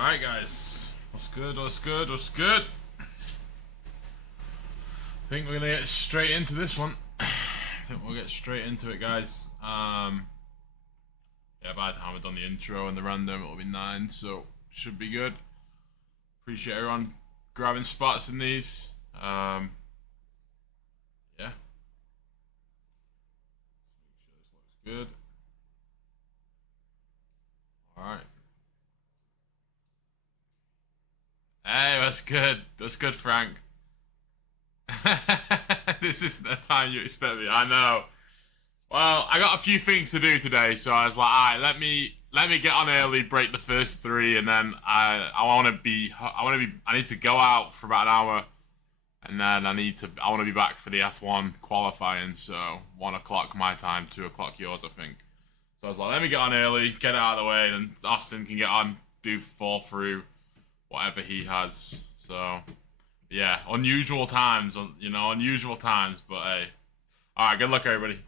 Alright guys, what's good, what's good, what's good? I think we're gonna get straight into this one. I think we'll get straight into it, guys. Yeah, by the time we've done the intro and the random, it'll be 9, so should be good. Appreciate everyone grabbing spots in these. Yeah. Make sure this looks good. Alright. Hey, that's good. That's good, Frank. This is the time you expect me. I know. Well, I got a few things to do today, so I was like, alright, let me get on early, break the first 3, and then I need to go out for about an hour, and then I want to be back for the F1 qualifying. So 1 o'clock my time, 2 o'clock yours, I think. So I was like, let me get on early, get it out of the way, then Austin can get on, do 4 through whatever he has. So yeah, unusual times, but hey. Alright, good luck, everybody.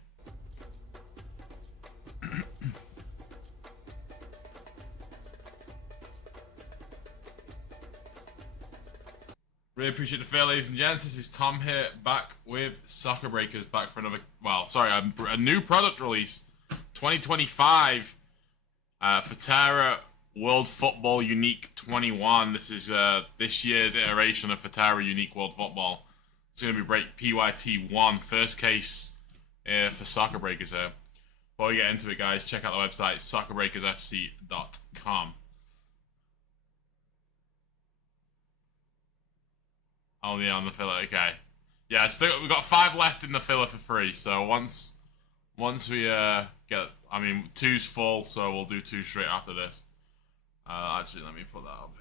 Really appreciate the fair, ladies and gents. This is Tom here, back with Soccer Breakers, back for another, a new product release. 2025 Futera World Football Unique 21. This is this year's iteration of Futera Unique World Football. It's going to be break PYT1, first case for Soccer Breakers here. Before we get into it, guys, check out the website, soccerbreakersfc.com. Only on the filler, okay. Yeah, we've got 5 left in the filler for free, so once we get, 2's full, so we'll do 2 straight after this. Actually, let me put that up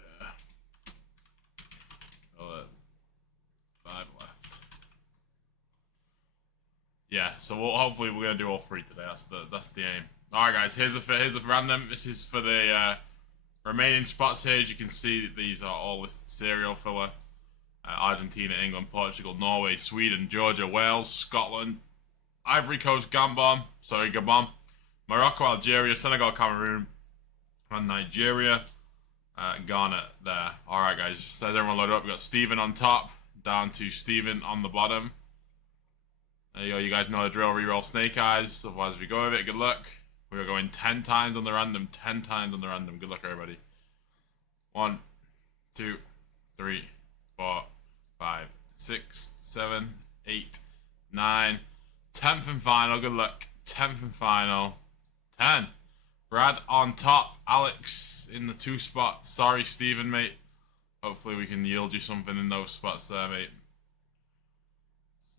here. 5 left. Yeah, so hopefully we're gonna do all 3 today. That's the aim. All right, guys. Here's a random. This is for the remaining spots here. As you can see, these are all listed serial filler. Argentina, England, Portugal, Norway, Sweden, Georgia, Wales, Scotland, Ivory Coast, Gabon, Morocco, Algeria, Senegal, Cameroon, and Nigeria, Ghana there. Alright, guys, says everyone load up. We got Steven on top, down to Steven on the bottom. There you go, you guys know the drill, reroll snake eyes, otherwise we go with it, good luck. We are going 10 times on the random, 10 times on the random, good luck everybody. 1, 2, 3, 4, 5, 6, 7, 8, 9, 10th and final, good luck. 10th and final, 10. Brad on top, Alex in the 2 spots. Sorry, Steven, mate. Hopefully we can yield you something in those spots there, mate.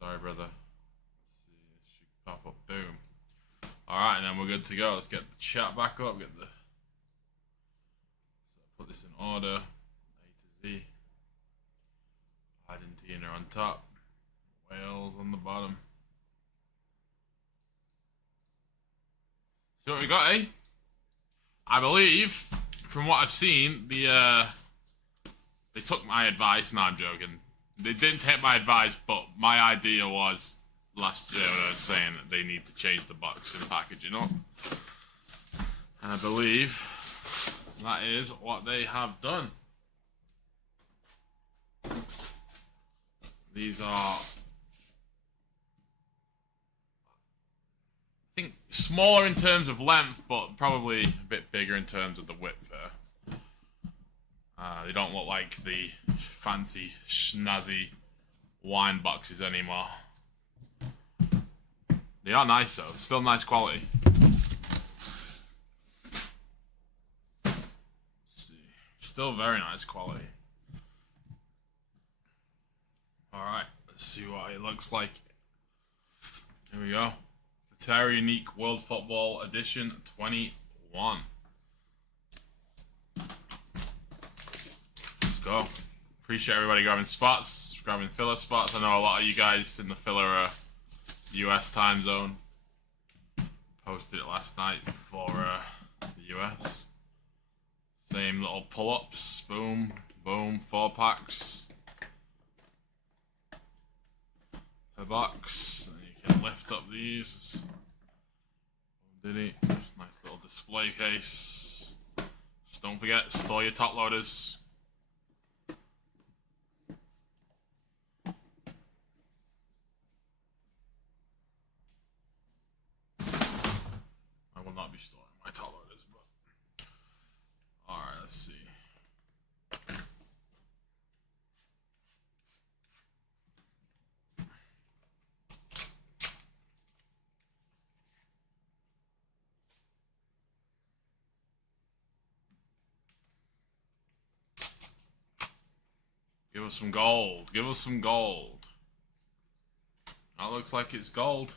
Sorry, brother. Let's see, it should pop up, boom. Alright, and then we're good to go. Let's get the chat back up, so put this in order, A to Z. Argentina on top, Wales on the bottom. See what we got, eh? I believe, from what I've seen, they took my advice. No, I'm joking. They didn't take my advice, but my idea was last year when I was saying that they need to change the box and packaging up. And I believe that is what they have done. These are, I think, smaller in terms of length, but probably a bit bigger in terms of the width there. They don't look like the fancy, snazzy wine boxes anymore. They are nice though, still nice quality. Let's see. Still very nice quality. Alright, let's see what it looks like. Here we go. Futera Unique World Football Edition 21. Let's go. Appreciate everybody grabbing spots, grabbing filler spots. I know a lot of you guys in the filler are US time zone. Posted it last night for the US. Same little pull-ups. Boom, boom, 4 packs. Per box, and you can lift up these. Did he? Just nice little display case. don't forget, store your top loaders. I will not be storing my top loaders, but alright, let's see. Give us some gold. Give us some gold. That looks like it's gold.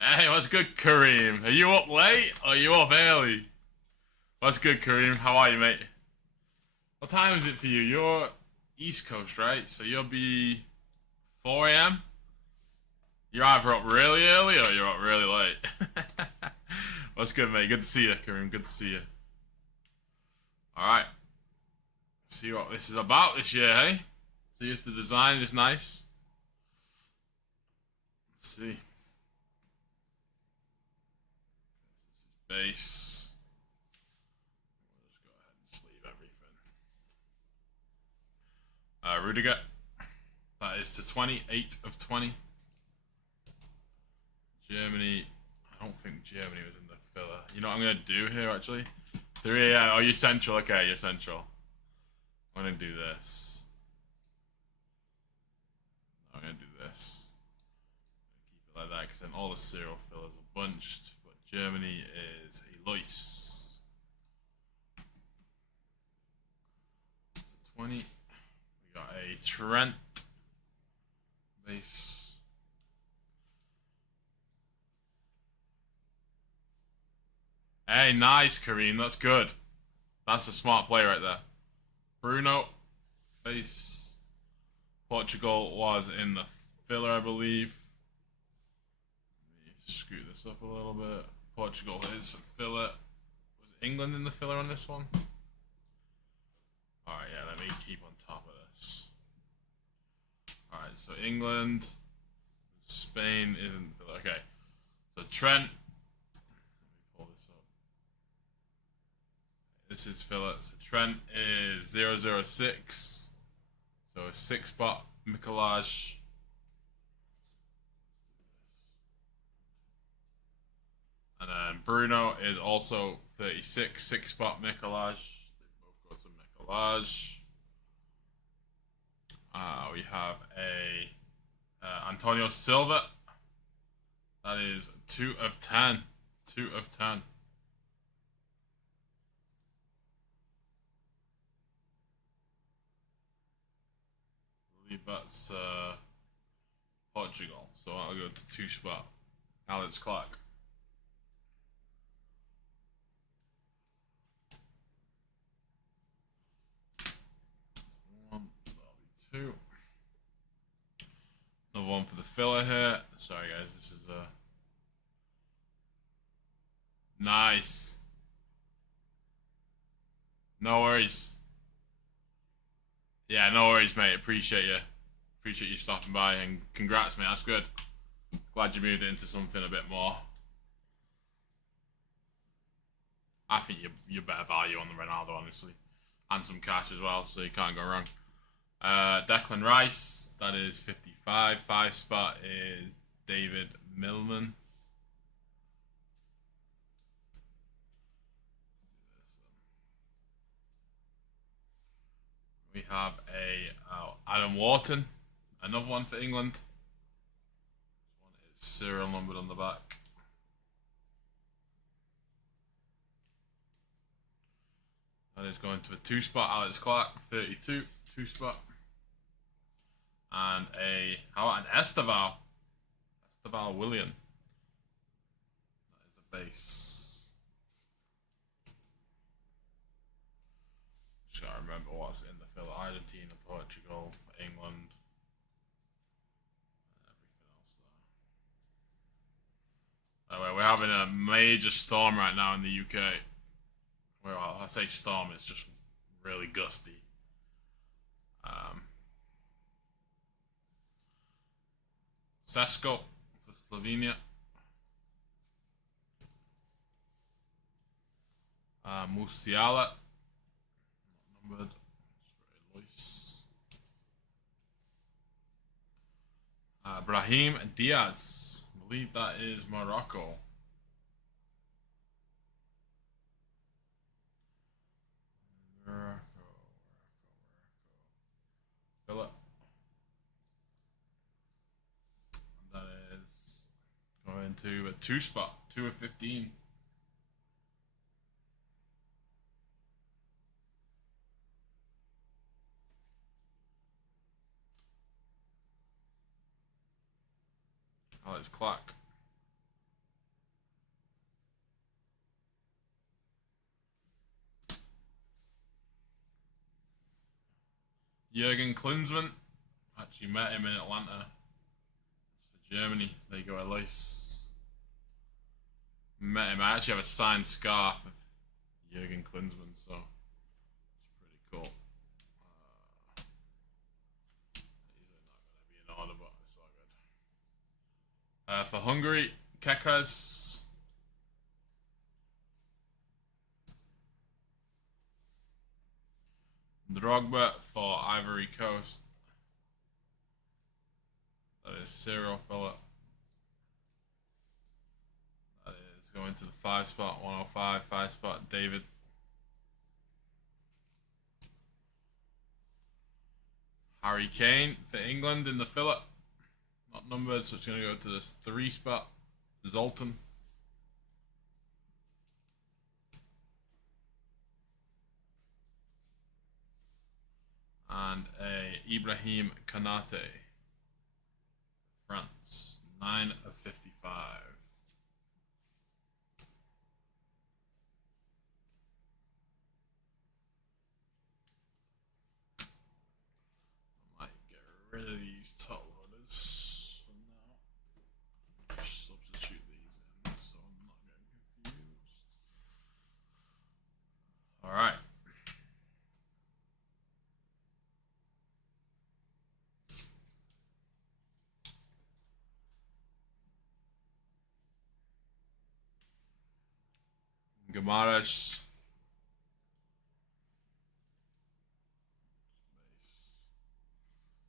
Hey, what's good, Kareem? Are you up late or are you up early? What's good, Kareem? How are you, mate? What time is it for you? You're East Coast, right? So you'll be 4 a.m.? You're either up really early or you're up really late. What's good, mate? Good to see you, Kareem. Good to see you. Alright. See what this is about this year, hey? See if the design is nice. Let's see. This is base. We'll just go ahead and sleeve everything. Rudiger. That is to 28 of 20. Germany. I don't think Germany was in the filler. You know what I'm going to do here, actually? 3 a.m. Oh, you're central. Okay, you're central. I'm going to do this. I'm going to do this. Keep it like that, because then all the serial fillers are bunched. But Germany is a Lois. So 20. We got a Trent base. Hey, nice, Kareem. That's good. That's a smart play right there. Bruno, base. Portugal was in the filler, I believe. Let me scoot this up a little bit. Portugal is filler. Was England in the filler on this one? Alright, yeah, let me keep on top of this. Alright, so England. Spain isn't filler. Okay. So Trent. This is filler. So Trent is 006. So a 6-spot Mikolaj. And then Bruno is also 36, 6-spot Mikolaj. They both go to Mikolaj. We have a Antonio Silva. That is 2 of 10. 2 of 10. That's Portugal, so I'll go to 2-spot. Alex Clark. One, that'll be 2. Another one for the filler here. Sorry, guys, this is nice. No worries. Yeah, no worries, mate. Appreciate you. Appreciate you stopping by, and congrats, mate. That's good. Glad you moved it into something a bit more. I think you're better value on the Ronaldo, honestly. And some cash as well, so you can't go wrong. Declan Rice, that is 55. 5-spot is David Millman. We have a Adam Wharton, another one for England. This one is serial numbered on the back. That is going to a 2-spot Alex Clark, 32, 2-spot. And how about an Esteval? Esteval William. That is a base. Just gotta remember what's in the filler. Argentina, Portugal, England. Everything else there. Anyway, we're having a major storm right now in the UK. Well, I say storm, it's just really gusty. Sesko for Slovenia. Musiala. Not numbered. It's very loose. Brahim Diaz. I believe that is Morocco. Philip. And that is going to a 2 spot. 2 of 15. Alex Clark. Jurgen Klinsmann. Actually met him in Atlanta. It's for Germany. There you go, Elise. Met him. I actually have a signed scarf of Jurgen Klinsmann, so it's pretty cool. He's not going to be in order, but it's all good. For Hungary, Kekres. Drogba for Ivory Coast. That is Cyril Phillip. That is going to the 5 spot, 105, 5 spot, David. Harry Kane for England in the Phillip. Not numbered, so it's going to go to this 3 spot, Zoltan. And a Ibrahim Kanate, France, 9 of 55. I might get rid of these top loaders for now. Just substitute these in so I'm not getting confused. Alright. Guimaraes.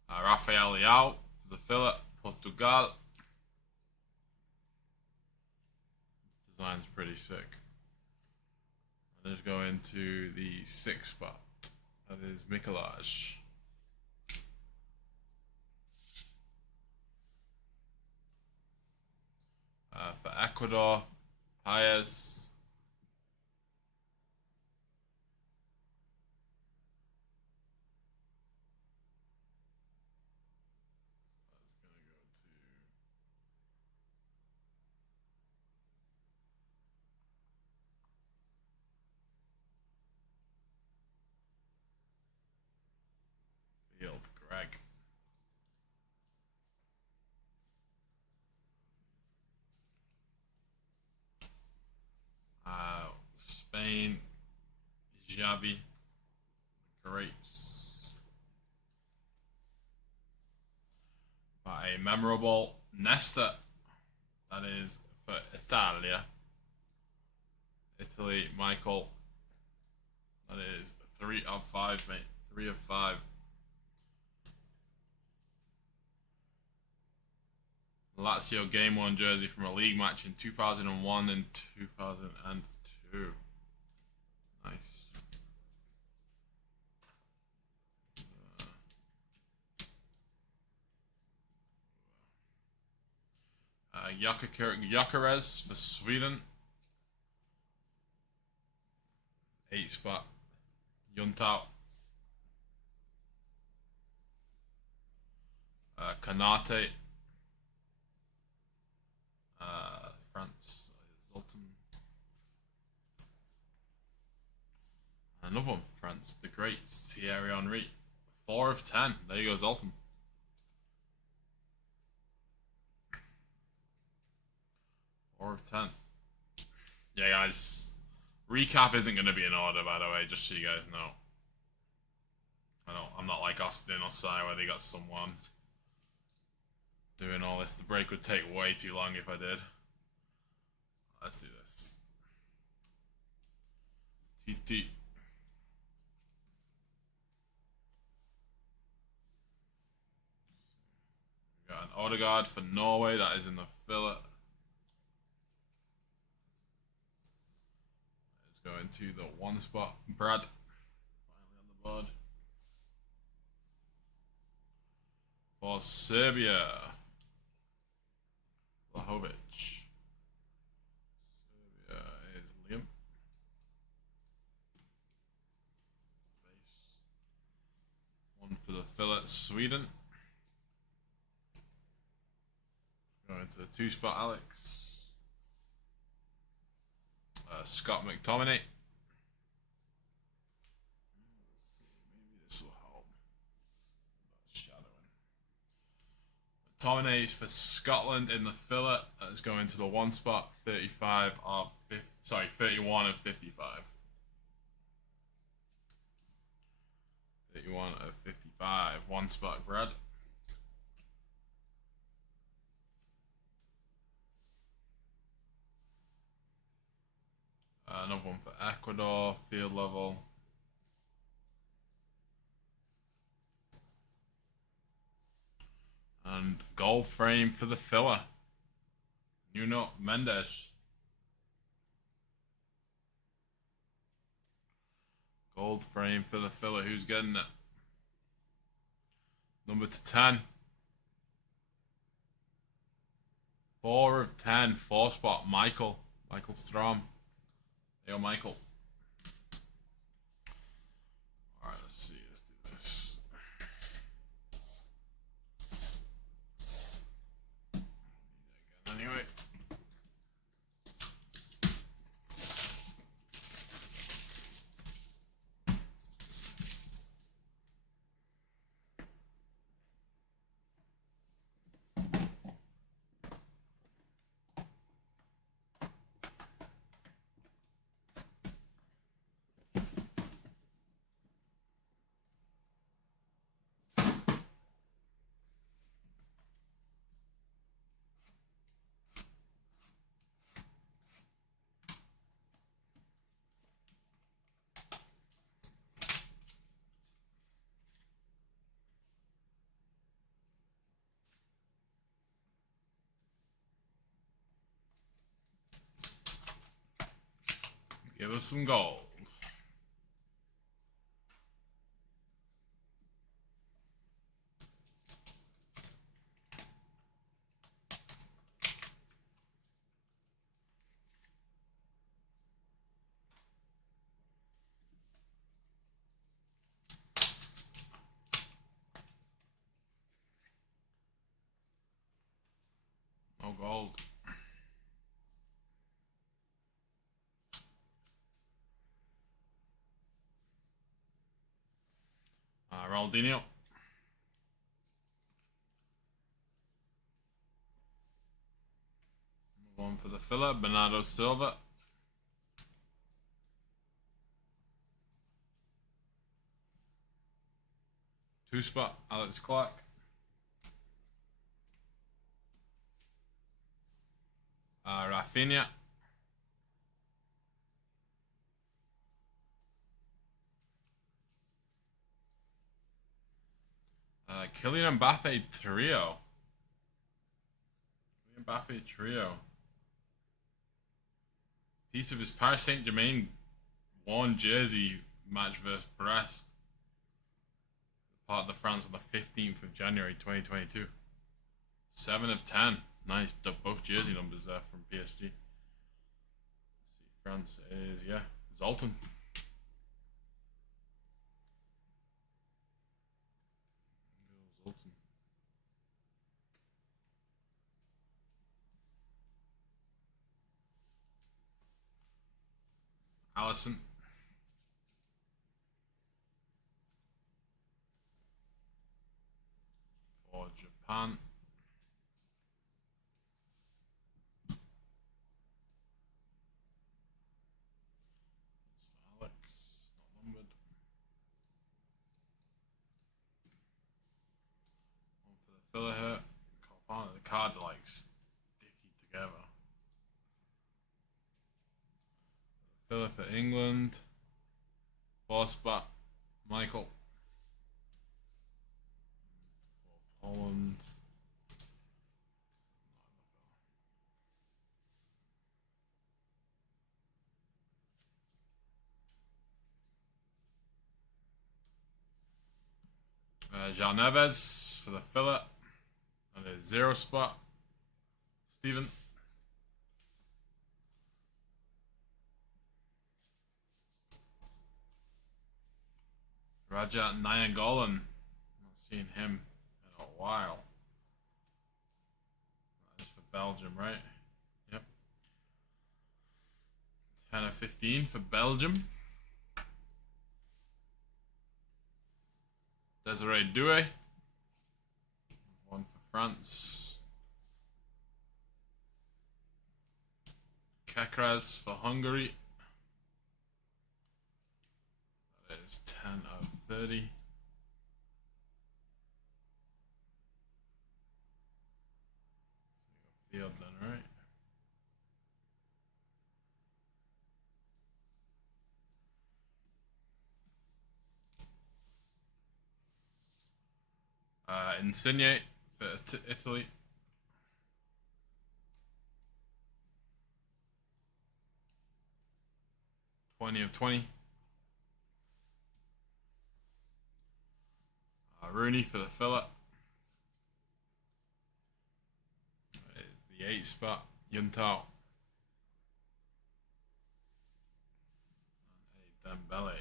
Rafael Leao for the Phillip, Portugal. This design's pretty sick. And let's go into the 6th spot. That is Mikolaj. For Ecuador, Paez. Greg. Spain, Xavi, Grapes. A memorable Nesta. That is for Italia. Italy, Michael. That is 3 of 5, mate. 3 of 5. Lazio Game 1 jersey from a league match in 2001 and 2002. Nice. Gyökeres for Sweden. 8 spot. Juntau. Kanate. France. Zoltan. Another one for France. The great Thierry Henry. 4 of 10. There you go, Zoltan. Of 10. Yeah, guys. Recap isn't going to be in order, by the way, just so you guys know. I'm not like Austin or Sai where they got someone doing all this. The break would take way too long if I did. Let's do this. GT. We got an Odegaard for Norway. That is in the filler. Let's go into the one spot. Brad. Finally on the board. For Serbia. Vlahovic. Serbia is Liam. Base. One for the fillet, Sweden. Going to the two spot, Alex. Scott McTominay. Maybe this will help. Shadowing. McTominay is for Scotland in the fillet. That's going to the one spot. 31 of 55. 31 of 55. One spot, Brad. Another one for Ecuador, field level. And gold frame for the filler. Nuno Mendes. Gold frame for the filler. Who's getting it? Number to 10. 4 of 10. 4 spot. Michael Strom. Yo, Michael. Alright, let's see. Let's do this. Anyway. Give us some gold. No gold. Ronaldinho. One for the filler, Bernardo Silva. Two spot, Alex Clark. Rafinha. Kylian Mbappe trio. Piece of his Paris Saint-Germain worn jersey match versus Brest. Part of the France on the 15th of January 2022. 7 of 10. Nice. Both jersey numbers there from PSG. Let's see, France is, yeah, Zoltan. Allison. For Japan. Alex, not numbered. One for the filler here. The cards are like sticky together. Filler for England. 4 spot, Michael. For Poland. Jean Neves for the filler. And a 0 spot, Steven. Raja Nayangolan. Not seen him in a while. That's for Belgium, right? Yep. 10 of 15 for Belgium. Desiree Doué. 1 for France. Kekras for Hungary. That is 10 of 30. Field then, right? Insigne for Italy. (20 of 20). Rooney for the filler. That is the 8 spot, Yuntao. And a Dembele.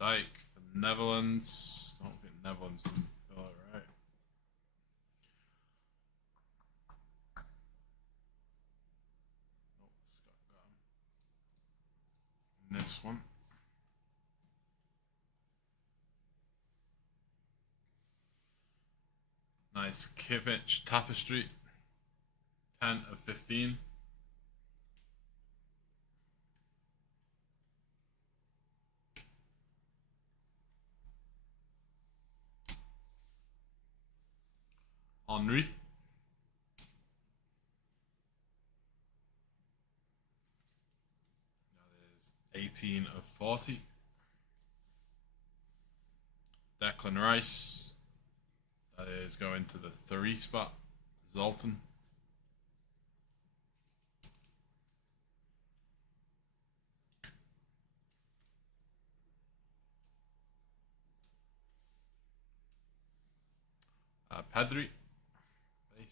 Dijk for the Netherlands. I don't think Netherlands is in the filler, right? Oh, Scott got him. In this one. Nice Kimmich Tapestry. 10 of 15. Henry. That is 18 of 40. Declan Rice. That is going to the 3 spot. Zoltan. Pedri. Base.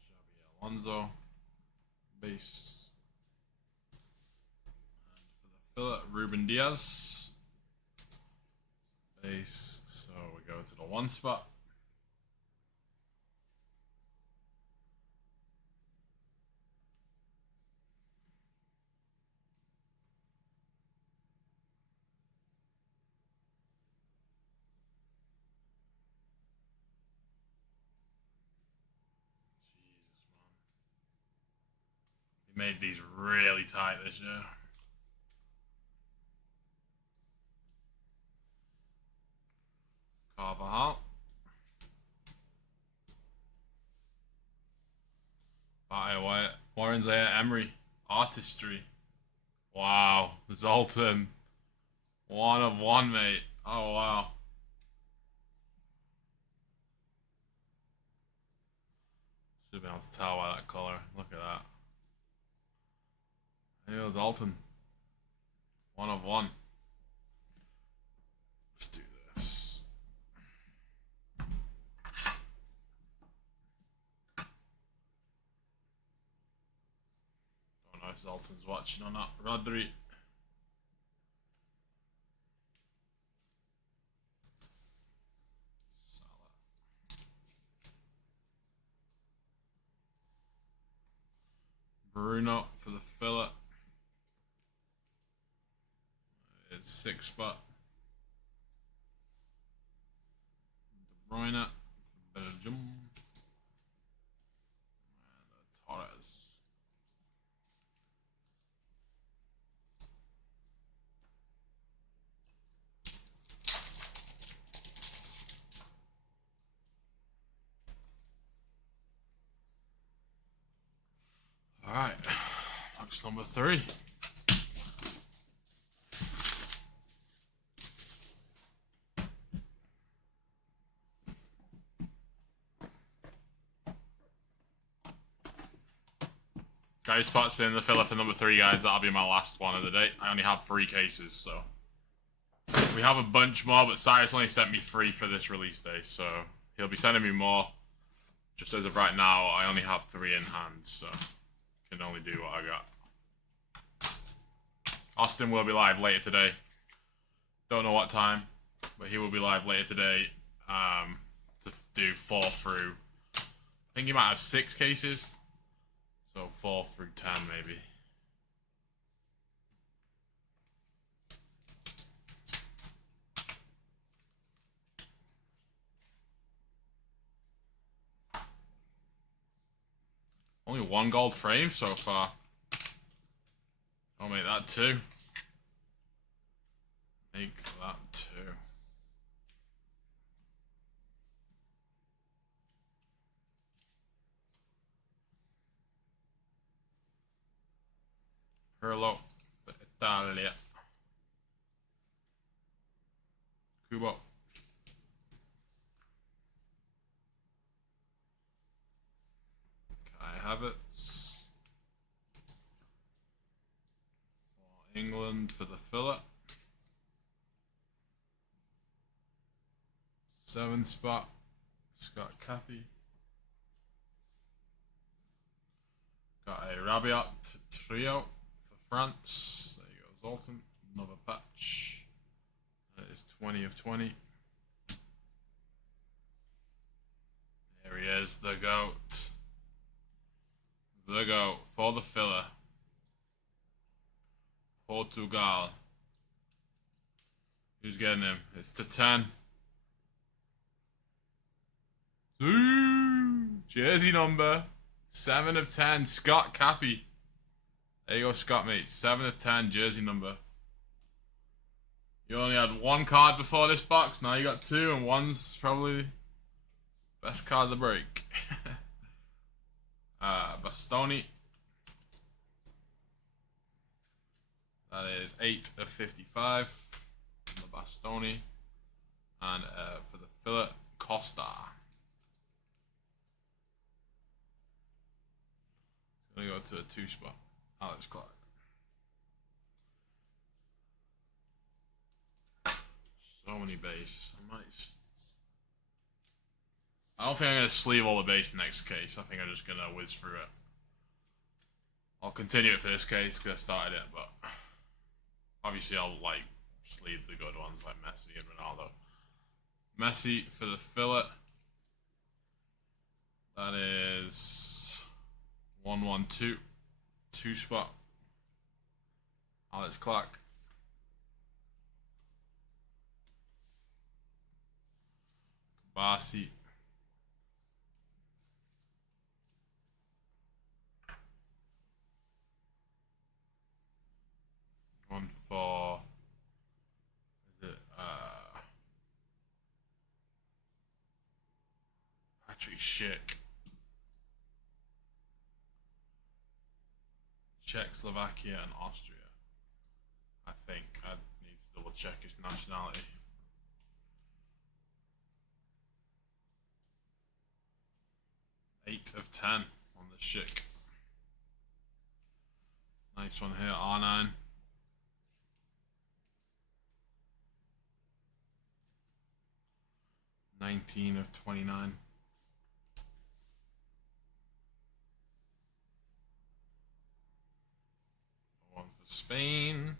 Xabi Alonso. Base. And for the filler, Ruben Diaz. Base. So we go to the 1 spot. He made these really tight this year. Carvajal. Warren Zaire Emery. Artistry. Wow. Zoltan. 1 of 1, mate. Oh, wow. Should have been able to tell by that color. Look at that. Hey, Zoltan. 1 of 1. Let's do this. Don't know if Zoltan's watching or not. Rodri. Bruno for the filler. It's 6 spot. De Bruyne for Belgium. Box number 3. Guys, spots in the filler for number 3, guys. That'll be my last one of the day. I only have 3 cases, so we have a bunch more, but Cyrus only sent me 3 for this release day, so he'll be sending me more. Just as of right now, I only have 3 in hand, so can only do what I got. Austin will be live later today. Don't know what time, but he will be live later today to do 4 through. I think he might have 6 cases, so 4 through 10 maybe. Only 1 gold frame so far. I'll make that 2. Make that 2. Perlo for Italia. Kubo. I have it. For England for the filler. 7 spot. Scott Cappy. Got a Rabiot trio for France. There you go, Zoltan. Another patch. That is 20 of 20. There he is, the GOAT. The GOAT for the filler. Portugal. Who's getting him? It's to 10. Ooh, jersey number 7 of 10. Scott Cappy. There you go, Scott, mate. 7 of 10, jersey number. You only had 1 card before this box. Now you got 2, and 1's probably best card of the break. Bastoni. That is 8 of 55 from the Bastoni. And for the filler, Costa. Gonna go to a 2 spot. Alex Clark. So many base. I don't think I'm gonna sleeve all the base next case. I think I'm just gonna whiz through it. I'll continue it for this case because I started it, but obviously I'll like sleeve the good ones like Messi and Ronaldo. Messi for the fillet. That is 112, 2 spot. Alex Clark. Kabasi. One for, is it Patrick Schick. Czechoslovakia and Austria. I think I need to double check his nationality. Eight of 10 on the Schick. Nice one here, R9. $19 of 29. One for Spain.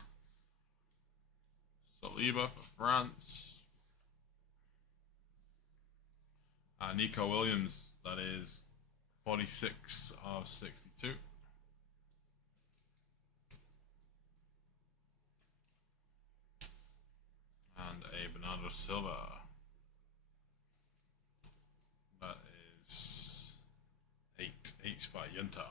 Saliba for France. Nico Williams, that is 46 of 62. And a Bernardo Silva. That is 8 spot Yunta.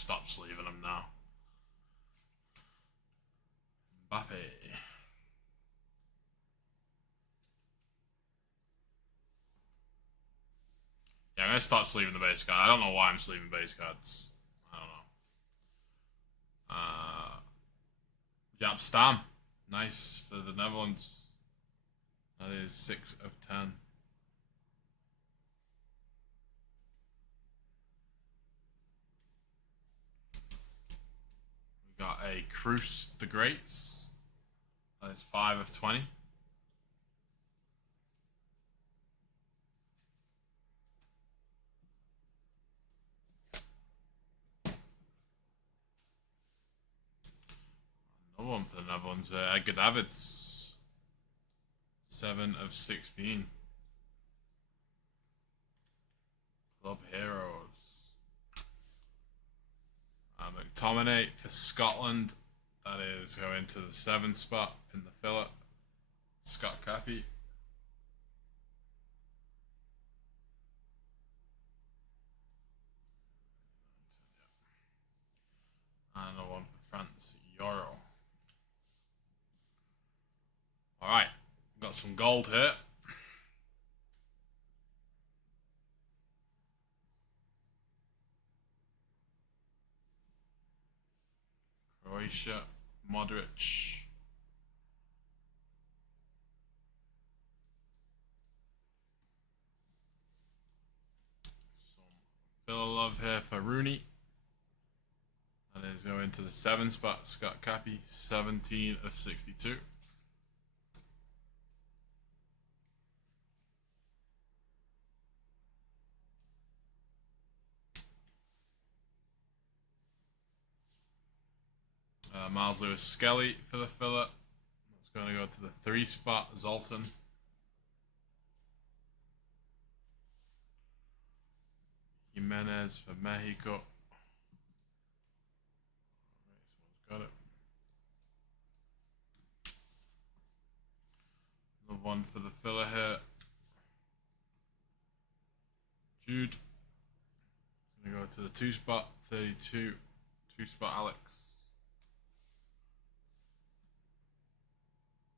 stop sleeving them now. Mbappe. Yeah, I'm going to start sleeving the base card. I don't know why I'm sleeving base cards. I don't know. Jap Stam. Nice for the Netherlands. That is 6 of 10. We got a Cruz the Greats. That is 5 of 20. Another one for the Netherlands. Edgar Davids. 7 of 16. Club Heroes. McTominay for Scotland. That is going to the 7th spot in the fillet. Scott Cappy. And another one for France. Euro. Alright. Got some gold here. Croatia, Modric. Some filler love here for Rooney. That is going to the 7th spot. Scott Cappy, 17 of 62. Miles Lewis Skelly for the filler. That's going to go to the 3 spot. Zoltan. Jimenez for Mexico. Got it. Another one for the filler here. Jude. Going to go to the 2 spot. 32. 2 spot Alex.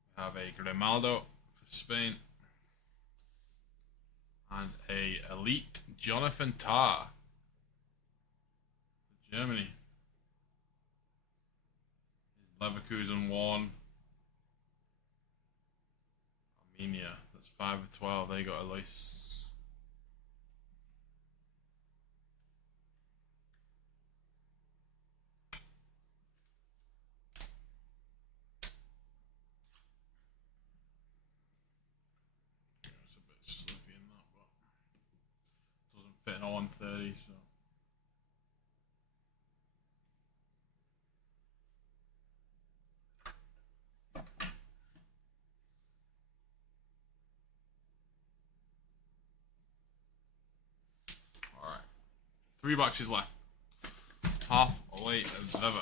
We have a Grimaldo for Spain. And a elite Jonathan Tah for Germany. Leverkusen 1. Armenia. That's 5 of 12. They got a lace. It's a bit slippy in that, but doesn't fit in a 130, so. Alright. 3 boxes left. Half late as ever.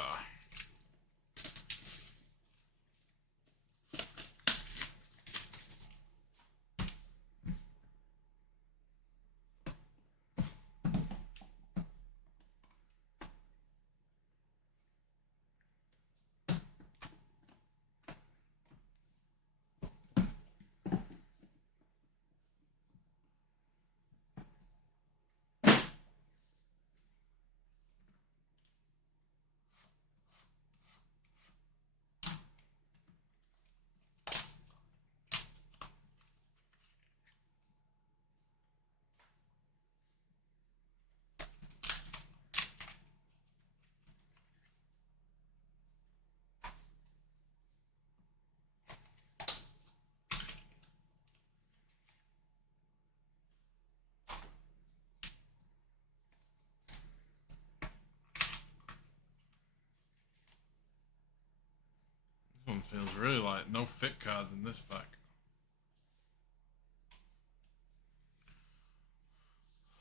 This one feels really light. No fit cards in this pack.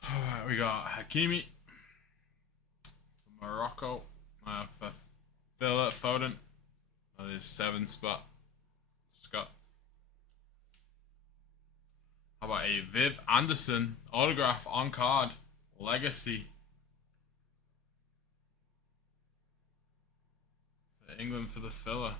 Alright, we got Hakimi for Morocco. For Philip Foden. That is 7th spot. Scott. How about a Viv Anderson autograph on card? Legacy. England for the filler.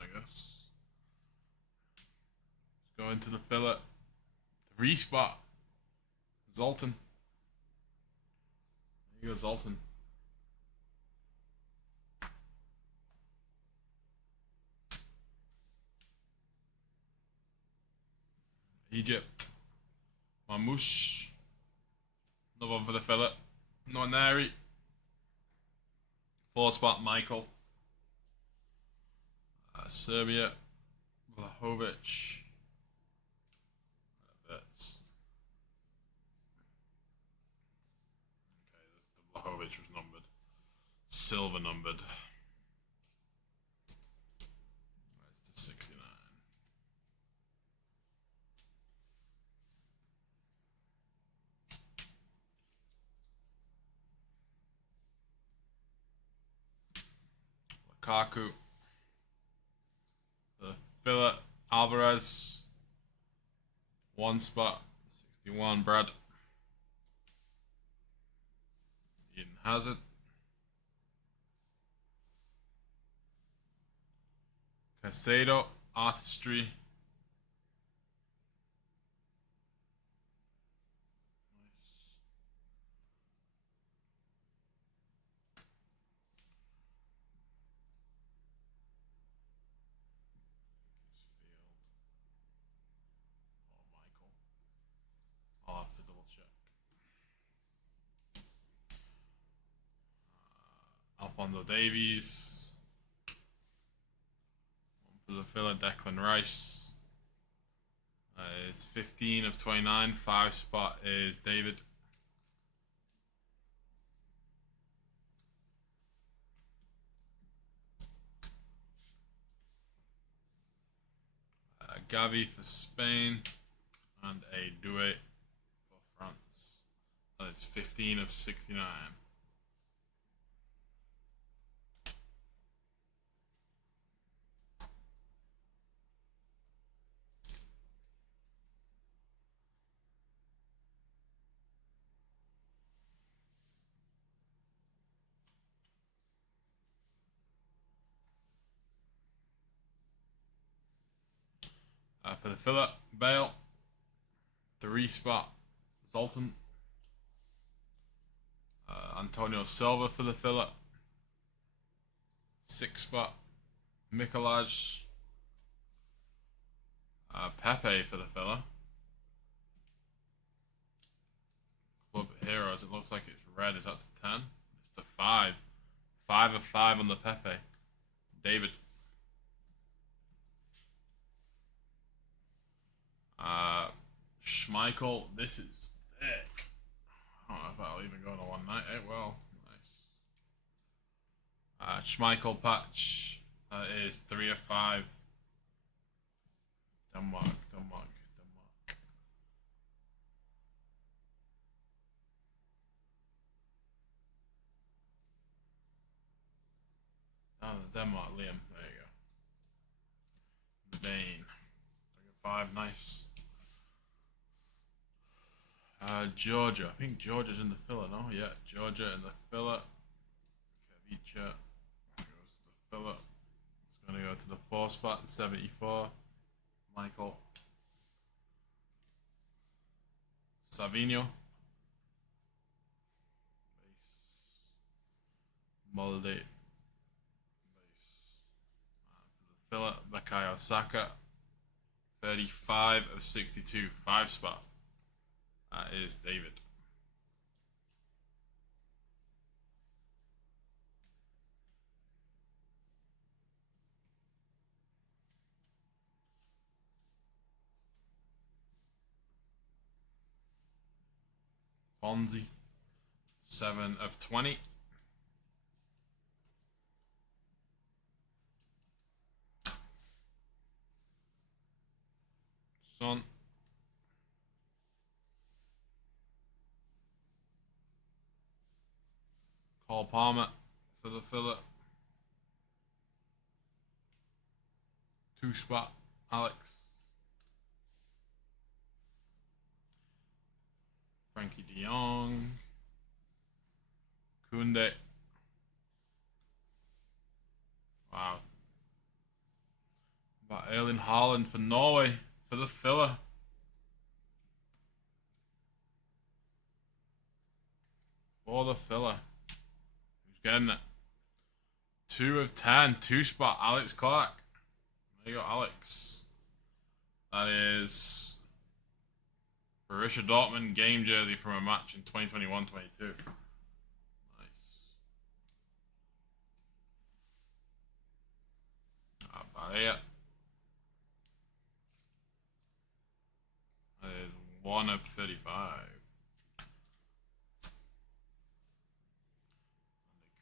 I guess. Let's go into the filler. The respot. Zoltan. There you go, Zoltan. Egypt. Mamouche. Another one for the filler. Nwaneri. 4-spot Michael. Serbia. Vlahovic. That's okay. The Vlahovic was numbered. Silver numbered. That's to 69. Lukaku. The filler. Alvarez. 1 spot. 61. Brad. Eden Hazard. Casado. Artistry. I'll have to double check. Alphonso Davies. One for the filler, Declan Rice. It's 15 of 29. 5 spot is David. Gavi for Spain. And a Doué for France. And it's 15 of 69. For the filler, Bale. 3 spot, Zoltan. Antonio Silva for the filler. 6 spot, Mikolaj. Pepe for the filler. Club Heroes, it looks like it's red. Is that to 10? It's to 5. 5 of 5 on the Pepe. David. Schmeichel, this is thick. I don't know if I'll even go to 198. Well, nice. Schmeichel patch is 3 of 5. Denmark. Oh, Denmark, Liam. There you go. Dane. 3 of 5, nice. Georgia. I think Georgia's in the filler, no? Yeah, Georgia in the filler. Kavicha goes to the filler. It's going to go to the 4 spot, 74. Michael. Savino. Molde. Base. For the filler, Bakayo Saka. 35 of 62. 5 spot. That is David. Fonzie. 7 of 20. Son. Cole Palmer for the filler. 2-spot Alex. Frankie de Jong. Kunde. Wow. About Erling Haaland for Norway for the filler. For the filler. Who's getting it? 2 of 10. 2-spot Alex Clark. There you go, Alex. That is Borussia Dortmund game jersey from a match in 2021-22. Nice. About it. That is 1 of 35.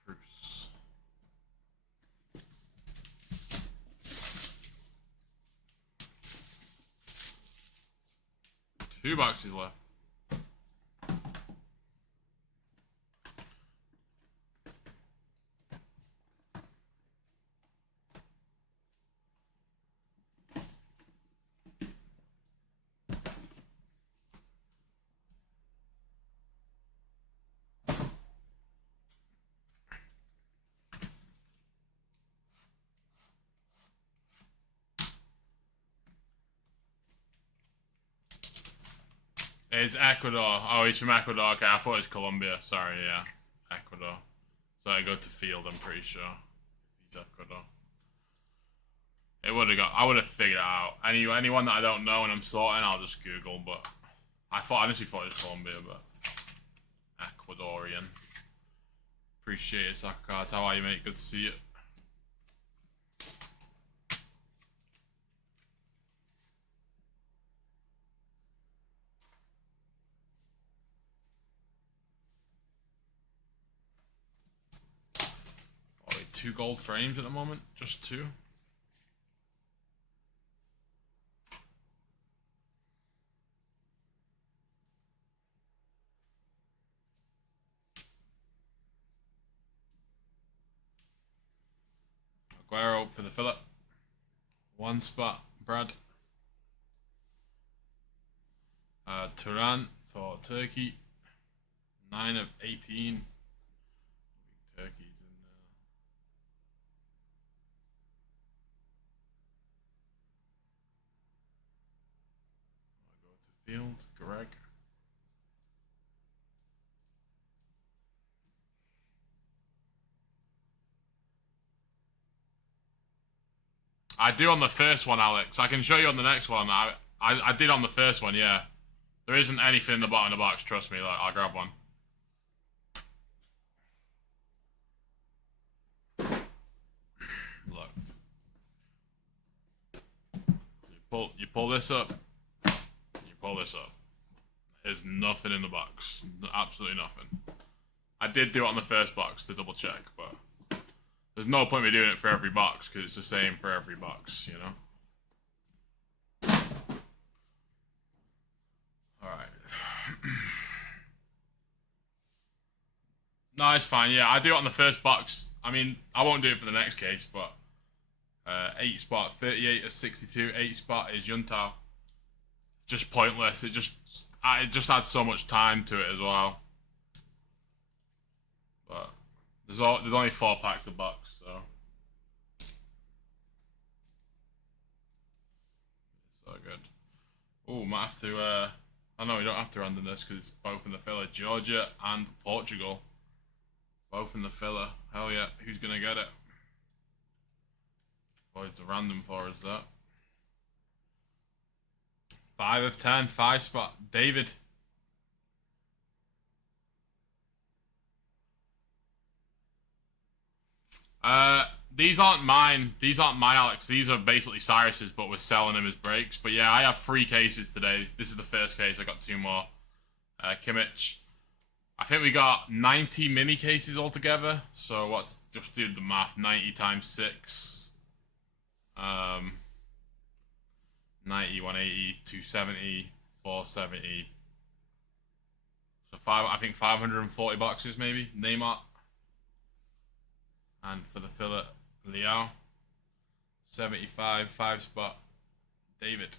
Cruz. Two boxes left. It's Ecuador. Oh, he's from Ecuador. Okay, I thought it was Colombia. Sorry, yeah. Ecuador. So I go to field, I'm pretty sure. He's Ecuador. It would have got. I would have figured it out. Anyone that I don't know and I'm sorting, I'll just Google. But I honestly thought it was Colombia, but Ecuadorian. Appreciate it, Soccer Cards. How are you, mate? Good to see you. Oh, 2 gold frames at the moment. Just 2. Aguero for the Philip. 1 spot, Brad. Turan for Turkey. 9 of 18. Turkey's in there. I go to field. Greg. I do on the first one, Alex. I can show you on the next one. I did on the first one, yeah. There isn't anything in the bottom of the box, trust me. Like, I'll grab one. Look. You pull this up. You pull this up. There's nothing in the box. Absolutely nothing. I did do it on the first box to double check, but there's no point in me doing it for every box because it's the same for every box, you know? Alright. No, it's fine. Yeah, I do it on the first box. I mean, I won't do it for the next case, but 8 spot, 38 of 62. 8 spot is Juntao. Just pointless. It just adds so much time to it as well. But there's only 4 packs a box, so it's so good. Oh, might have to. I know we don't have to random this because it's both in the filler. Georgia and Portugal, both in the filler. Hell yeah! Who's gonna get it? Boy, it's a random for us that. 5 of 10, 5 spot. David. These aren't mine. These aren't mine, Alex. These are basically Cyrus's, but we're selling them as breaks. But yeah, I have 3 cases today. This is the first case. I got 2 more. Kimmich. I think we got 90 mini cases altogether. So what's, just do the math. 90 times 6. 90, 180, 270, 470. So I think 540 boxes maybe. Neymar. And for the filler, Liao. 75, 5 spot, David.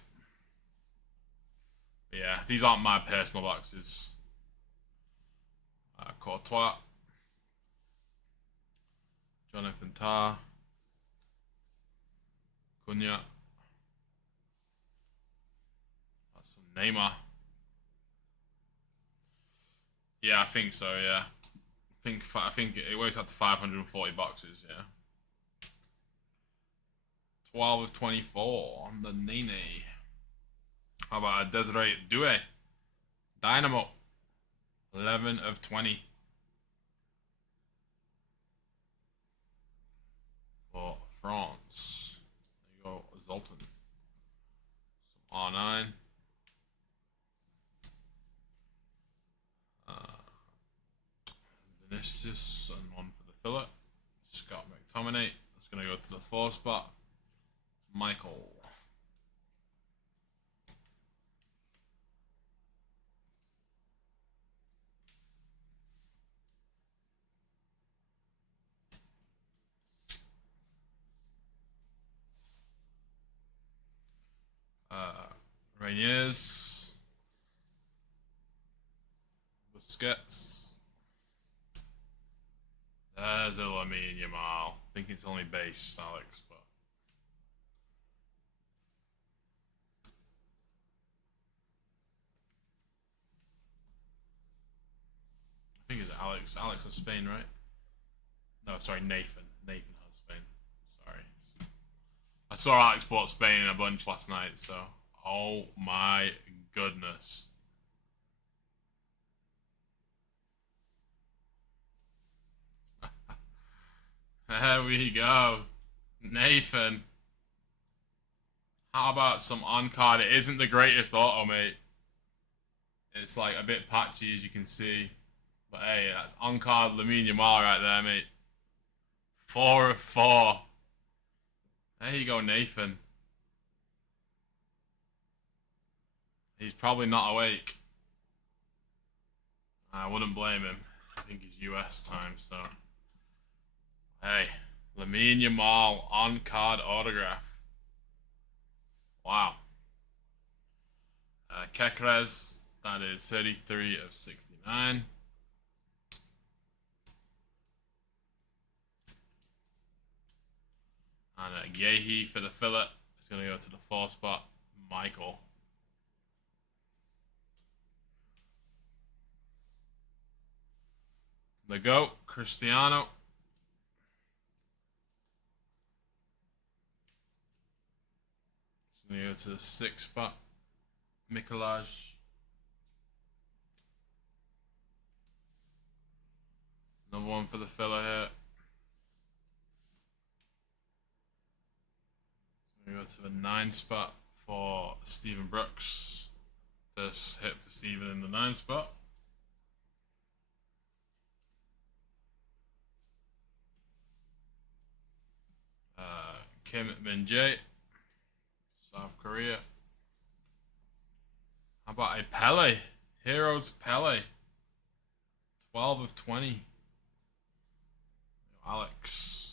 But yeah, these aren't my personal boxes. Courtois, Jonathan Tah, Cunha. That's some Neymar. Yeah, I think so. Yeah, I think it works out to 540 boxes. Yeah. 12 of 24 on the Nene. How about a Desiree Doué? Dynamo. 11 of 20. For France. There you go, Zoltan. Some R9. Vinicius and one for the fillet. Scott McTominay. That's going to go to the 4 spot. Michael. Reyes. Busquets. There's a Lamine Yamal. I think it's only base, Alex, but I think it's Alex. Alex has Spain, right? No, sorry, Nathan. Nathan has Spain. Sorry. I saw Alex bought Spain in a bunch last night, so oh my goodness. There we go. Nathan. How about some on-card? It isn't the greatest auto, mate. It's like a bit patchy, as you can see. But hey, that's on-card Lamine Yamal right there, mate. 4 of 4. There you go, Nathan. He's probably not awake. I wouldn't blame him. I think he's US time, so. Hey, Lamine Yamal on-card autograph. Wow. Kekres, that is 33 of 69. And Yehi for the fillet. It's going to go to the 4 spot. Michael. The GOAT, Cristiano. It's going to go to the 6 spot. Mikolaj. Another one for the filler here. We go to the 9 spot for Stephen Brooks. First hit for Stephen in the 9 spot. Kim Min-jae, South Korea. How about a Pele? Heroes Pele. 12 of 20. Alex.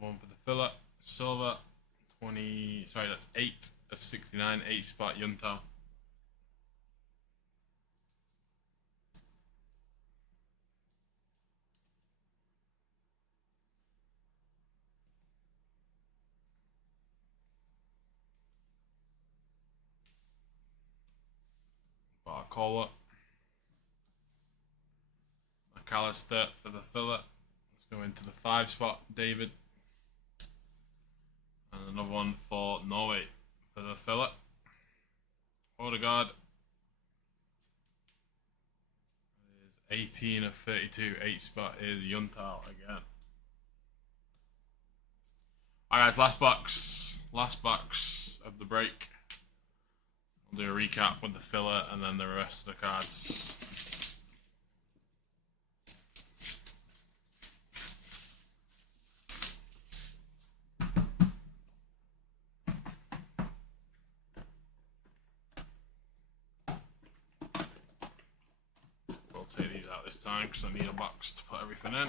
One for the filler. Silver. 20. Sorry, that's 8 of 69. 8 spot Yunta. Barcola. McAllister for the filler. Let's go into the 5 spot. David. And another one for Norway for the filler. Odegaard. It is 18 of 32. 8 spot is Yuntal again. Alright guys, last box. Last box of the break. We'll do a recap with the filler and then the rest of the cards. We'll take these out this time because I need a box to put everything in.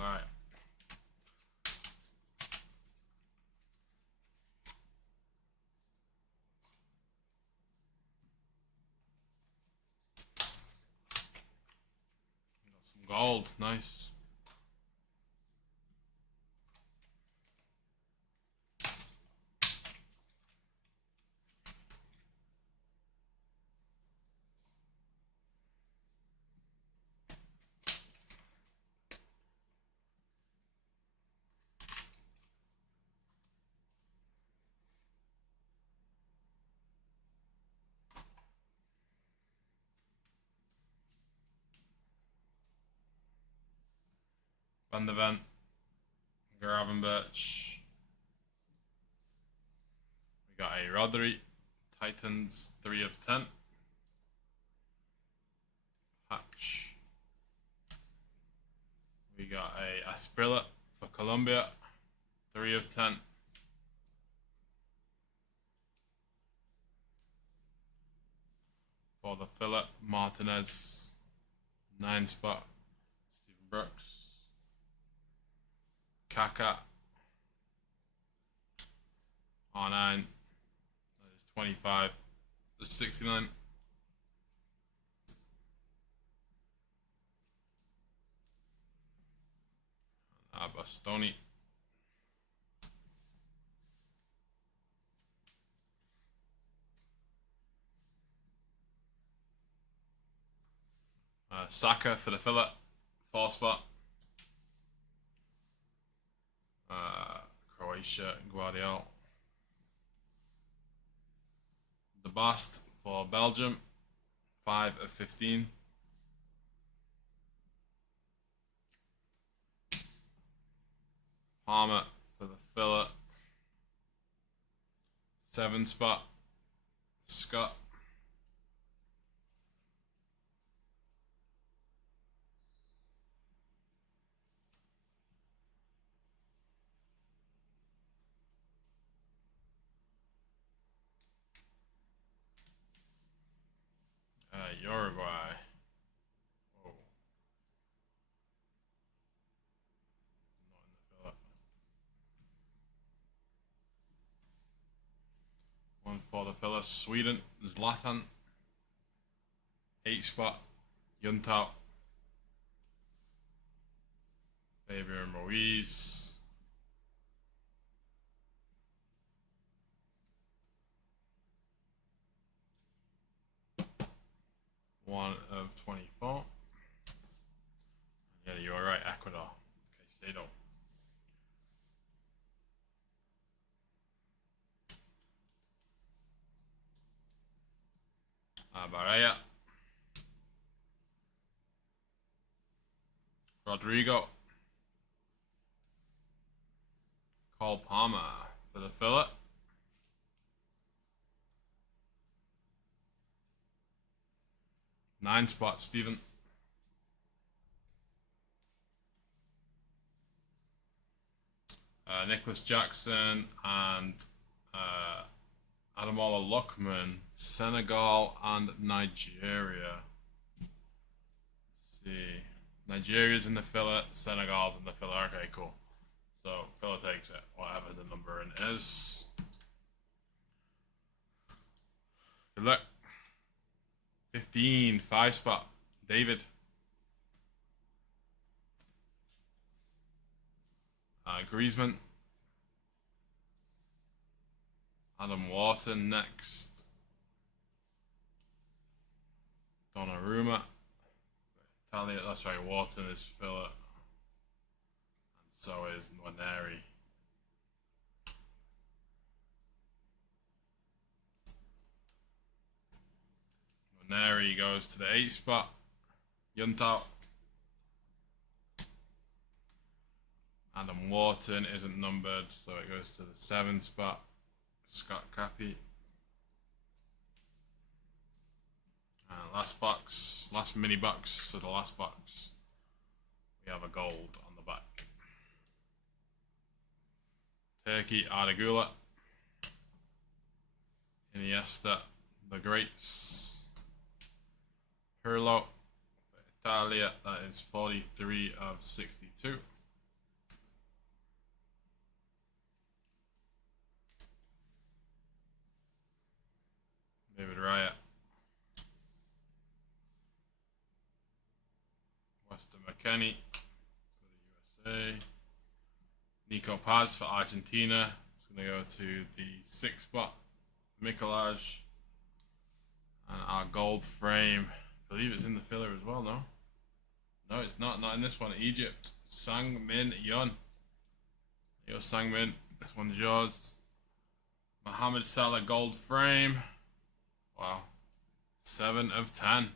Alright. Got some gold, nice. Van der Ven, Gravenberch. We got a Rodri, Titans 3 of 10. Patch. We got a Asprilla for Colombia, 3 of 10. For the filler, Martinez, 9 spot. Stephen Brooks. Kaka, R9, that is 25, that's 69. Bastoni. Saka for the filler, 4 spot. Croatia, Guardiola. The Bast for Belgium, 5 of 15. Palmer for the filler, 7 spot. Scott. Uruguay. Oh. Not in the filler. One for the filler. Sweden. Zlatan. 8 spot. Juntau. Fabian Ruiz. 1 of 24. Yeah, you are right, Ecuador. Caicedo. Barea. Rodrigo. Cole Palmer for the filler. Nine spot, Stephen. Nicholas Jackson and Adamola Lookman, Senegal and Nigeria. Let's see. Nigeria's in the filler, Senegal's in the filler. Okay, cool. So filler takes it, whatever the number in is. Good luck. 15, 5 spot. David. Griezmann. Adam Wharton next. Donnarumma. Italia. Elliott, that's right, Wharton is filler. And so is Nwaneri. Nwaneri goes to the 8th spot. Yuntao. Adam Wharton isn't numbered, so it goes to the 7th spot. Scott Cappy. And last box, last mini box, so the last box, we have a gold on the back. Turkey, Ardagula. Iniesta, the Greats. Pirlo, Italia, that is 43 of 62. David Raya. Weston McKennie for the USA. Nico Paz for Argentina. It's going to go to the 6th spot. Mikolaj. And our gold frame. I believe it's in the filler as well, no? No, it's not. Not in this one. Egypt. Sang-Min Yon. Yo, Sang-Min. This one's yours. Mohamed Salah gold frame. Wow. 7 of 10.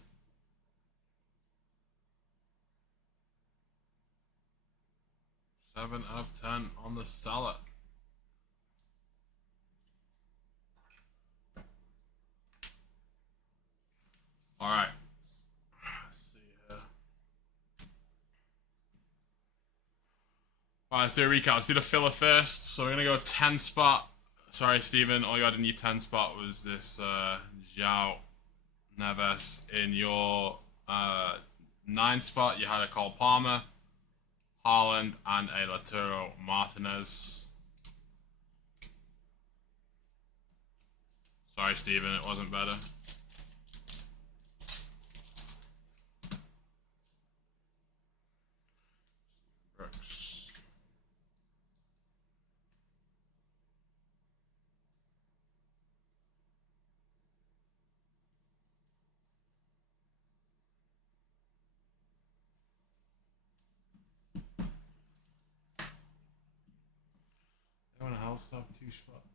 Seven of 10 on the Salah. All right. Let's see here. All right, let's do a recap. Let's do the filler first. So we're gonna go 10 spot. Sorry, Stephen. All you had in your 10 spot was this João Neves. In your 9 spot, you had a Cole Palmer, Haaland, and a Lautaro Martinez. Sorry, Stephen, it wasn't better. Brooks. Anyone else have 2 spots?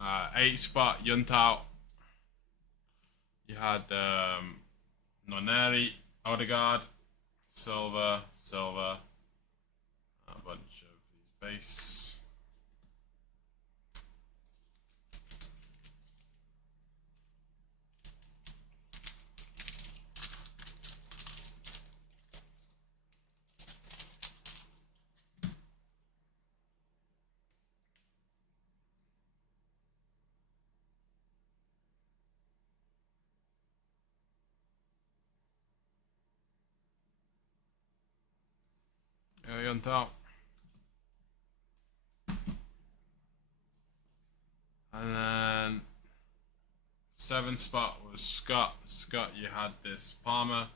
No. 8 spot, Yuntao. You had Nwaneri, Odegaard, Silva, a bunch of these base. On top. And then 7th spot was Scott. Scott, you had this Palmer,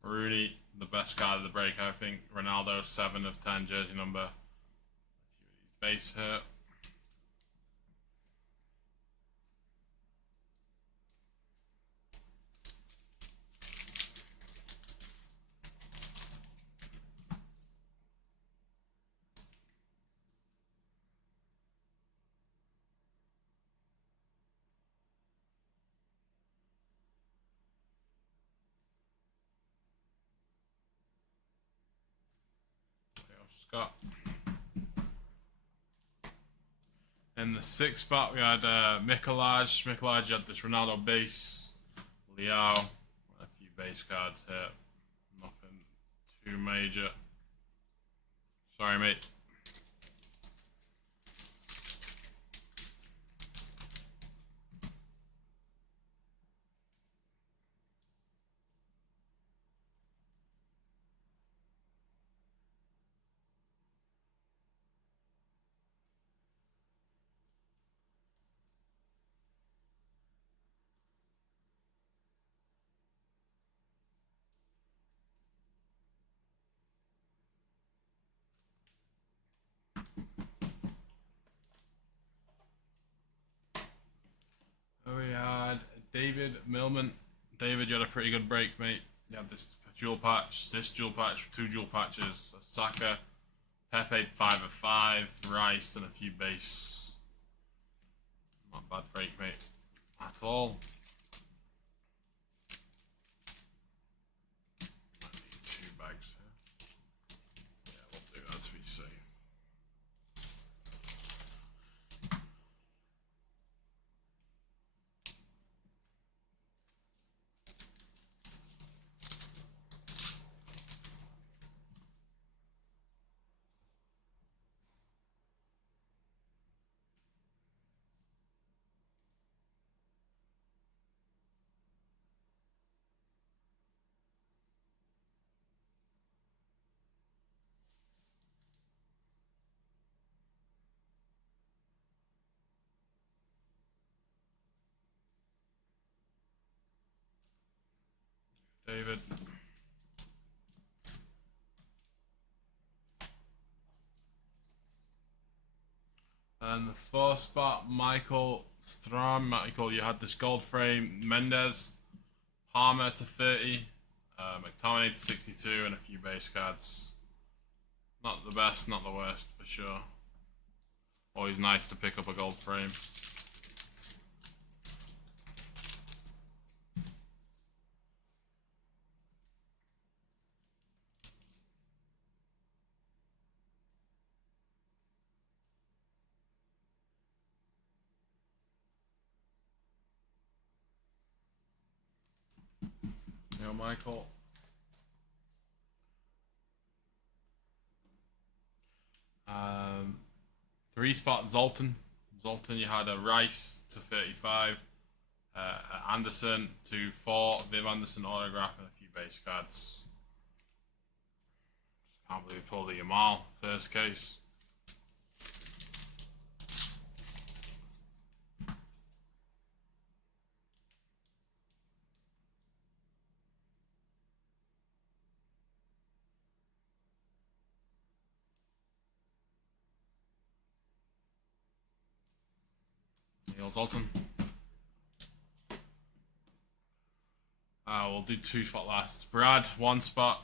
Rooney, the best card of the break, I think. Ronaldo, 7 of 10, jersey number. A few of these base hit. Scott. In the 6th spot, we had Mikolaj. Mikolaj, you had this Ronaldo base. Liao. A few base cards here. Nothing too major. Sorry, mate. David Millman. David, you had a pretty good break, mate. You had this dual patch, two dual patches, Saka, Pepe 5 of 5, Rice, and a few base. Not a bad break, mate, at all. I need 2 bags here. Yeah, we'll do that to be safe. David. And the 4th spot, Michael Strom. Michael, you had this gold frame, Mendes, Palmer to 30, McTominay to 62, and a few base cards. Not the best, not the worst, for sure. Always nice to pick up a gold frame. Yo, Michael. Three spot Zoltan. Zoltan, you had a Rice to 35, Anderson to 4, Viv Anderson autograph, and a few base cards. Can't believe we pulled a Yamal first case. Neil Zoltan. We'll do 2 spot last. Brad, 1 spot.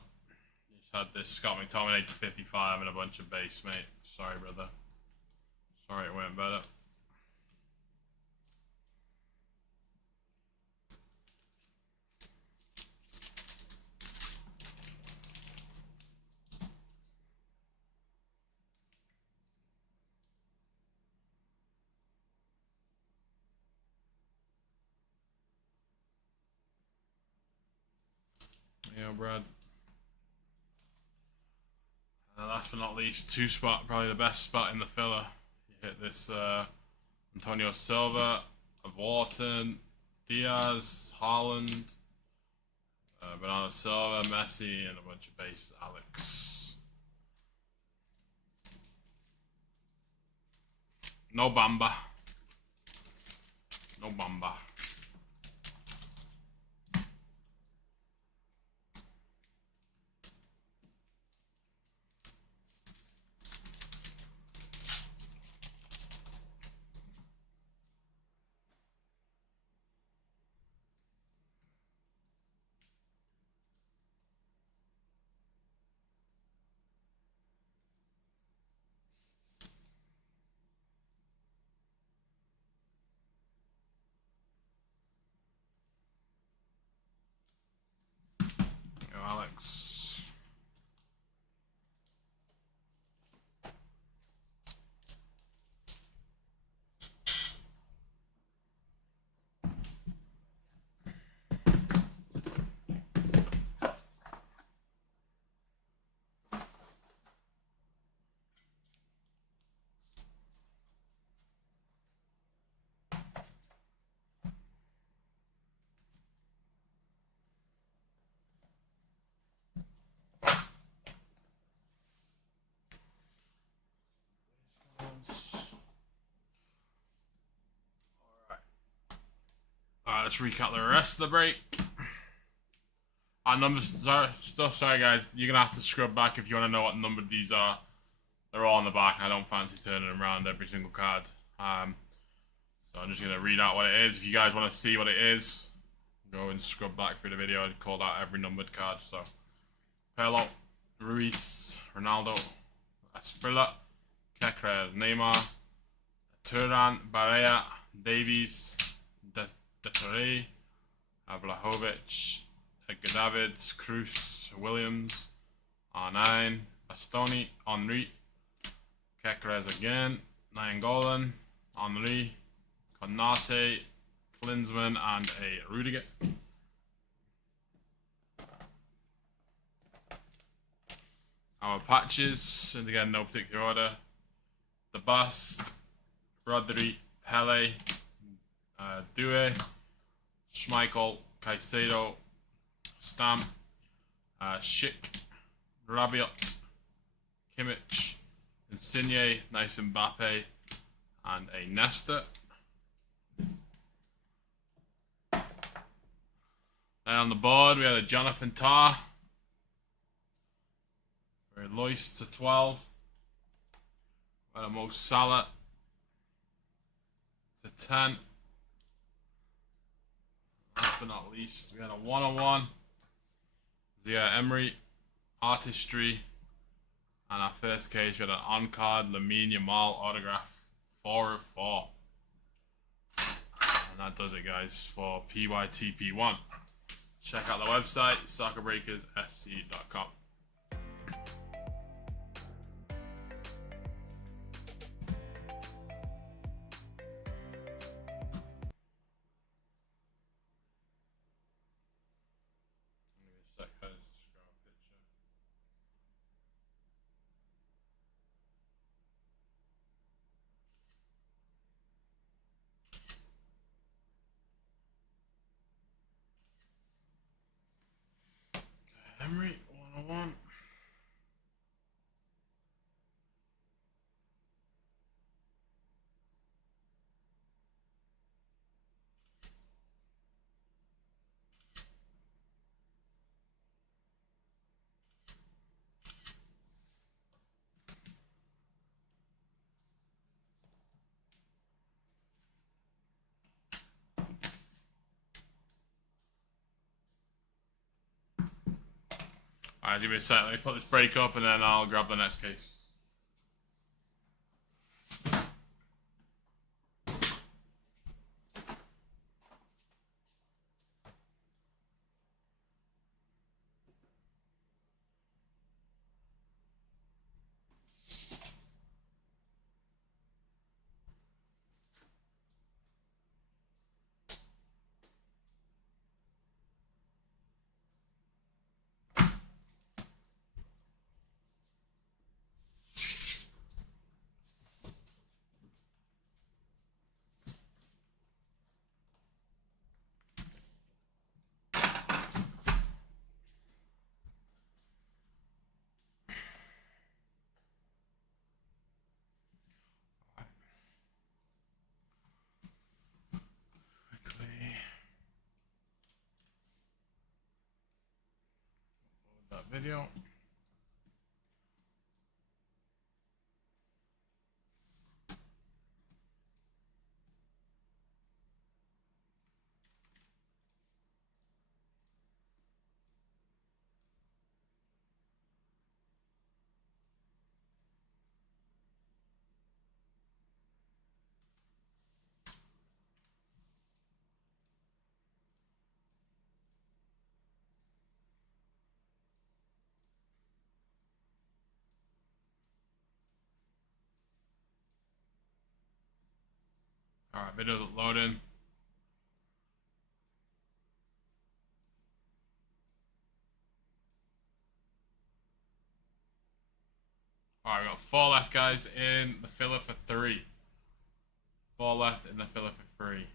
You just had this Scott McTominay to 55 and a bunch of base, mate. Sorry, brother. Sorry it went better. Yeah, Brad. And last but not least, 2 spot, probably the best spot in the filler. You hit this Antonio Silva, Wharton, Diaz, Haaland, Bernardo Silva, Messi, and a bunch of bases. Alex. No Bamba. No Bamba. Alex. Let's recap the rest of the break. Our numbers stuff. Sorry, guys. You're gonna have to scrub back if you want to know what number these are. They're all on the back. I don't fancy turning them around every single card. So I'm just going to read out what it is. If you guys want to see what it is, go and scrub back through the video and call out every numbered card. So Pelo, Ruiz, Ronaldo, Asprilla, Kekres, Neymar, Turan, Barea, Davies, Detoré, Vlahovic, Edgar Davids, Cruz, Williams, R9, Bastoni, Henry, Kekres again, Nainggolan, Henry, Konate, Klinsmann, and a Rudiger. Our patches, and again, no particular order. The Bust, Rodri, Pele, Due, Schmeichel, Caicedo, Stamp, Schick, Rabiot, Kimmich, Insigne, nice Mbappe, and a Nesta. Then on the board we had a Jonathan Tah for Lois to 12. We had a Mo Salah to 10. Last but not least, we had a 101. Zia Emery, Artistry, and our first case we had an on-card Lamine Yamal autograph 4 of 4. And that does it, guys, for PYTP1. Check out the website, soccerbreakersfc.com. Emery, 101. Alright, give me a sec. Let me put this break up and then I'll grab the next case. Video. Alright, video's loading. Alright, we got 4 left, guys, in the filler for 3. 4 left in the filler for 3.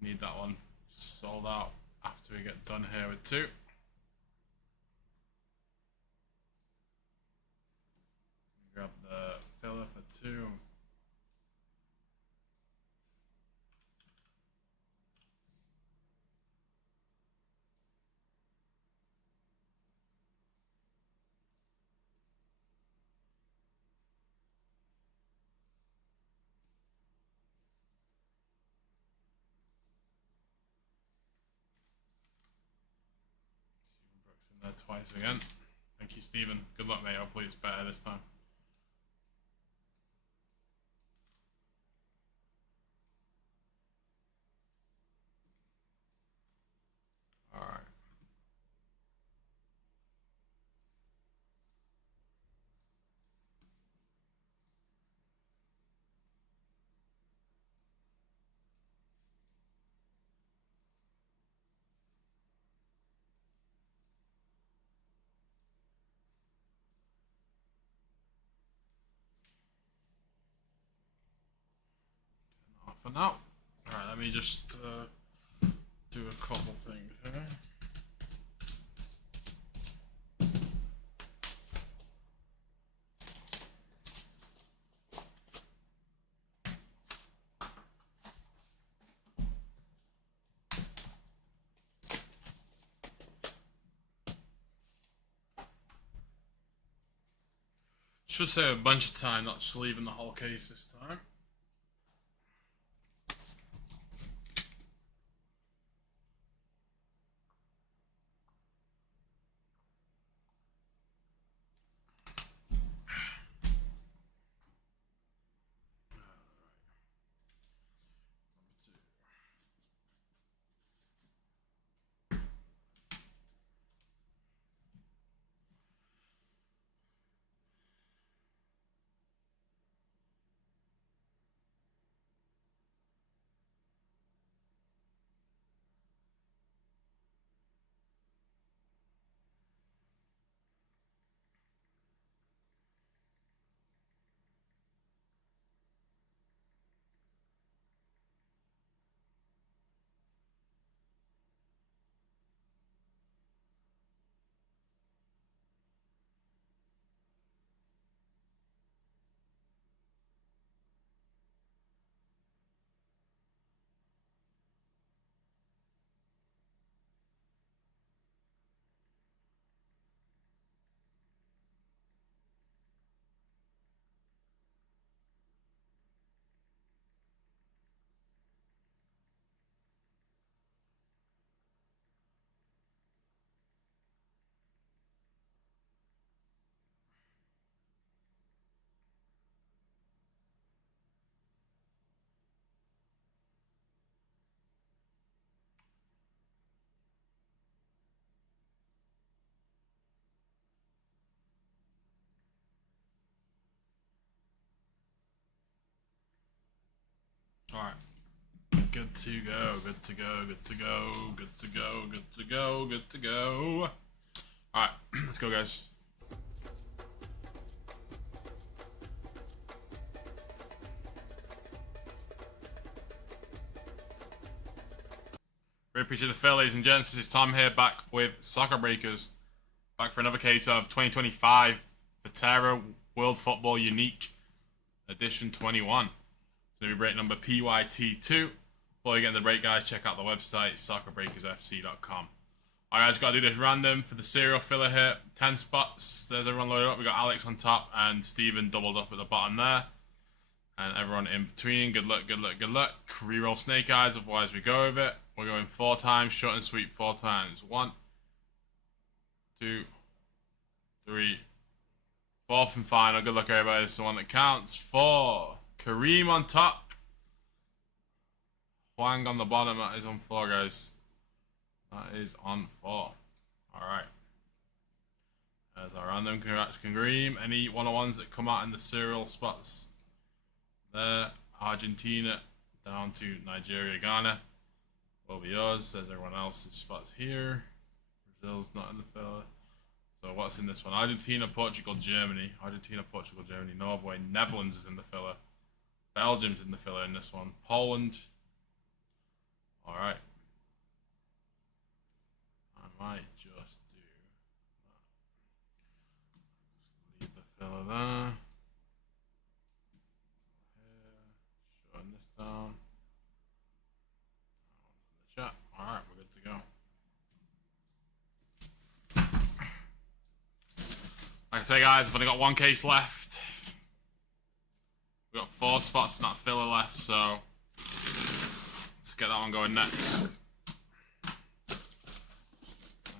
Need that one sold out after we get done here with 2. Grab the filler for 2. twice again. Thank you, Stephen. Good luck, mate. Hopefully it's better this time. Alright. For now. Alright, let me just do a couple things here. Should save a bunch of time not sleeving the whole case this time. Alright. Good to go, good to go, good to go, good to go, good to go, good to go. Alright, let's go, guys. Really appreciate the fill, ladies and gents. This is Tom here, back with Soccer Breakers. Back for another case of 2025 Futera World Football Unique Edition 21. So we break number PYT2. Before you get into the break, guys, check out the website, soccerbreakersfc.com. Alright, guys, got to do this random for the serial filler here. 10 spots. There's everyone loaded up. We got Alex on top and Steven doubled up at the bottom there. And everyone in between. Good luck, good luck, good luck. Reroll snake eyes, otherwise we go with it. We're going 4 times, short and sweet 4 times. 1, 2, 3, 4th and final. Good luck, everybody. This is the one that counts. 4. Kareem on top. Huang on the bottom. That is on 4, guys. That is on 4. Alright. There's our random. Congrats, Kareem. Any one-on-ones that come out in the serial spots there. Argentina down to Nigeria, Ghana will be yours. There's everyone else's spots here. Brazil's not in the filler. So what's in this one? Argentina, Portugal, Germany. Argentina, Portugal, Germany. Norway, Netherlands is in the filler. Belgium's in the filler in this one. Poland. Alright. I might just do that. Just leave the filler there. Here. Shutting this down. The chat. Alright, we're good to go. Like I say, guys, I've only got 1 case left. We've got 4 spots in that filler left, so let's get that one going next.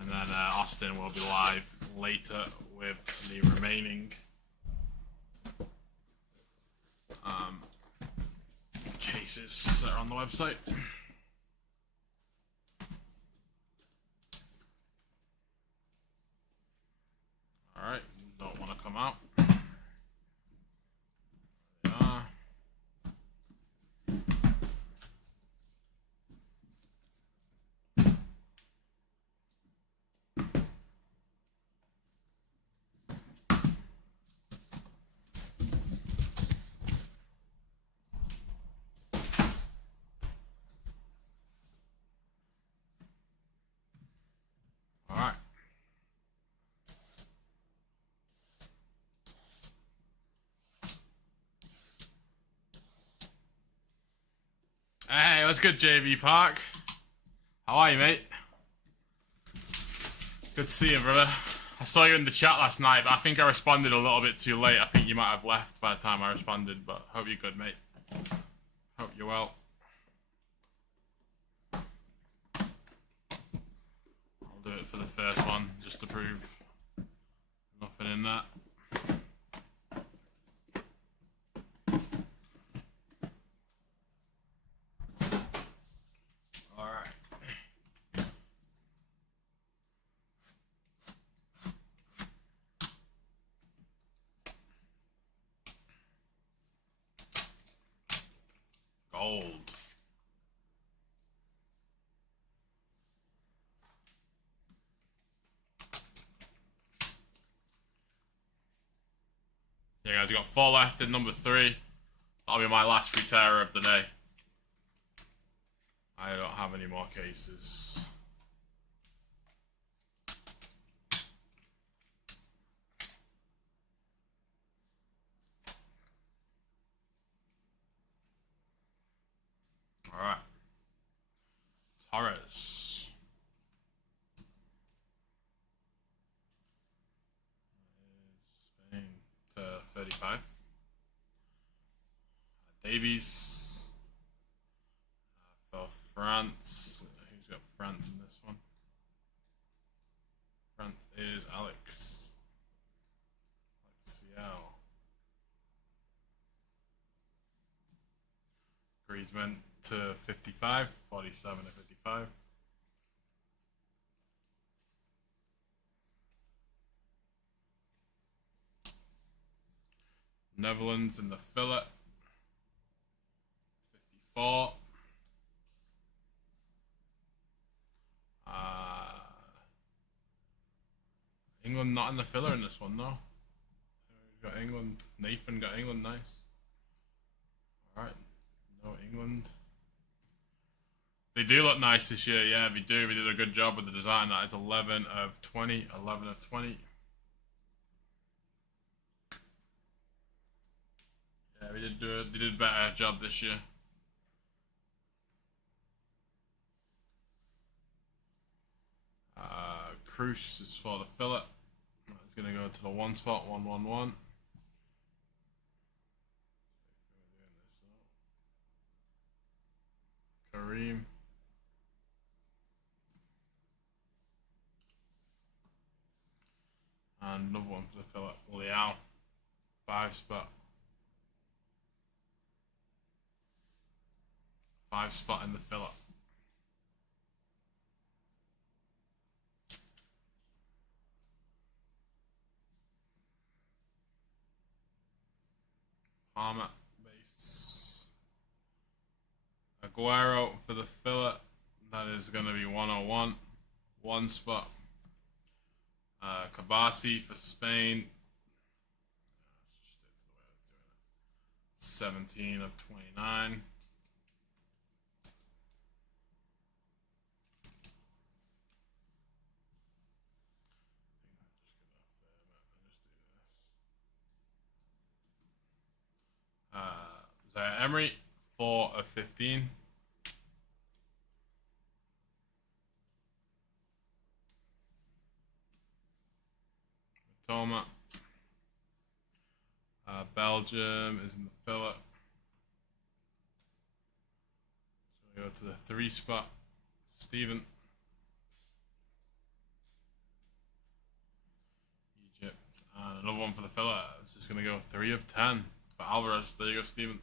And And then Austin will be live later with the remaining cases that are on the website. Alright, don't want to come out. There they are. Alright. Hey, what's good, JB Park? How are you, mate? Good to see you, brother. I saw you in the chat last night, but I think I responded a little bit too late. I think you might have left by the time I responded, but hope you're good, mate. Hope you're well. I'll do it for the first one, just to prove nothing in that. Gold. Yeah, guys, we got 4 left in number 3. That'll be my last Futera of the day. I don't have any more cases. Alright. Torres. Spain to 35. Davies. For France. Who's got France in this one? France is Alex. Alexiel. Griezmann to 55, 47 to 55. Netherlands in the fillet. 54. England not in the filler in this one, no. We've got England. Nathan got England, nice. Alright, no England. They do look nice this year, yeah, we do. We did a good job with the design. That is 11 of 20. 11 of 20. Yeah, they did a better job this year. Cruz is for the fillet. It's going to go to the 1 spot, 1-1-1. Kareem. And another one for the fillet. Liao. 5 spot. 5 spot in the fillet. Palmer base. Aguero for the fillet. That is going to be 101. 1 spot. Kabasi for Spain. 17 of 29. Zaire Emery, 4 of 15. Toma. Belgium is in the fillet. So we go to the 3 spot. Steven. Another one for the filler. It's just going to go 3 of 10 for Alvarez. There you go, Steven.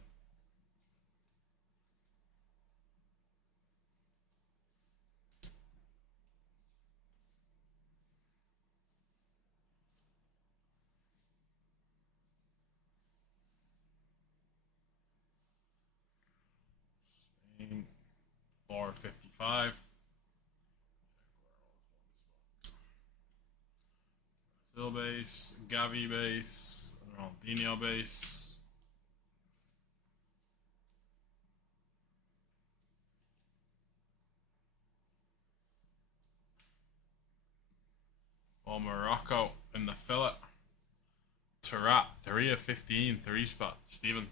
Spain, 4 of 55. Brazil base, Gavi base, Ronaldinho base. For Morocco in the fillet. Tarat, 3 of 15, 3 spot. Steven.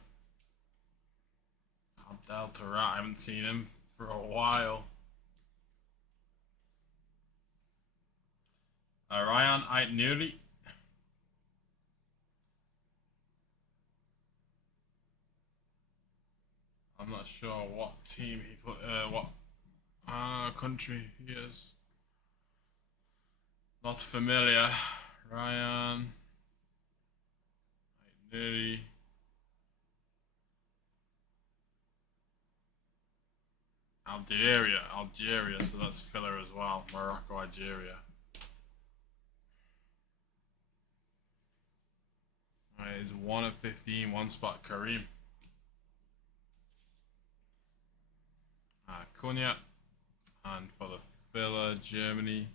Abdel Tarat, I haven't seen him for a while. Ryan Aitnuri. I'm not sure what team he put, what country he is. Not familiar. Ryan Aitnuri. Algeria, so that's filler as well. Morocco, Algeria. Alright, he's 1 of 15, 1 spot. Kareem. Cunha. And for the filler, Germany,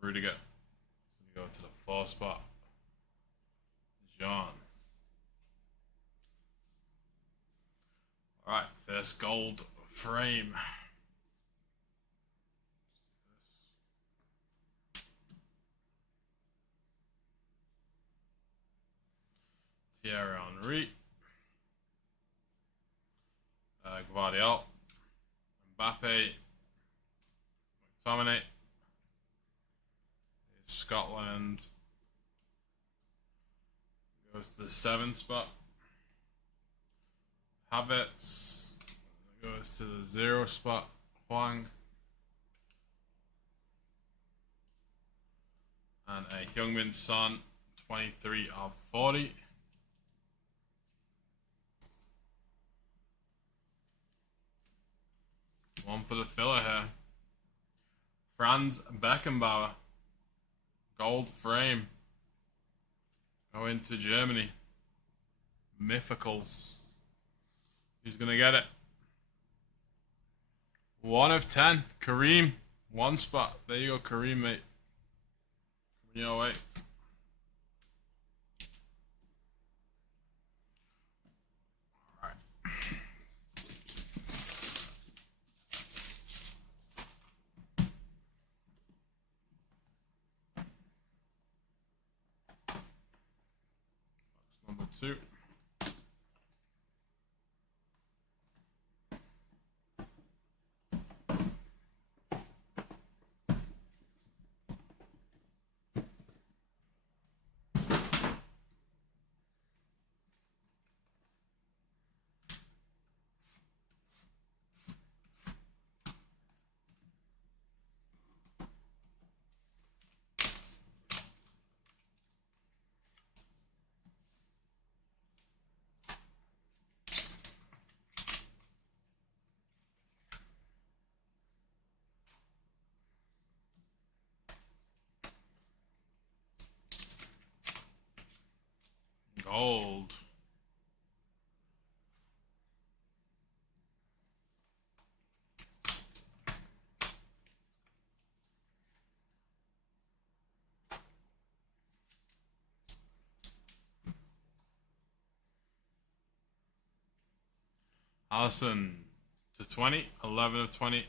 Rudiger. So we go to the 4 spot. Jean. Alright, first gold frame. Thierry Henry. Gvardiol. Mbappe. McTominay. Scotland. Goes to the 7 spot. Havertz. Goes to the 0 spot. Huang. And a Heung-min Son. 23 of 40. One for the filler here. Franz Beckenbauer. Gold frame. Going to Germany. Mythicals. Who's going to get it? 1 of 10. Kareem. 1 spot. There you go, Kareem, mate. Coming your way. Number 2. Gold. Allison to 20, 11 of 20.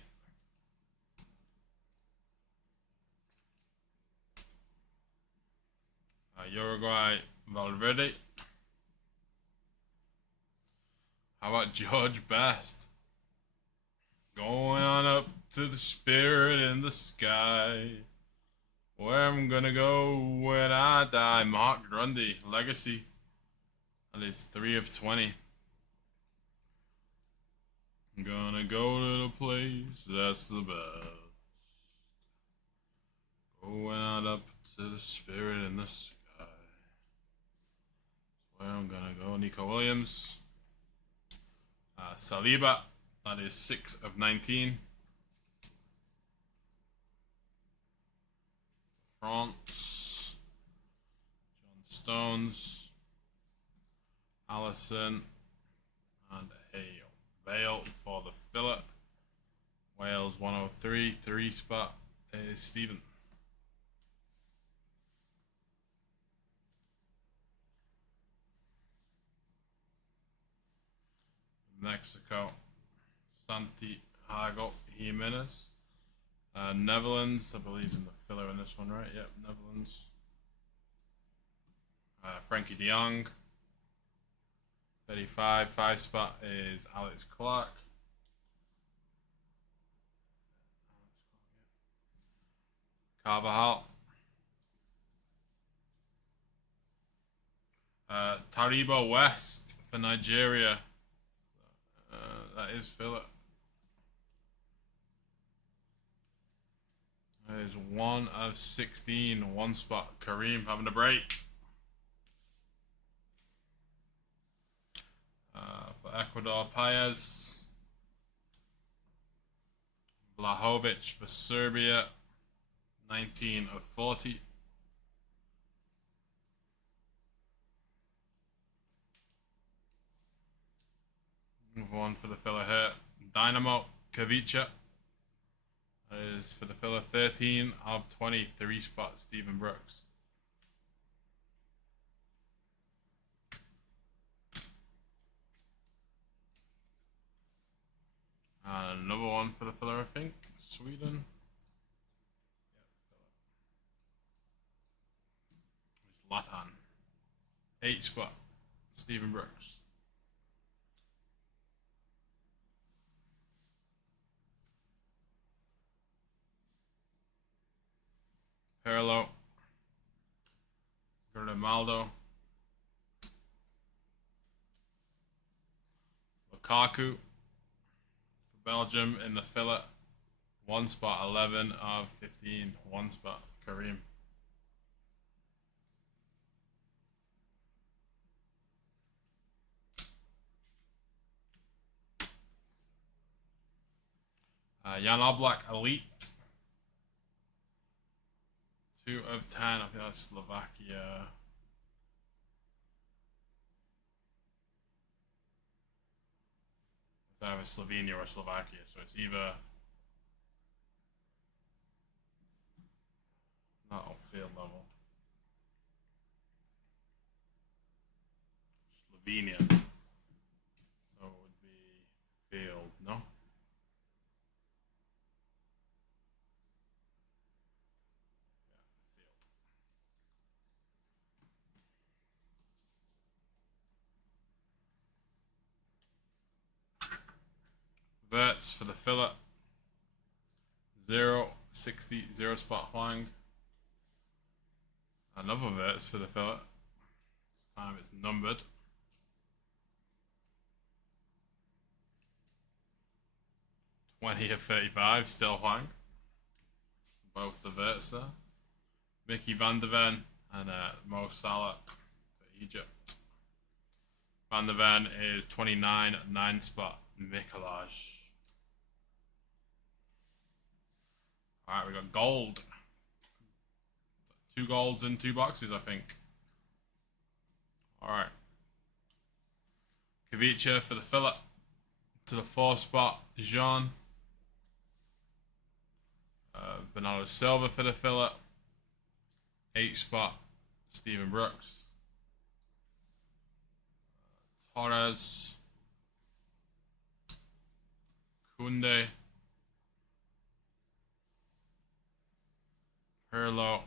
Uruguay, Valverde. How about George Best? Going on up to the spirit in the sky. Where I'm gonna go when I die. Mark Grundy, legacy. That is 3 of 20. I'm gonna go to the place that's the best. Going on up to the spirit in the sky. I'm gonna go Nico Williams. Saliba, that is 6 of 19. France. John Stones. Allison. And a Bale for the fillet. Wales 103, 3 spot is Stephen. Mexico, Santiago Jimenez. Netherlands, I believe, is in the filler in this one, right? Yep, Netherlands. Frankie de Jong. 35, 5 spot is Alex Clark. Carvajal. Taribo West for Nigeria. That is Philip. That is 1 of 16. 1 spot. Kareem having a break. For Ecuador, Paez. Vlahovic for Serbia. 19 of 40. Move on for the filler here. Dynamo Kavicha. That is for the filler 13 of 23 spots. Stephen Brooks. And another one for the filler, I think. Sweden. It's Latan. 8 spot. Stephen Brooks. Perlo. Grimaldo. Lukaku. Belgium in the fillet. 1 spot, 11 of 15. 1 spot, Kareem. Jan Oblak Elite. 2 of 10. I think that's Slovakia. It's either Slovenia or Slovakia, so it's either not on field level. Slovenia. So it would be field, no? Verts for the fillet. 0, 60, 0 spot Huang. Another Verts for the fillet. This time it's numbered. of 35, still Huang. Both the Verts there. Mickey van der Ven and Mo Salah for Egypt. Van der Ven is 29, 9 spot Mikolaj. Alright, we got gold. 2 golds in 2 boxes, I think. Alright. Kavicha for the fillet. To the 4 spot, Jean. Bernardo Silva for the fillet. 8 spot, Stephen Brooks. Torres. Kunde. Perlo.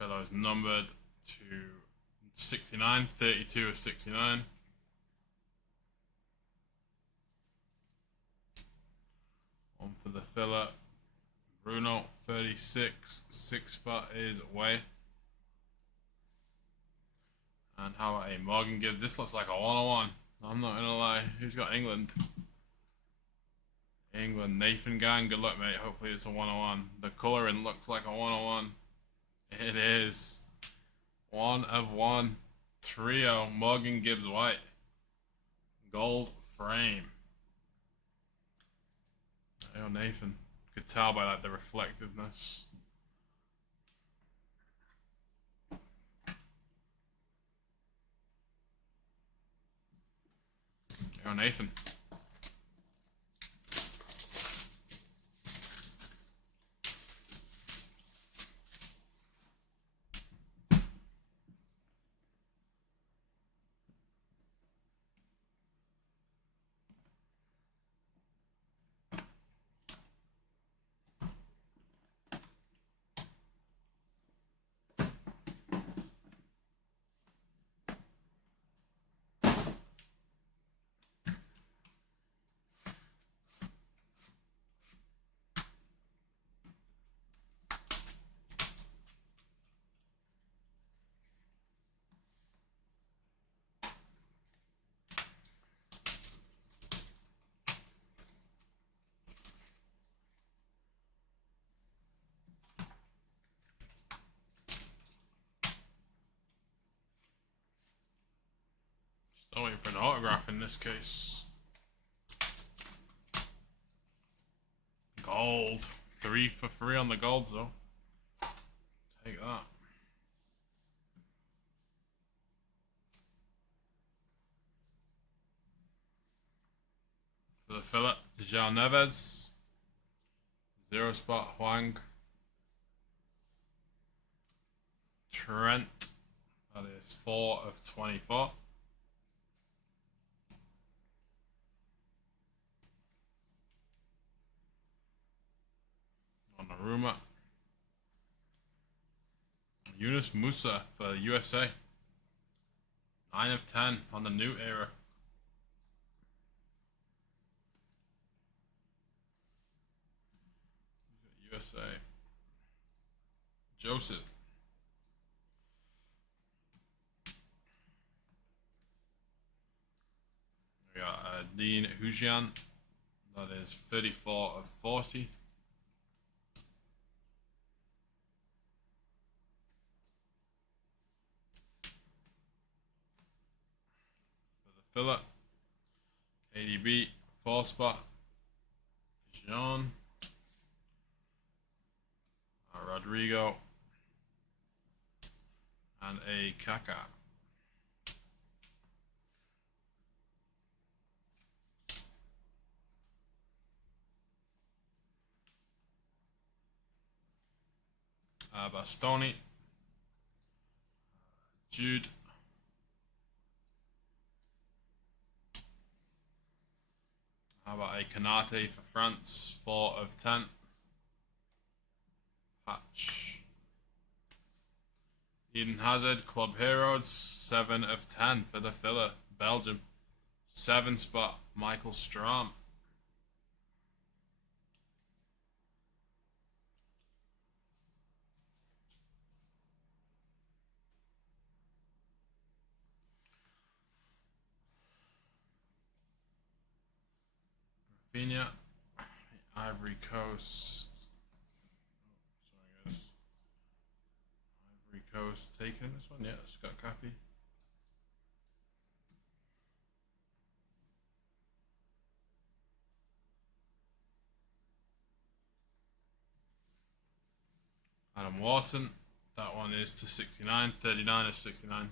Perlo is numbered to 69, 32 of 69. One for the filler. Bruno, 36. 6 spot is away. And how about a Morgan Gibbs? This looks like a 101. I'm not gonna lie. Who's got England? England, Nathan Gang, good luck, mate. Hopefully it's a 101. The colouring looks like a 101. It is. 1 of 1. Trio, Morgan Gibbs White. Gold frame. Oh, Nathan. Could tell by like the reflectiveness. Oh, Nathan. Still waiting for an autograph in this case. Gold. 3 for 3 on the golds though. Take that. For the fillet, João Neves. 0 spot, Huang. Trent. That is 4 of 24. Donnarumma. Yunus Musa for USA. 9 of 10 on the new era. USA. Joseph. We got Dean Hujian. That is 34 of 40. For the filler, ADB, 4 spot, Jean, Rodrigo, and a Kaka. Bastoni, Jude, how about a Kanate for France, 4 of 10. Patch. Eden Hazard, Club Heroes, 7 of 10 for the filler, Belgium. 7 spot, Michael Strom. Rafinha, Ivory Coast. Sorry guys. Ivory Coast taken this one, yeah, it's got a copy. Adam Wharton, that one is to 69, 39 of 69.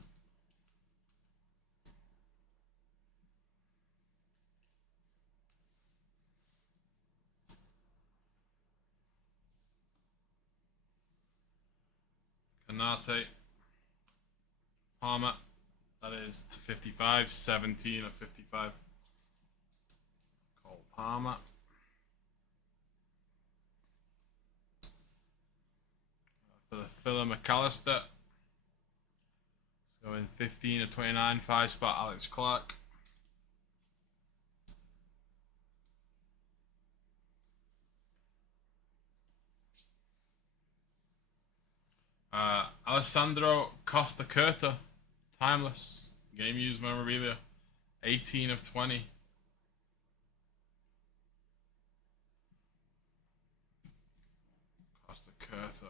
Kanate, Palmer, that is to 55, 17 of 55. Cole Palmer. For the filler, McAllister. So in 15 of 29, 5 spot, Alex Clark. Alessandro Costa Curta, timeless, game used memorabilia, 18 of 20. Costa Curta.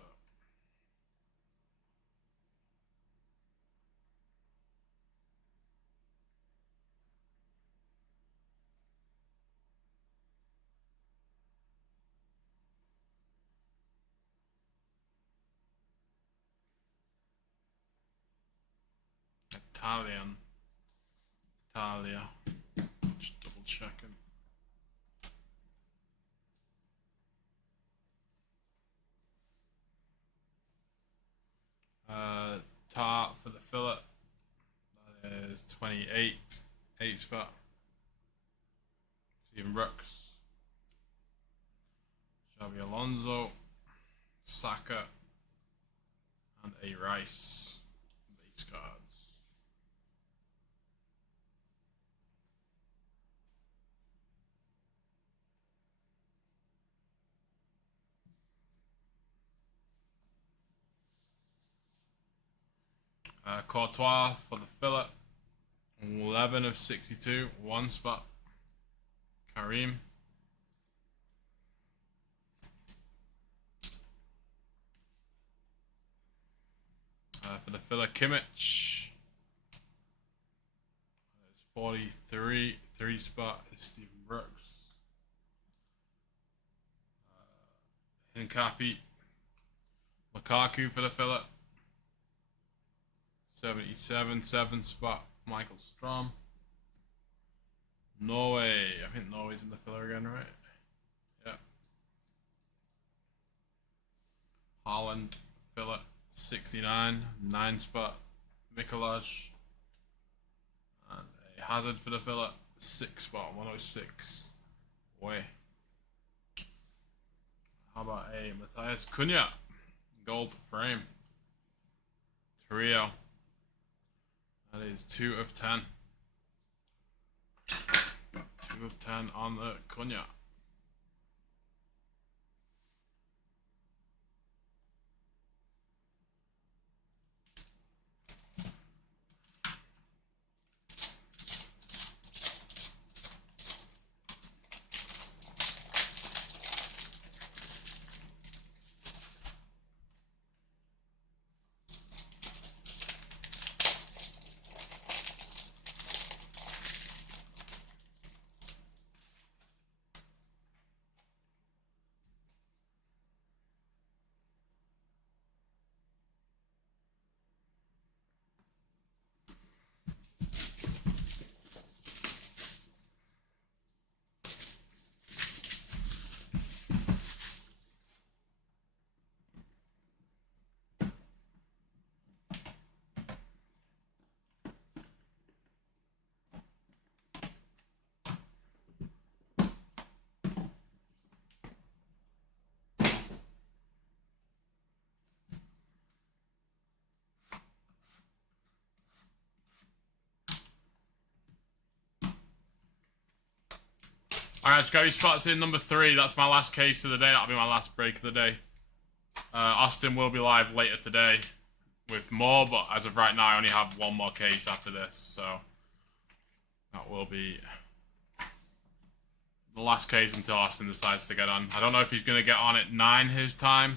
Italia. Just double checking. Tar for the fillet. That is 28. 8 spot. Steven Brooks. Xabi Alonso. Saka. And a Rice. Base cards. Courtois for the fillet. 11 of 62. 1 spot. Karim. For the filler, Kimmich. It's 43, 3 spot is Steven Brooks. Hincapi. Lukaku for the filler. 77, 7 spot, Michael Strom. Norway. I think Norway's in the filler again, right? Yeah. Holland, filler. 69, 9 spot, Mikolaj. And a Hazard for the filler, 6 spot, 106. Way. How about a Matthias Cunha? Gold frame. Trio. That is 2 of 10. 2 of 10 on the Cunha. Alright, Scotty spots in number 3. That's my last case of the day. That'll be my last break of the day. Austin will be live later today with more, but as of right now, I only have 1 more case after this, so that will be the last case until Austin decides to get on. I don't know if he's going to get on at 9 his time,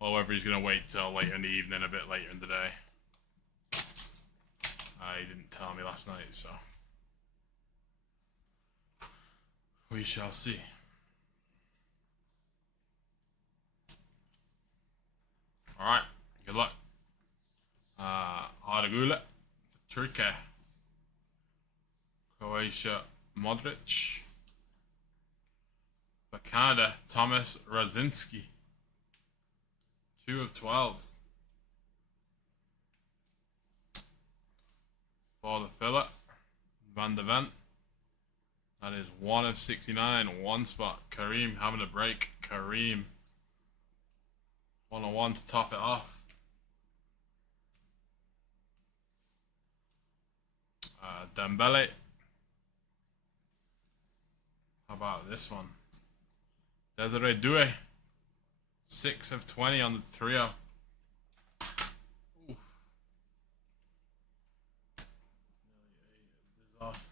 or whether he's going to wait till later in the evening, a bit later in the day. He didn't tell me last night, so we shall see. Alright, good luck. Aragula for Turkey. Croatia, Modric. For Canada, Thomas Radzinski. 2 of 12. For the filler, Van de Ven. That is 1 of 69, 1 spot. Karim having a break. Karim. 101 to top it off. Dembele. How about this one? Desiree Doué. 6 of 20 on the trio. Oof. Disaster.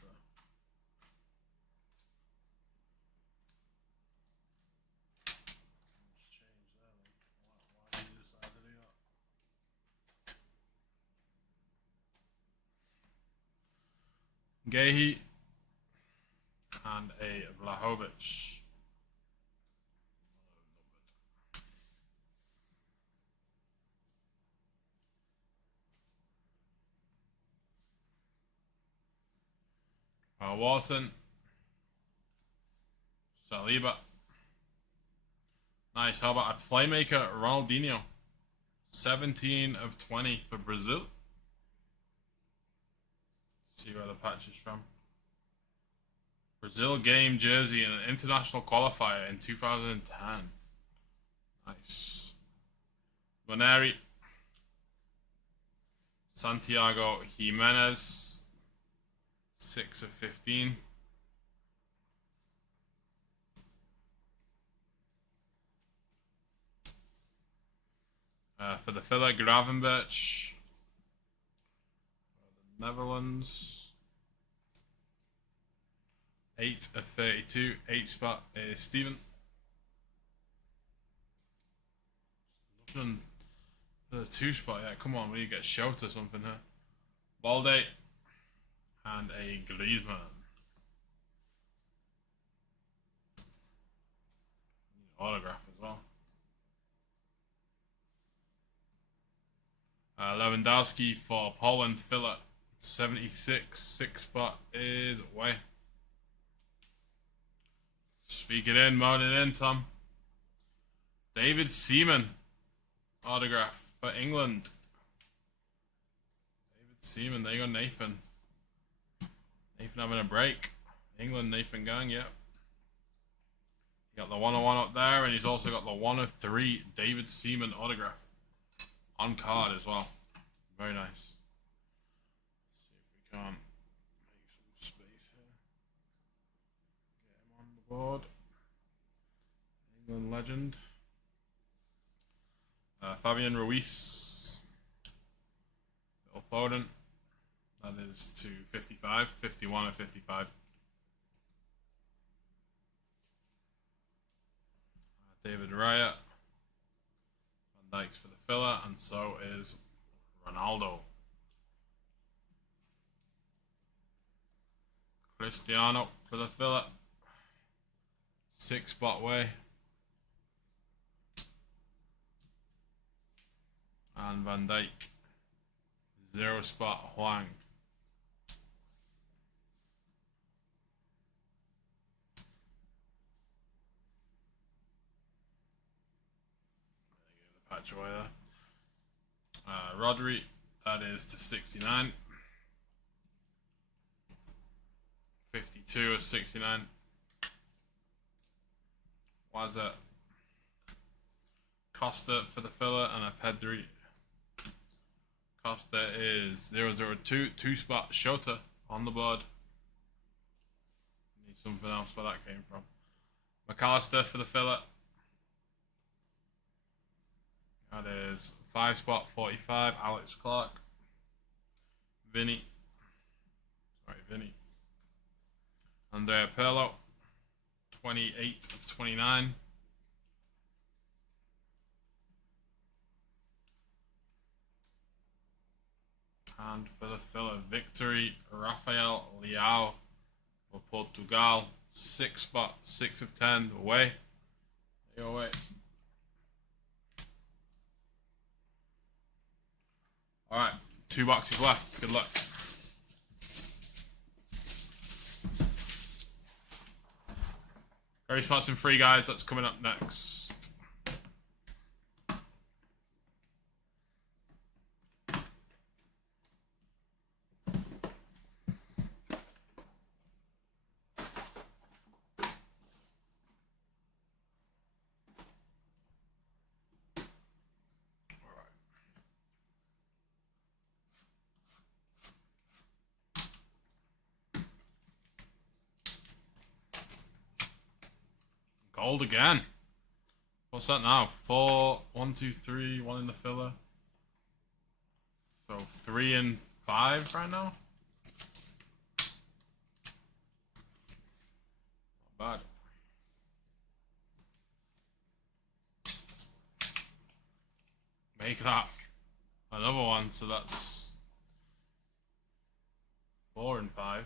Gehi and a Vlahovic. Wharton. Saliba. Nice. How about a playmaker, Ronaldinho? 17 of 20 for Brazil. See where the patch is from. Brazil game jersey in an international qualifier in 2010. Nice. Boneri. Santiago Jimenez. 6 of 15. For the filler, Gravenberch. The Netherlands. 8 of 32. 8 spot is Steven. Nothing for the 2 spot yet. Come on, we need to get a shout or something here. Balde. And a Griezmann. Autograph as well. Lewandowski for Poland filler. 76. 6 spot is away. Speak it in, moan it in, Tom. David Seaman. Autograph for England. David Seaman. There you go, Nathan. Nathan having a break. England, Nathan gang, yep. He got the 101 up there, and he's also got the 1 of 3 David Seaman autograph. On card as well. Very nice. Let's see if we can make some space here. Get him on the board. England legend. Fabian Ruiz. Phil Foden. That is to 55. 51 of 55. David Raya. Van Dijk's for the filler, and so is Ronaldo. Cristiano for the filler. 6 spot way. And Van Dijk. 0 spot Huang. Patch away there. Rodri, that is to 69. 52 of 69. Waza. Costa for the filler and a Pedri. Costa is 002. 2 spot Shota on the board. Need something else where that came from. McAllister for the filler. That is 5 spot 45. Alex Clark. Vinny. Andrea Pirlo. 28 of 29. And for the filler, victory, Rafael Leao for Portugal. 6 spot, 6 of 10. Away. There you go, away. Alright, 2 boxes left. Good luck. Very spots and free, guys. That's coming up next. Gold again. What's that now? 4, 1, 2, 3, 1 in the filler. So 3 and 5 right now. Not bad. Make that another one, so that's 4 and 5.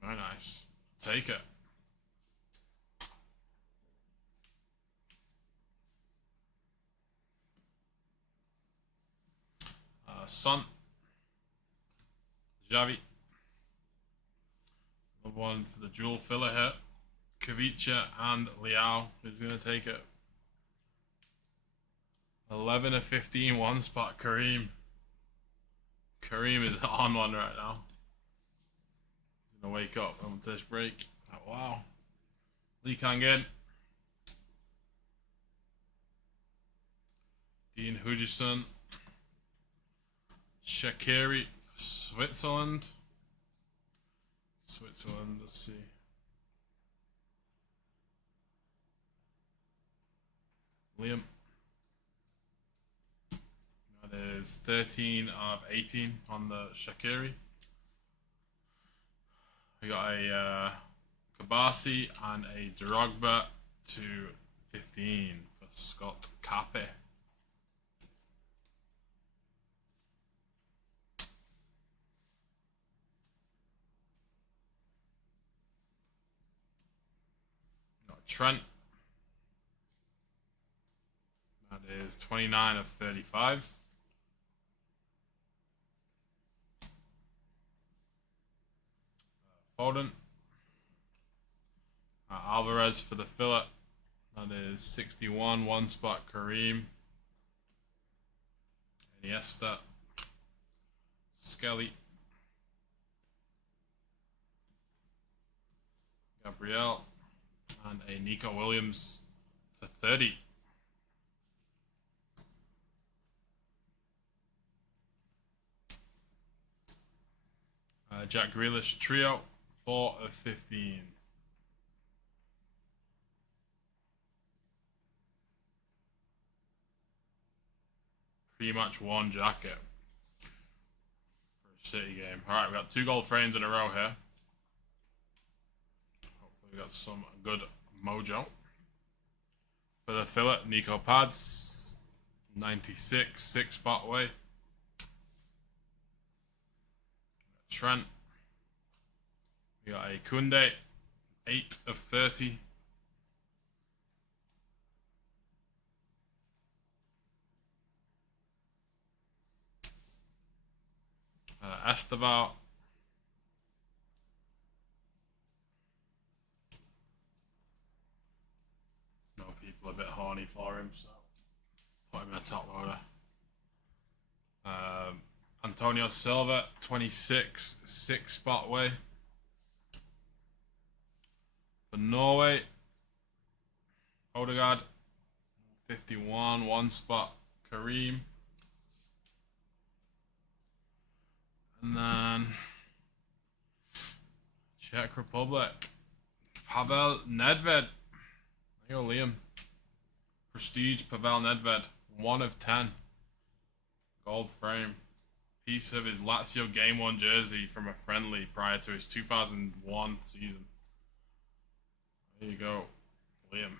Very nice. Take it. Son. Xavi. Another one for the dual filler here. Kavicha and Liao. Who's going to take it? 11 of 15, one spot. Kareem. Kareem is on one right now. He's going to wake up on this break. Oh, wow. Lee Kang-in. Dean Hujison. Shaqiri for Switzerland. Let's see. Liam. That is 13 of 18 on the Shaqiri. We got a Kabasi and a Drogba to 15 for Scott Cappe. Got Trent. That is 29 of 35. Foden. Alvarez for the filler. That is 61, one spot. Kareem. Iniesta. Skelly. Gabriel. And a Nico Williams to 30. Jack Grealish trio, 4 of 15. Pretty much one jacket for a City game. Alright, we got 2 gold frames in a row here. Hopefully we got some good mojo. For the filler, Nico Pads, 96, 6 spot away. Trent. We got a Kunde, 8 of 30. Esteval. No, people are a bit horny for him, so put him in a top loader. Antonio Silva, 26, 6 spot away. For Norway, Odegaard, 51, 1 spot. Kareem. And then Czech Republic, Pavel Nedved. There you go, Liam. Prestige Pavel Nedved, 1 of 10. Gold frame. Piece of his Lazio Game 1 jersey from a friendly prior to his 2001 season. There you go, Liam.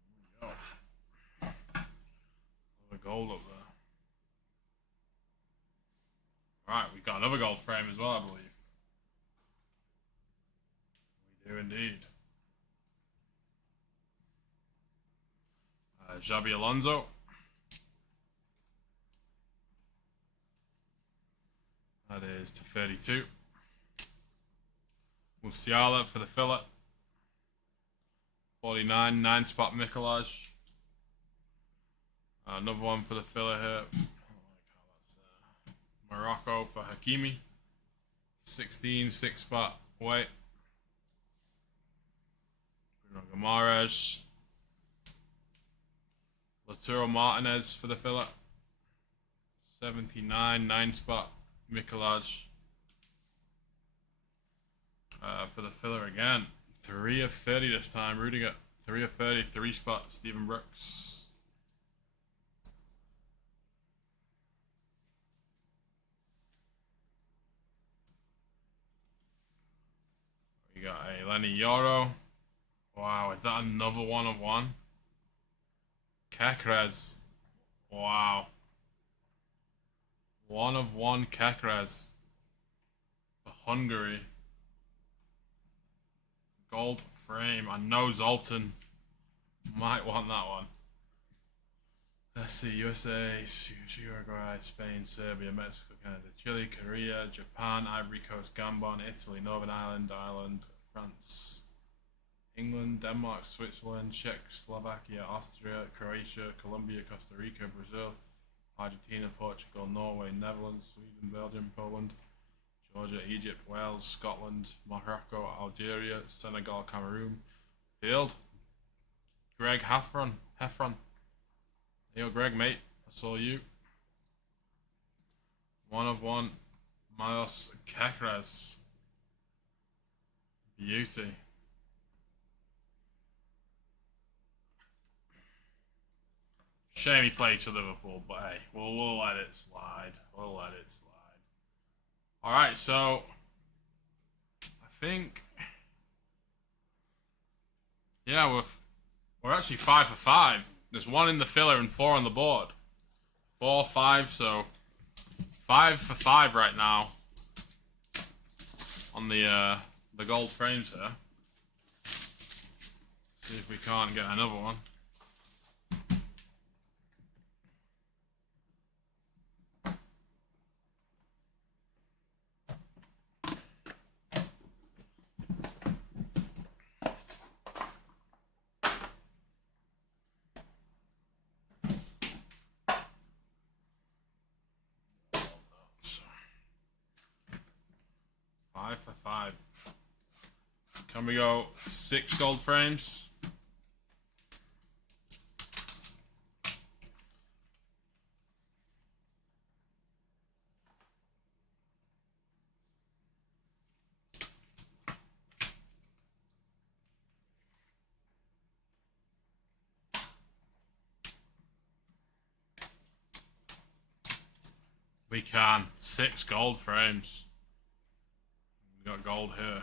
There we go. Another gold up there. Alright, we've got another gold frame as well, I believe. We do indeed. Xabi Alonso. That is to 32. Musiala for the filler. 49, 9 spot Mikolaj. Another one for the filler here. Morocco for Hakimi. 16, 6 spot White. Bruno Guimaraes. Lautaro Martinez for the filler. 79, 9 spot Mikolaj. For the filler again. 3 of 30 this time. Rudiger. 3 of 30, 3 spot Stephen Brooks. We got a Lenny Yoro. Wow, is that another 1 of 1? Kekres. Wow. 1 of 1 Kekres. For Hungary. Gold frame. I know Zoltan might want that one. Let's see, USA, Uruguay, Spain, Serbia, Mexico, Canada, Chile, Korea, Japan, Ivory Coast, Gabon, Italy, Northern Ireland, Ireland, France, England, Denmark, Switzerland, Czech, Slovakia, Austria, Croatia, Colombia, Costa Rica, Brazil, Argentina, Portugal, Norway, Netherlands, Sweden, Belgium, Poland, Georgia, Egypt, Wales, Scotland, Morocco, Algeria, Senegal, Cameroon. Field. Greg Heffron. Yo, Greg, mate. I saw you. 1 of 1. Milos Kekres. Beauty. Shame he played for Liverpool, but hey, we'll let it slide. We'll let it slide. Alright, so I think, yeah, we're actually 5 for 5. There's 1 in the filler and 4 on the board. 4, 5, so 5 for 5 right now on the gold frames here. See if we can't get another one. For 5. Can we go 6 gold frames? We can. 6 gold frames. We got gold here.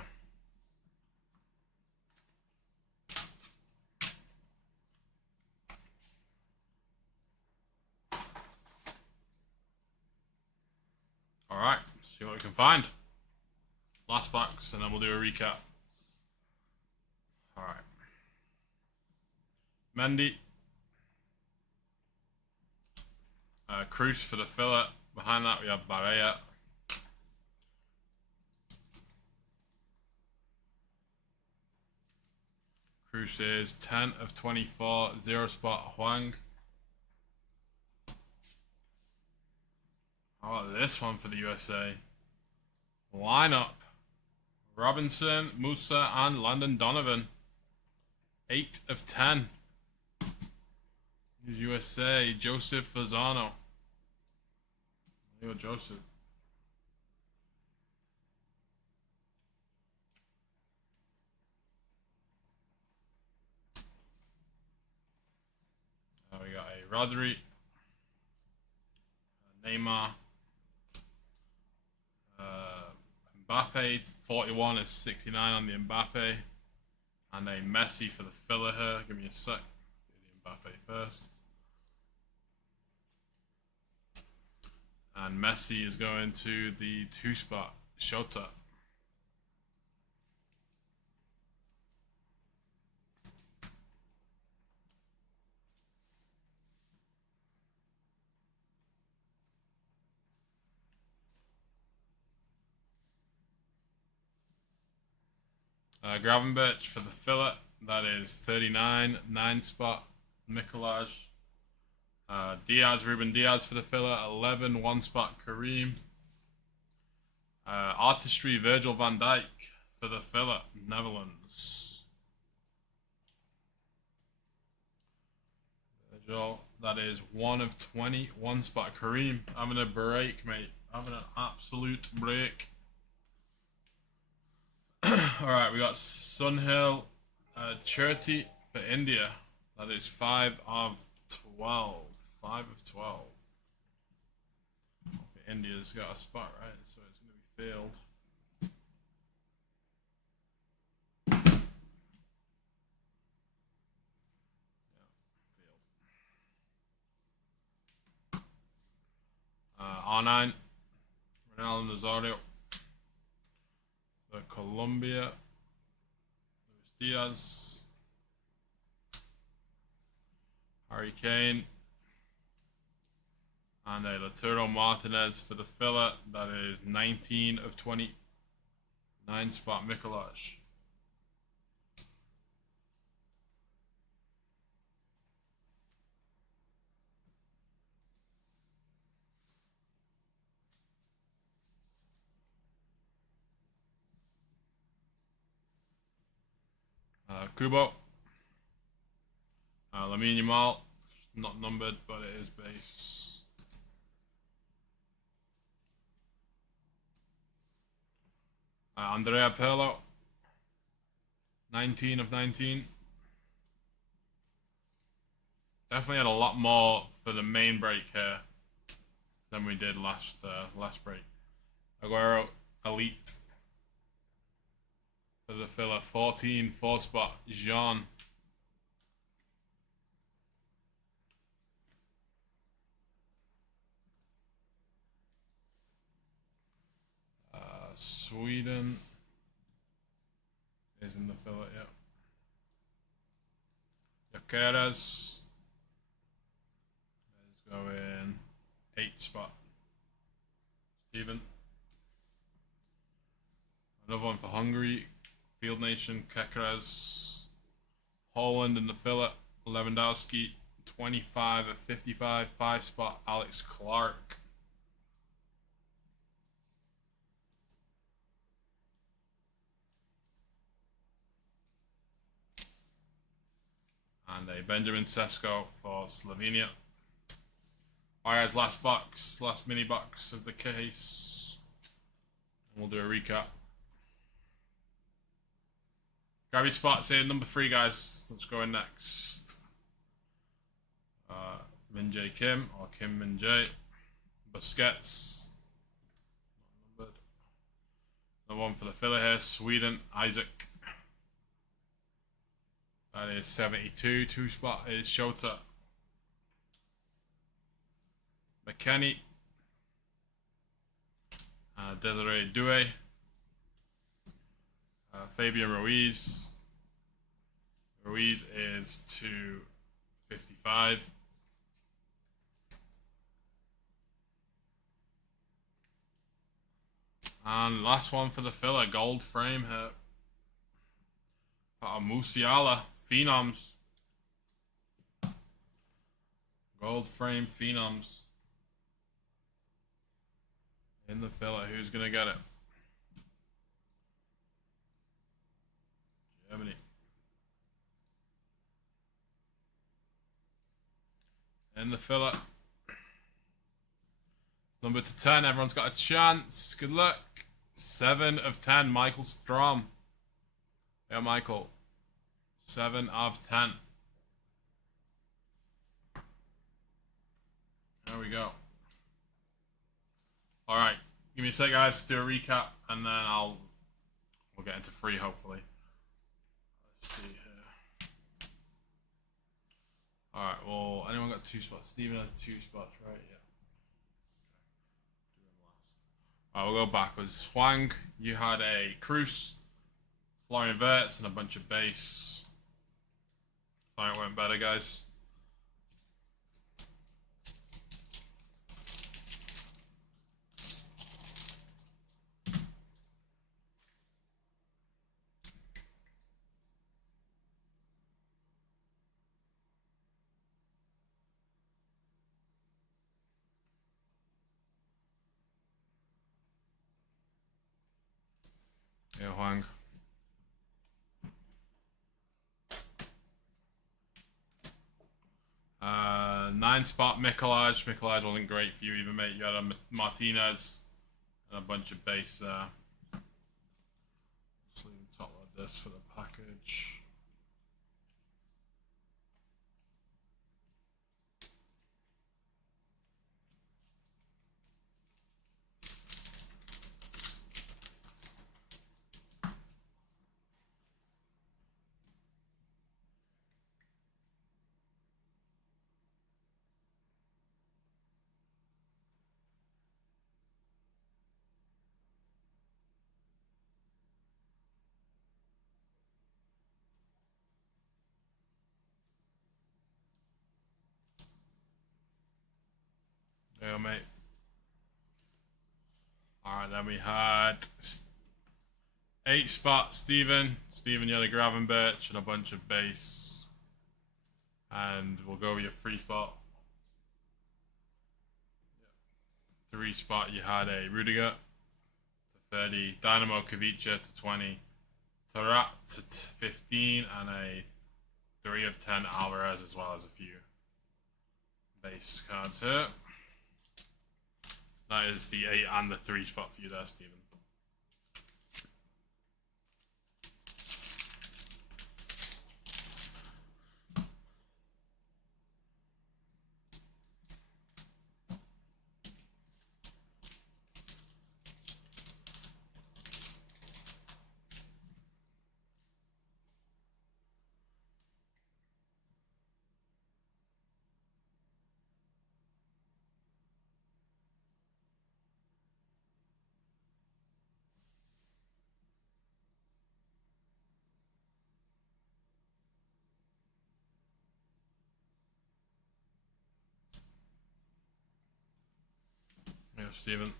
Alright, see what we can find. Last box, and then we'll do a recap. Alright. Mendy. Cruz for the filler. Behind that we have Barea. Cruz is 10 of 24, 0 spot Huang. How about this one for the USA? Lineup. Robinson, Musa, and Landon Donovan. 8 of 10. Here's USA, Joseph Fazano. Yo, Joseph. We got a Rodri, Neymar, Mbappe, 41 is 69 on the Mbappe, and a Messi for the filler here. Give me a sec. Do the Mbappe first. And Messi is going to the 2 spot, Shota. Gravenberch for the filler. That is 39, 9 spot, Mikolaj. Diaz, Ruben Diaz for the filler. 11, 1 spot, Kareem. Artistry, Virgil van Dijk for the filler, Netherlands. Virgil, that is 1 of 20, 1 spot, Kareem. Having a break, mate. Having an absolute break. Alright, we got Sunhill, Chirti for India. That is 5 of 12. 5 of 12. For India's got a spot, right? So it's going to be field. R9, Ronaldo Nazario. For Colombia, Luis Diaz, Harry Kane, And a Lautaro Martinez for the filler. That is 19 of 20. 9-spot Mikolaj. Kubo. Lamine Yamal. Not numbered, but it is base. Andrea Pirlo. 19 of 19. Definitely had a lot more for the main break here than we did last break. Aguero, Elite. For the filler, 14, 4-spot, Jean. Sweden is in the filler, yeah. Jokeres is going 8-spot. Steven. Another one for Hungary. Field Nation, Kekres. Holland in the filler, Lewandowski. 25 of 55, 5-spot, Alex Clark. And a Benjamin Sesko for Slovenia. Alright guys, last box, last mini box of the case. And we'll do a recap. Grab your spots here, number 3 guys. Let's go in next. Min Jae Kim, or Kim Min Jae. Busquets. Not numbered. Another one for the filler here, Sweden, Isaac. That is 72. 2-spot is Shota. McKennie. Desiree Doué. Fabian Ruiz. Ruiz is 255. And last one for the filler, gold frame here. Musiala, Phenoms. Gold frame Phenoms. In the filler, who's going to get it? Germany. In the filler. Number to 10, everyone's got a chance. Good luck. 7 of 10, Michael Strom. Yeah, Michael. 7 of 10. There we go. Alright, give me a sec guys, let's do a recap and then we'll get into free hopefully. Let's see here. Alright, well, anyone got 2 spots? Steven has 2 spots, right? Yeah. Do him last. Alright, we'll go backwards. Hwang, you had a Cruz, Florian Wirtz, and a bunch of base. Alright, went better, guys. Yeah, Hwang. Nine spot Mikolaj. Mikolaj wasn't great for you either, mate. You had a Martinez and a bunch of base there. Let's leave the top like this for the package. There you go, mate. Alright, then we had 8 spot Steven. Steven, you had a Gravenberch and a bunch of base. And we'll go with your 3 spot. 3 spot, you had a Rudiger to 30, Dynamo Kavicha to 20, Tarat to 15, and a 3 of 10 Alvarez, as well as a few base cards here. That is the 8 and the 3 spot for you there, Steven. Yeah, Steven.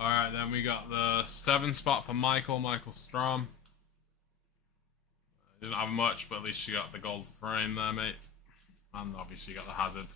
Alright, then we got the 7 spot for Michael Strom. Didn't have much, but at least you got the gold frame there, mate. And obviously you got the hazard.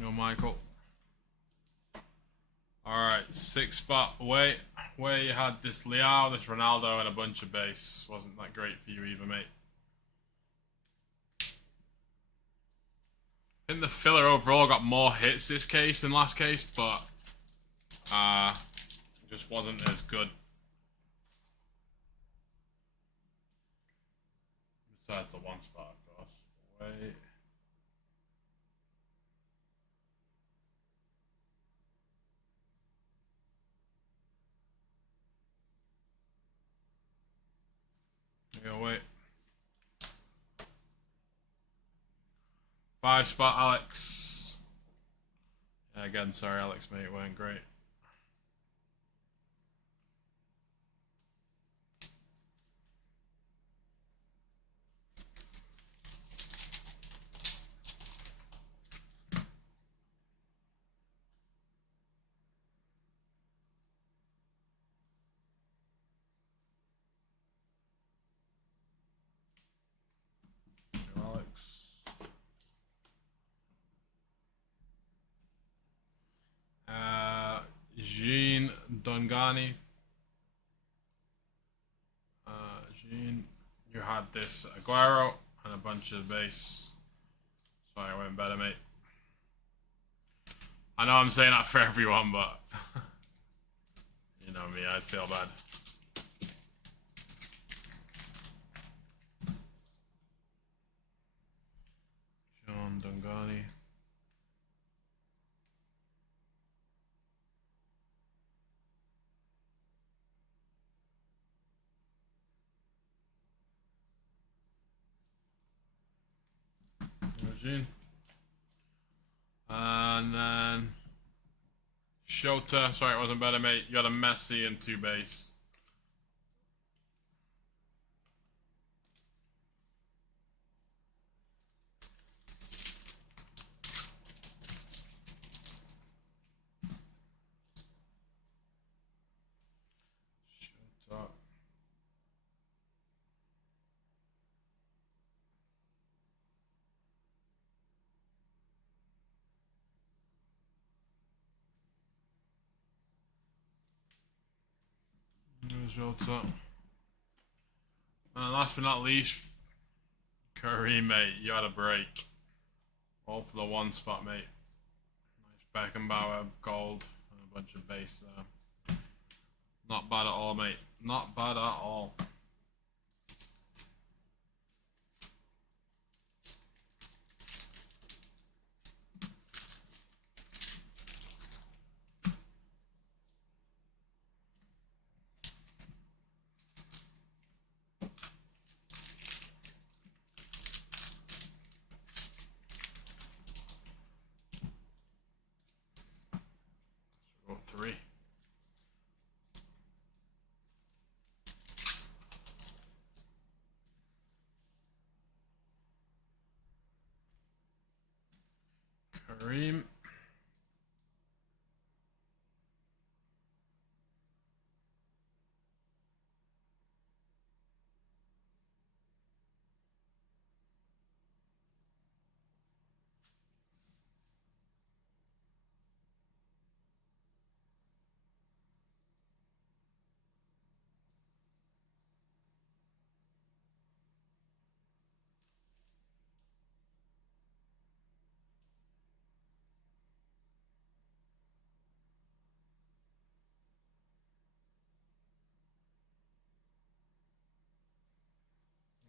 Yo, Michael. Alright, 6 spot away. Where you had this Leao, this Ronaldo, and a bunch of base. Wasn't that great for you either, mate. I think the filler overall got more hits this case than last case, but just wasn't as good. Besides the 1 spot, of course. Wait. Wait. 5 spot Alex. Yeah, again, sorry Alex, mate, it weren't great. Jean Dongani. Jean, you had this Aguero and a bunch of base. Sorry, I went better, mate. I know I'm saying that for everyone, but you know me, I feel bad. Jean Dongani. And then Shota, sorry it wasn't better, mate. You got a Messi and 2 base. Shota. And last but not least, Curry, mate, you had a break. All for the 1 spot, mate. Nice Beckenbauer, gold, and a bunch of base there. Not bad at all, mate. Not bad at all. Kareem.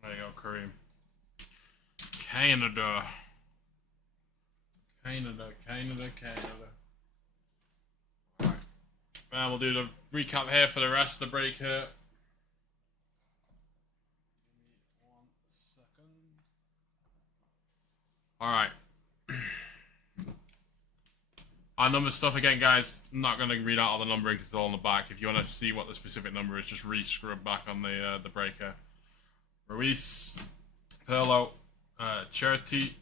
There you go, Kareem. Canada. Alright. And we'll do the recap here for the rest of the break here. Alright. Our number stuff again, guys. I'm not going to read out all the numbering because it's all on the back. If you want to see what the specific number is, just re-scrub back on the breaker. Ruiz, Pirlo, Cherty,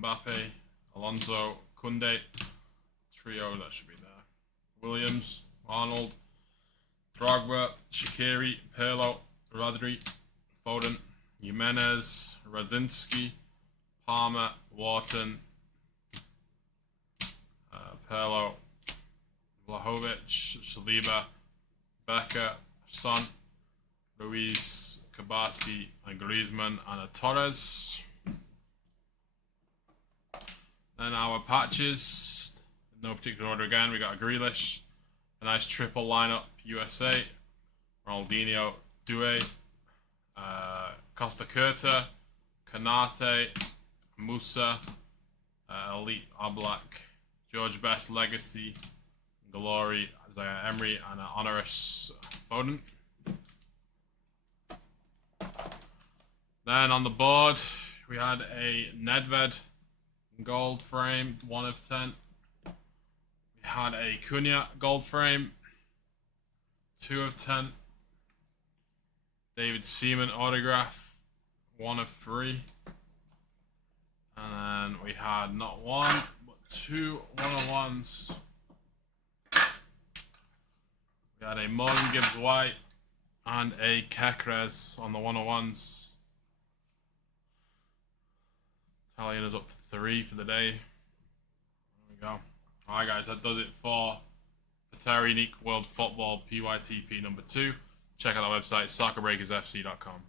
Mbappe, Alonso, Kunde, trio, that should be there. Williams, Arnold, Drogba, Shaqiri, Pirlo, Rodri, Foden, Jimenez, Radzinski, Palmer, Wharton, Pirlo, Vlahovic, Saliba, Becker, Son, Ruiz, Kabasi, and Griezmann, and Torres. Then our patches, in no particular order again, we got a Grealish, a nice triple lineup, USA, Ronaldinho, Doué, Costa Curta, Kanate, Musa, Elite Oblak, George Best Legacy, Glory, Isaiah Emery, and an Honoris Foden. Then on the board, we had a Nedved gold frame, 1 of 10. We had a Cunha gold frame, 2 of 10. David Seaman autograph, 1 of 3. And then we had not 1, but 2 1-on-1s. We had a Morgan Gibbs White and a Kekres on the 1-on-1s. Italian is up to 3 for the day. There we go. Alright guys, that does it for Futera Unique World Football PYTP number 2. Check out our website, soccerbreakersfc.com.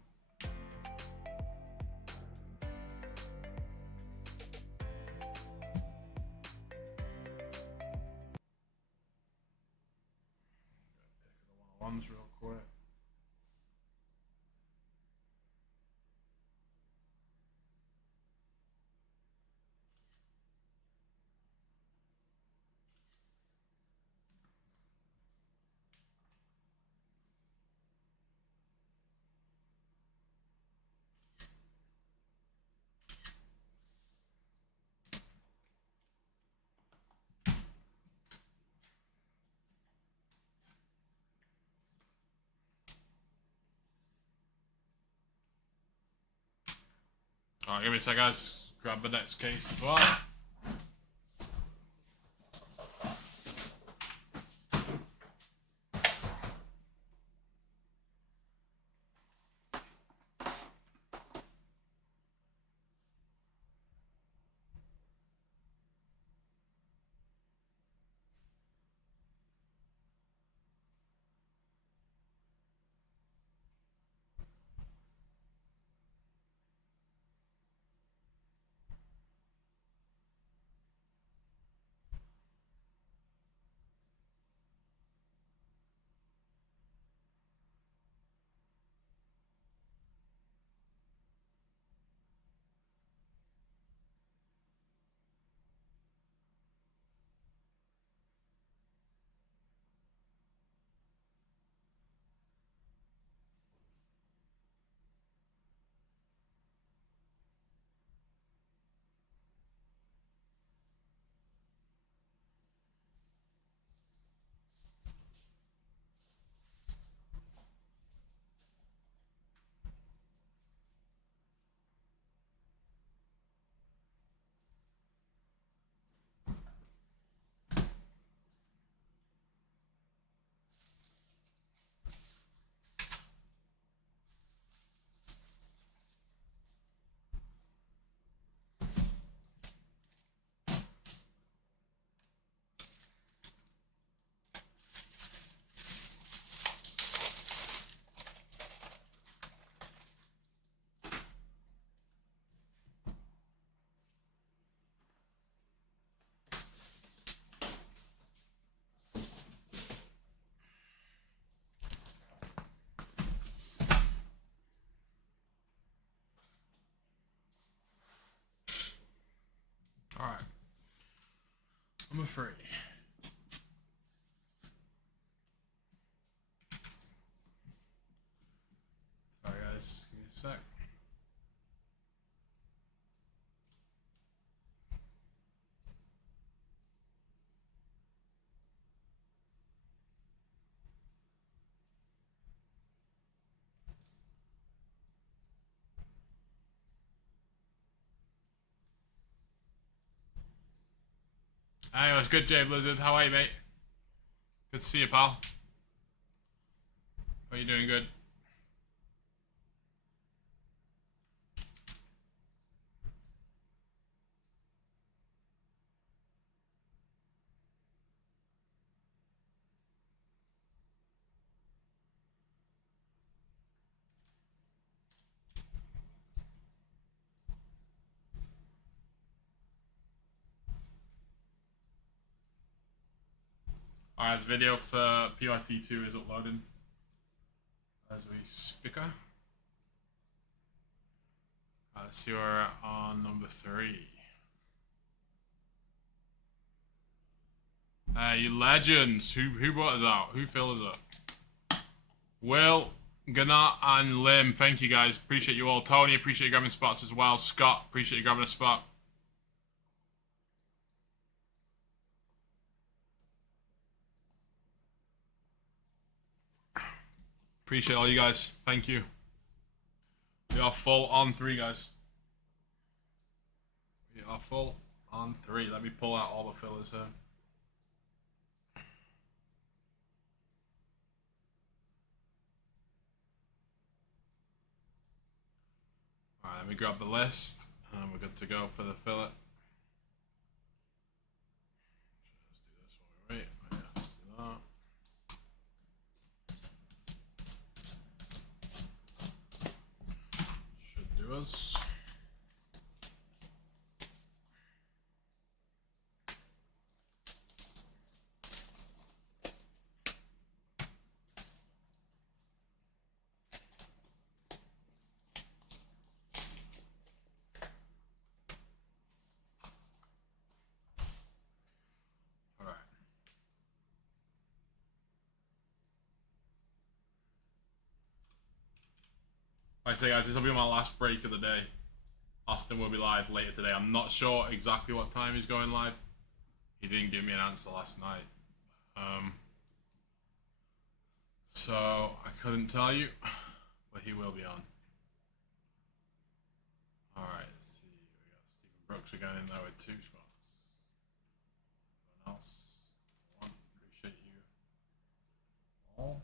Ones real quick. Alright, give me a sec, guys. Grab the next case as well. 3. Sorry guys, give me a sec. Hey, it was good, Jay Blizzard. How are you, mate? Good to see you, pal. Are you doing good? Alright, this video for PYT2 is uploading as we speak. So you're on number 3. You legends! Who brought us out? Who filled us up? Will, Gunnar, and Lim, thank you guys. Appreciate you all. Tony, appreciate you grabbing spots as well. Scott, appreciate you grabbing a spot. Appreciate all you guys. Thank you. We are full on 3, guys. We are full on 3. Let me pull out all the fillers here. Alright, let me grab the list. And we're good to go for the filler. Let's do this while we wait. Yeah, let's do that. Us. All right. Like I say, guys, this will be my last break of the day. Austin will be live later today. I'm not sure exactly what time he's going live. He didn't give me an answer last night. So I couldn't tell you, but he will be on. Alright, let's see. We got Stephen Brooks again in there with 2 spots. Anyone else? One, appreciate you all.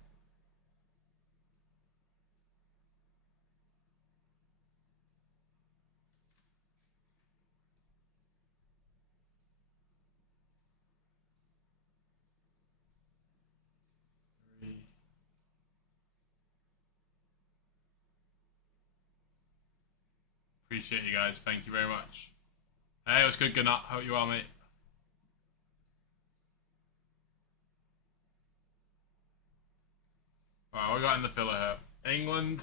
Appreciate you guys. Thank you very much. Hey, it was good. Good night. Hope you are, mate. Alright, what we got in the filler here? England,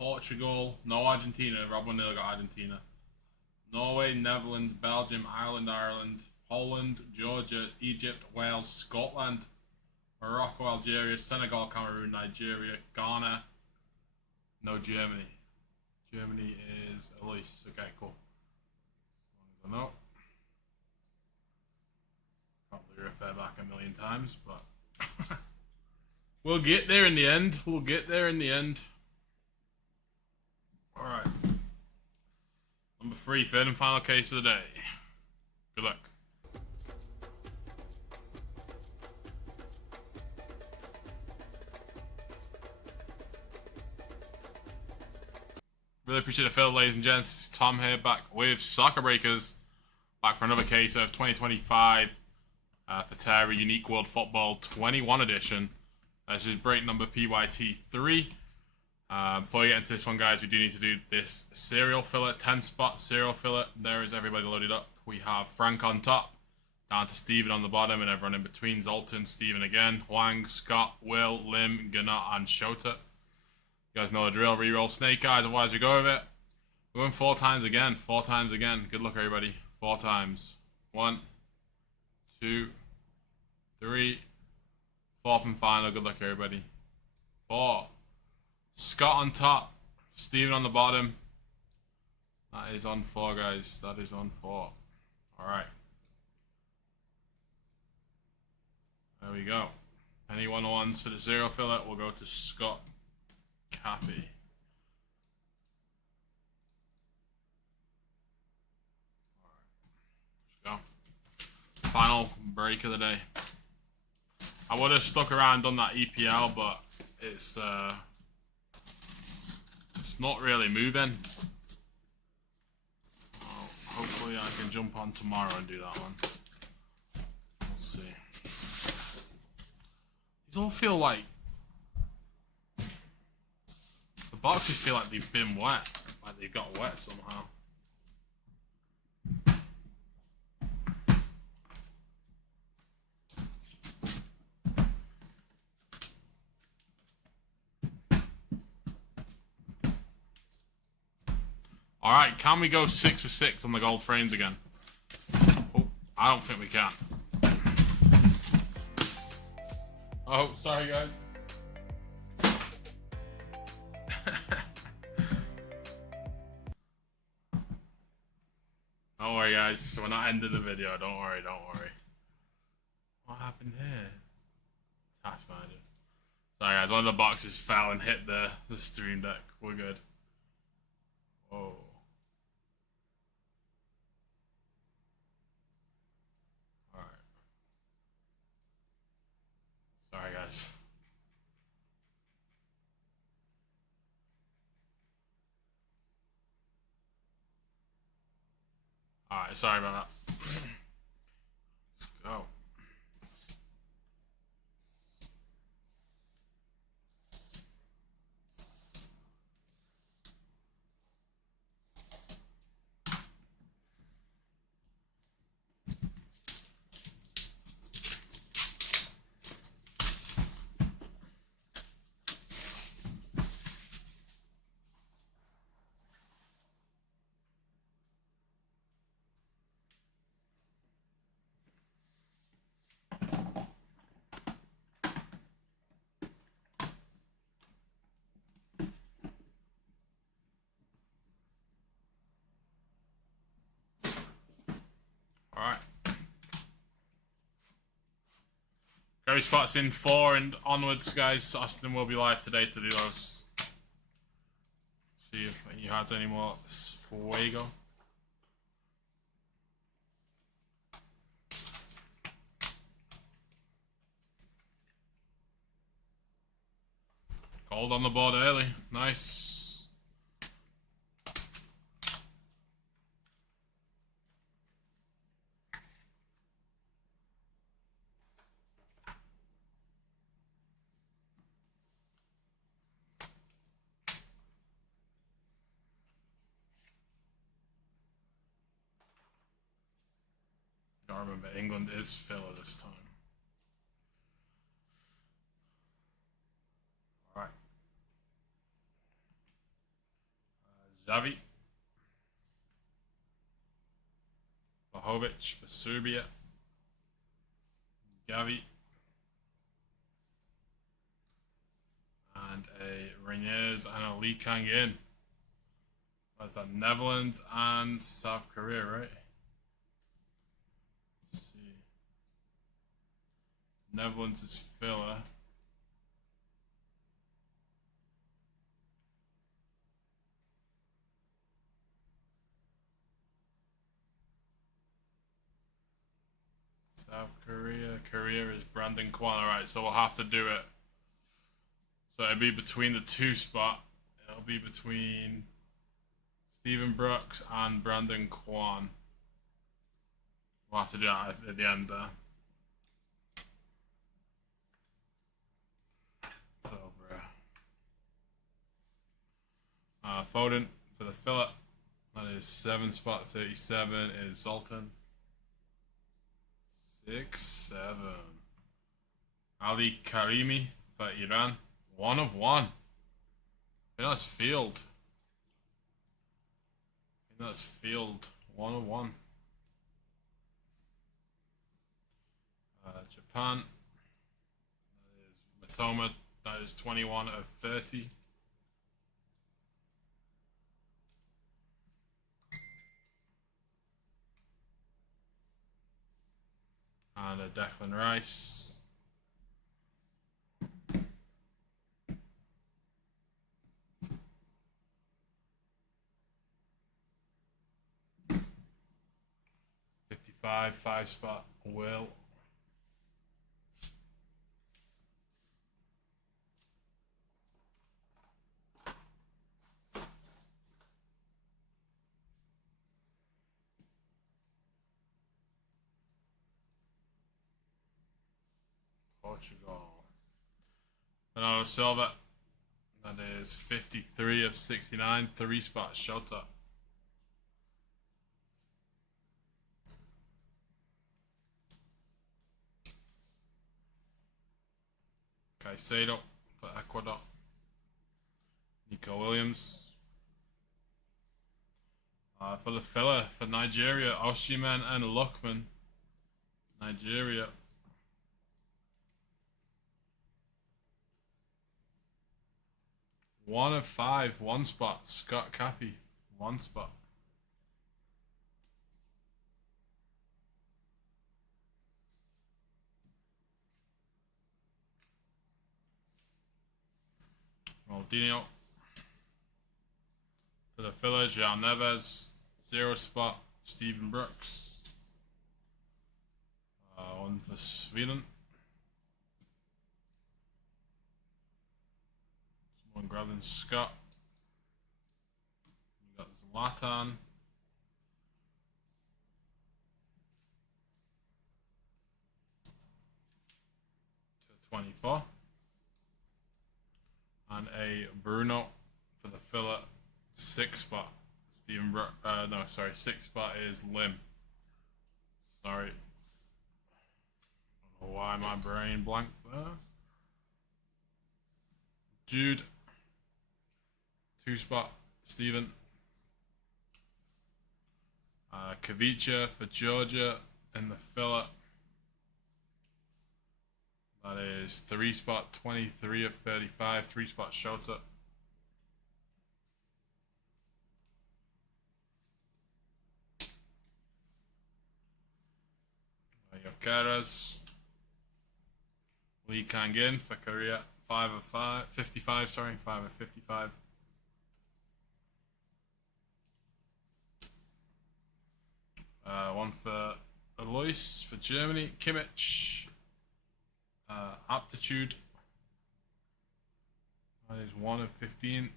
Portugal, no Argentina. Rob O'Neill got Argentina. Norway, Netherlands, Belgium, Ireland, Poland, Georgia, Egypt, Wales, Scotland, Morocco, Algeria, Senegal, Cameroon, Nigeria, Ghana. No Germany. Germany is Elise. Okay, cool. As long as I know. Probably refer back a million times, but we'll get there in the end. We'll get there in the end. Alright. Number 3, third and final case of the day. Good luck. Really appreciate the fill, ladies and gents. Tom here, back with Soccer Breakers. Back for another case of 2025 Futera Unique World Football 21 edition. This is break number PYT3. Before we get into this one, guys, we do need to do this serial filler, 10-spot serial filler. There is everybody loaded up. We have Frank on top, down to Steven on the bottom, and everyone in between. Zoltan, Steven again, Huang, Scott, Will, Lim, Gunnar, and Shota. You guys know the drill. Reroll snake eyes, otherwise we go with it. We're going 4 times again. 4 times again. Good luck, everybody. 4 times. 1, 2, 3. Fourth and final. Good luck, everybody. 4. Scott on top. Steven on the bottom. That is on 4, guys. That is on 4. Alright. There we go. Any 101s for the zero filler will go to Scott Cappy. Alright. Let's go. Final break of the day. I would have stuck around and done that EPL, but it's not really moving. Well, hopefully I can jump on tomorrow and do that one. We'll see. These all feel like... The boxes feel like they've been wet. Like they've got wet somehow. Alright, can we go 6 for 6 on the gold frames again? Oh, I don't think we can. Oh, sorry guys. Don't worry guys, we're not ending the video, don't worry, don't worry. What happened here? Task manager. Sorry guys, one of the boxes fell and hit the stream deck. We're good. Whoa. Alright. Sorry guys. Alright, sorry about that. Let's go. Alright. Gary spots in 4 and onwards, guys. Austin will be live today to do those. See if he has any more fuego. Gold on the board early. Nice. I remember England is filler this time. Alright. Xavi. Vlahovic for Serbia. Gavi. And a Reyes and a Lee Kang-in. That's the Netherlands and South Korea, right? Let's see. Netherlands is filler. South Korea. Korea is Brandon Kwan. Alright, so we'll have to do it. So it'll be between the 2 spot. It'll be between Stephen Brooks and Brandon Kwan. We'll have to do that at the end there. Over. Foden for the fillet. That is 7 spot 37 is Zoltan. 6-7. Ali Karimi for Iran. 1 of 1. I think that's Field. 1 of 1. Japan. That is Matoma. That is 21 of 30. And a Declan Rice. Five spot Will. Portugal. Bernardo Silva. That is 53 of 69. 3 spot Shota. Caicedo for Ecuador. Nico Williams. For the filler for Nigeria, Osimhen and Lookman. Nigeria. One of 5, 1 spot. Scott Cappy, 1 spot. Ronaldinho. For the filler, João Neves, 0 spot. Stephen Brooks. One for Sweden. Someone grabbing Scott. You got Zlatan. To 24. And a Bruno for the filler, 6 spot. Stephen Brook. No, sorry, 6 spot is Lim. Sorry. I don't know why my brain blanked there. Jude. 2 spot. Stephen. Kavicha for Georgia in the filler. That is 3 spot, 23 of 35, 3 spot Shota. Yokeres. Lee Kangin for Korea, 5 of 5, 55, sorry, 5 of 55. One for Alois for Germany, Kimmich. Aptitude. That is 1 of 15.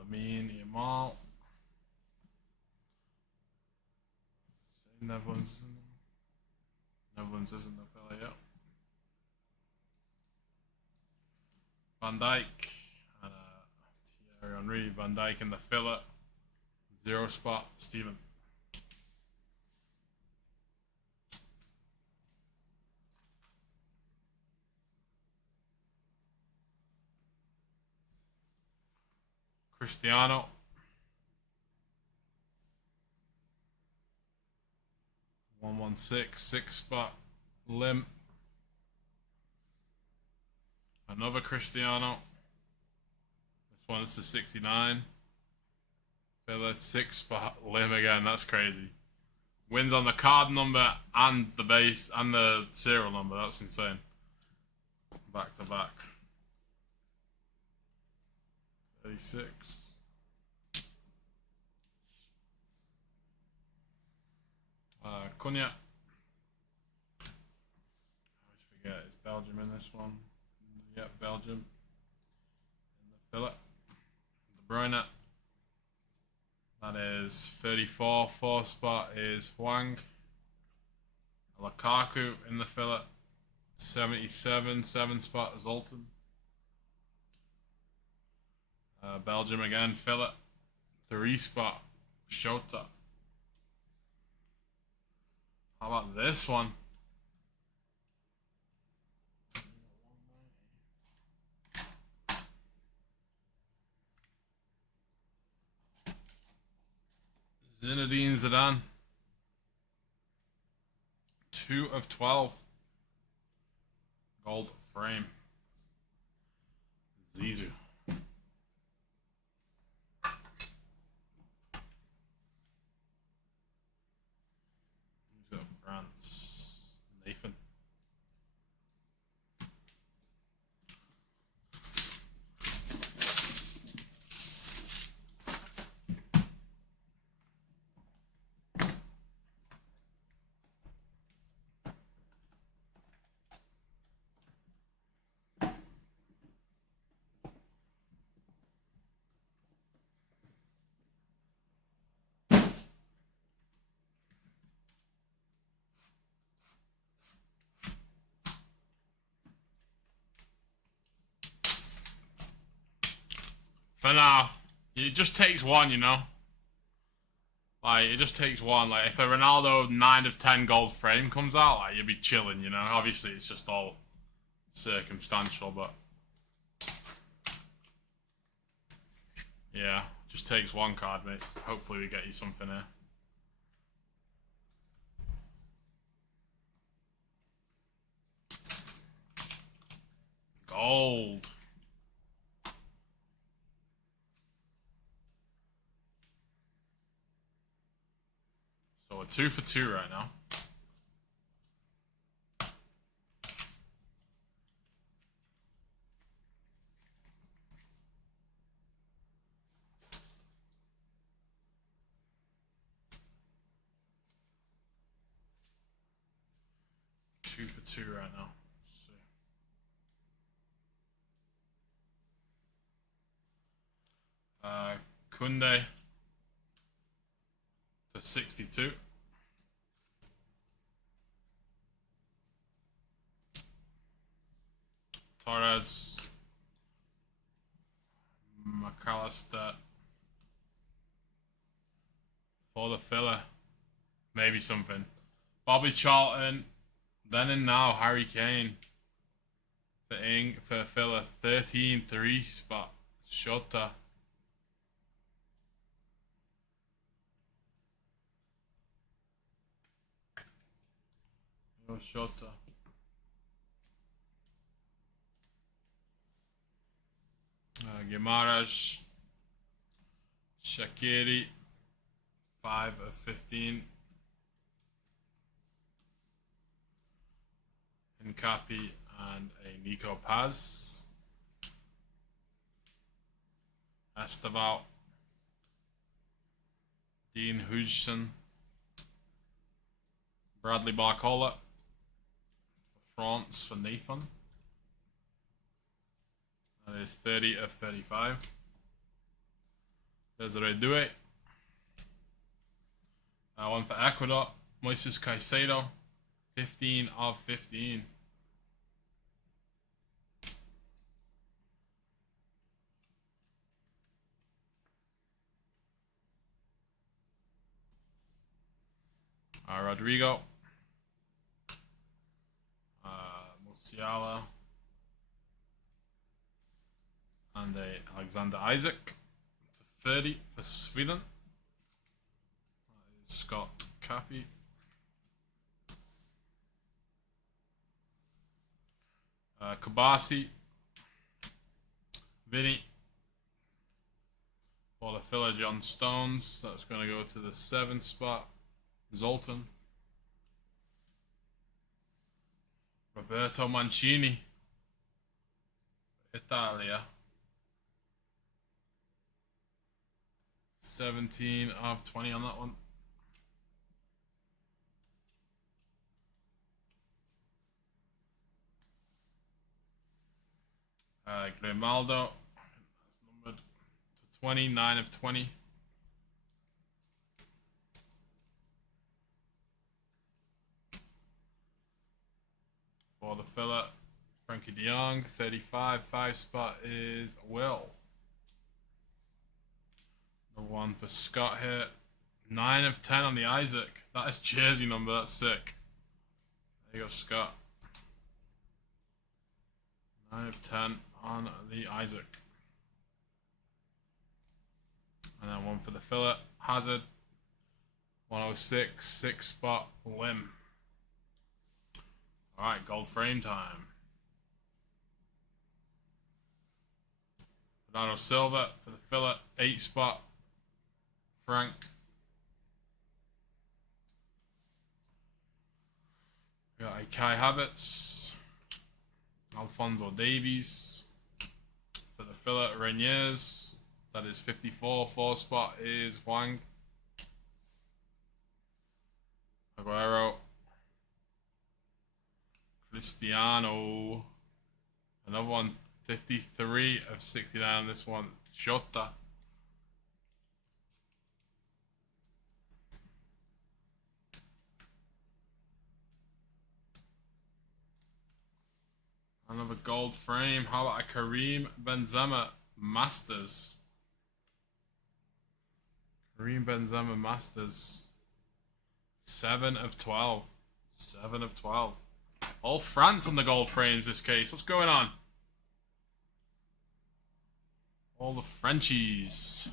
Lamine Yamal. Netherlands isn't the fella yet. Van Dijk and Thierry Henry. Van Dijk in the filler. 0 spot. Steven. Cristiano. One 6 spot. Lim. Another Cristiano. This one is the 69. Filler 6 spot. Lim again. That's crazy. Wins on the card number and the base and the serial number. That's insane. Back to back. 36. Cunha. I always forget, it's Belgium in this one. Yep, Belgium. In the filler. De Bruyne. That is 34. 4 spot is Hwang. Lukaku in the filler. 77. 7 spot Zoltan. Belgium again, filler. 3 spot Shota. How about this one? Zinedine Zidane. 2 of 12. Gold frame. Zizou. Who's got France? Nathan. For now, it just takes one, you know? Like, it just takes one. Like, if a Ronaldo 9 of 10 gold frame comes out, like, you'll be chilling, you know? Obviously, it's just all circumstantial, but... yeah, just takes one card, mate. Hopefully we get you something here. Gold. So we're 2 for 2 right now. Two for 2 right now. Kunde to 62. Torres, McAllister for the filler. Maybe something. Bobby Charlton. Then and now, Harry Kane for filler. 13-3 spot. Shota. No Shota. Guimaraes. Shaqiri. 5 of 15. Nkapi and a Nico Paz. Esteval. Dean Hudson. Bradley Barcola. For France for Nathan. That is 30 of 35. Desiree Doué. One for Ecuador. Moises Caicedo. 15 of 15. Rodrigo. Musiala. And a Alexander Isaac. To 30 for Sweden. That is Scott Cappy. Kabasi. Vinny. For the filler, John Stones. That's going to go to the 7th spot. Zoltan. Roberto Mancini. Italia. 17 of 20 on that one. Grimaldo. That's numbered to 29 of 20. For the filler, Frankie de Jong. 35, 5 spot is Will. The one for Scott here. 9 of 10 on the Isaac. That is jersey number. That's sick. There you go, Scott. 9 of 10 on the Isaac. And then one for the filler. Hazard. 106, 6 spot limb. Alright, gold frame time. Bernardo Silva for the filler, 8 spot. Frank. We got Kai Havertz. Alphonso Davies. For the filler, Reniers. That is 54. 4 spot is Huang. Aguero. Cristiano. Another one. 53 of 69 on this one. Shota. Another gold frame. How about a Karim Benzema Masters? Karim Benzema Masters. 7 of 12. 7 of 12. All France on the gold frames this case. What's going on? All the Frenchies.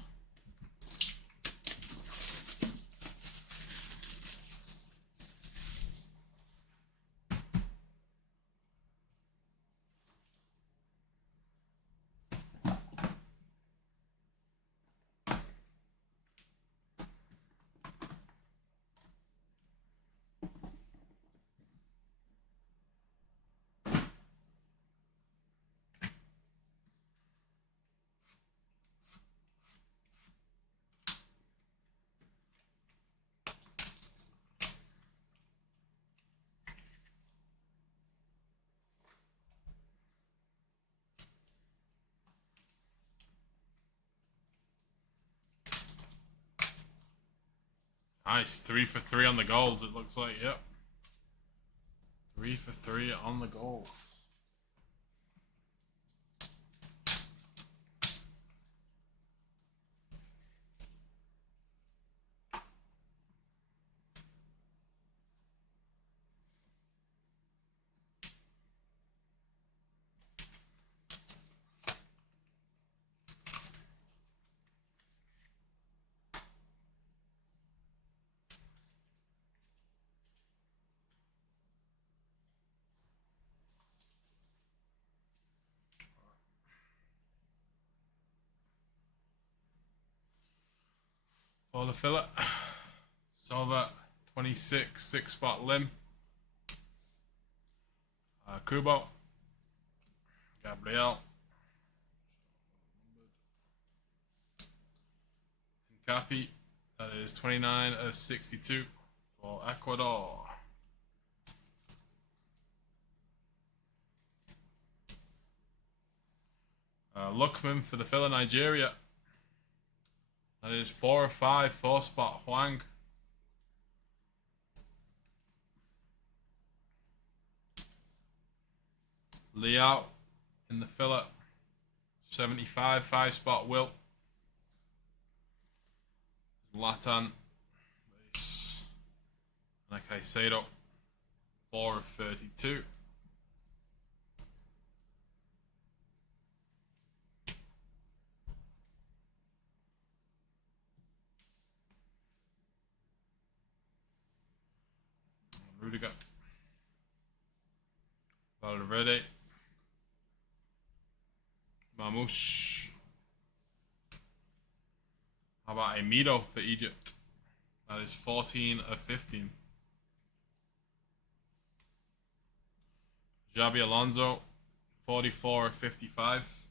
Nice, 3 for 3 on the golds, it looks like, yep. 3 for 3 on the golds. For the filler, Silva, 26, 6 spot limb. Kubo, Gabriel, Capi, that is 29 of 62 for Ecuador. Luckman for the filler, Nigeria. That is 4 of 5, 4 spot Huang. Liao in the filler. 75, 5 spot Will. Latan. Base. And Caicedo. 4 of 32. Rudiger. Valverde. Mamouche. How about Amido for Egypt? That is 14 of 15. Xabi Alonso. 44 of 55.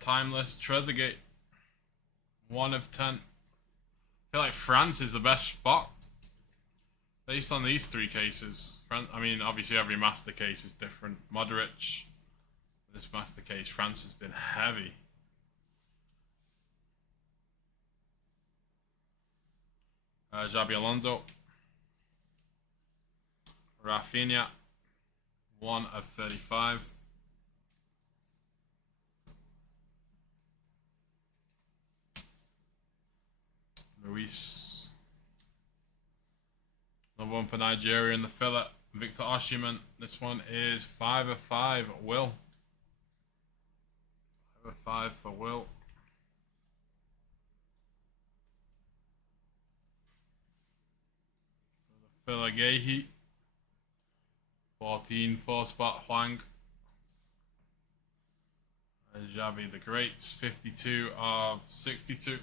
Timeless Trezeguet. 1 of 10. I feel like France is the best spot based on these 3 cases. I mean, obviously every master case is different. Modric. This master case, France has been heavy. Xabi Alonso. Rafinha. 1 of 35. Luis. Another one for Nigeria in the filler. Victor Osimhen. This one is 5 of 5. Will. Over 5 for Will. Philagahi. 14 4-spot Huang. Xavi the Greats, 52 of 62.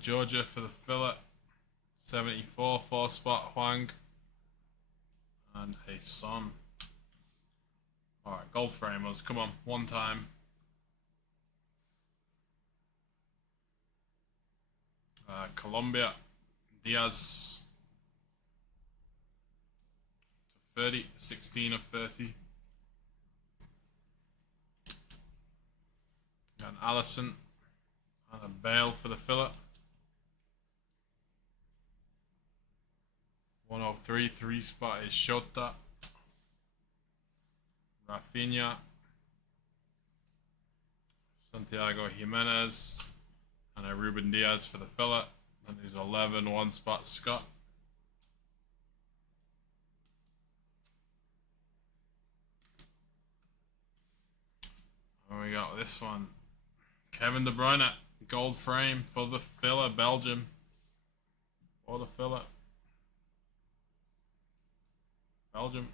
Georgia for the filler, 74 4-spot Huang. And a Son. Alright, gold framers, come on, one time. Colombia, Diaz. 30, 16 of 30. Got an Allison and a Bale for the filler. 103, 3-spot is Shota. Rafinha. Santiago Jimenez. And a Ruben Diaz for the filler. And there's 11, 1-spot Scott. And we got this one. Kevin De Bruyne. Gold frame for the filler, Belgium. For the filler. Belgium.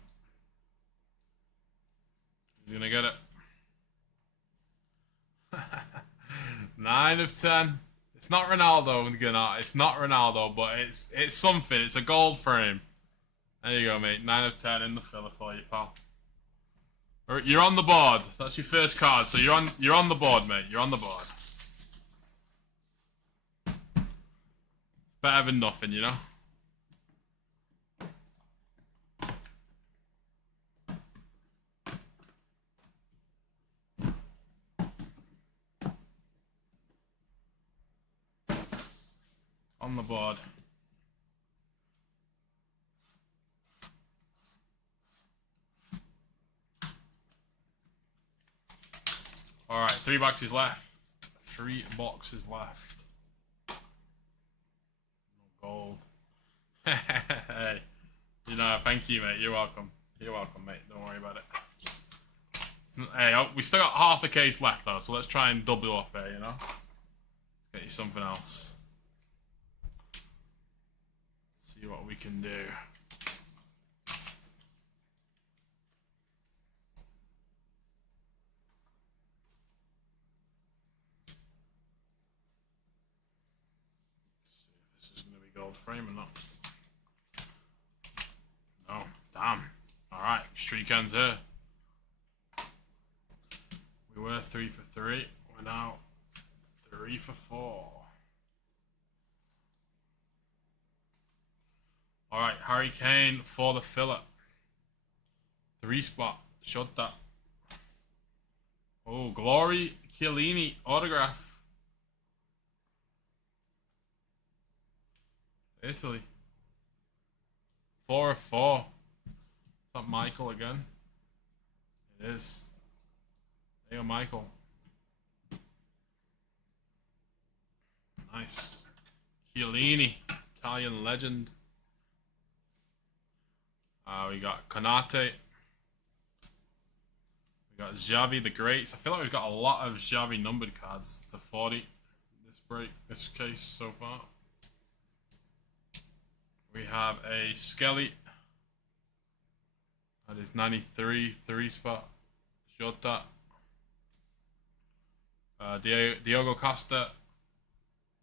He's gonna get it. 9 of 10. It's not Ronaldo, it's not Ronaldo, but it's something. It's a gold frame. There you go, mate. 9 of 10 in the filler for you, pal. You're on the board. That's your first card, so you're on the board, mate. You're on the board. Better than nothing, you know. On the board. Alright, 3 boxes left. 3 boxes left. No gold. Hey. You know, thank you, mate. You're welcome. You're welcome, mate. Don't worry about it. Hey, we still got half the case left, though, so let's try and double up here, you know? Get you something else. See what we can do. See if this is going to be gold frame or not. No, damn. Alright, streak ends here. We were 3 for 3. We're now 3 for 4. Alright, Harry Kane for the filler. 3-spot. Shot that. Oh, Glory Chiellini autograph. Italy. 4 of 4. Is that Michael again? It is. There you go, Michael. Nice. Chiellini, Italian legend. We got Konate. We got Xavi the Greats. I feel like we've got a lot of Xavi numbered cards to 40 this case so far. We have a Skelly. That is 93, 3-spot. Jota. Diogo Costa.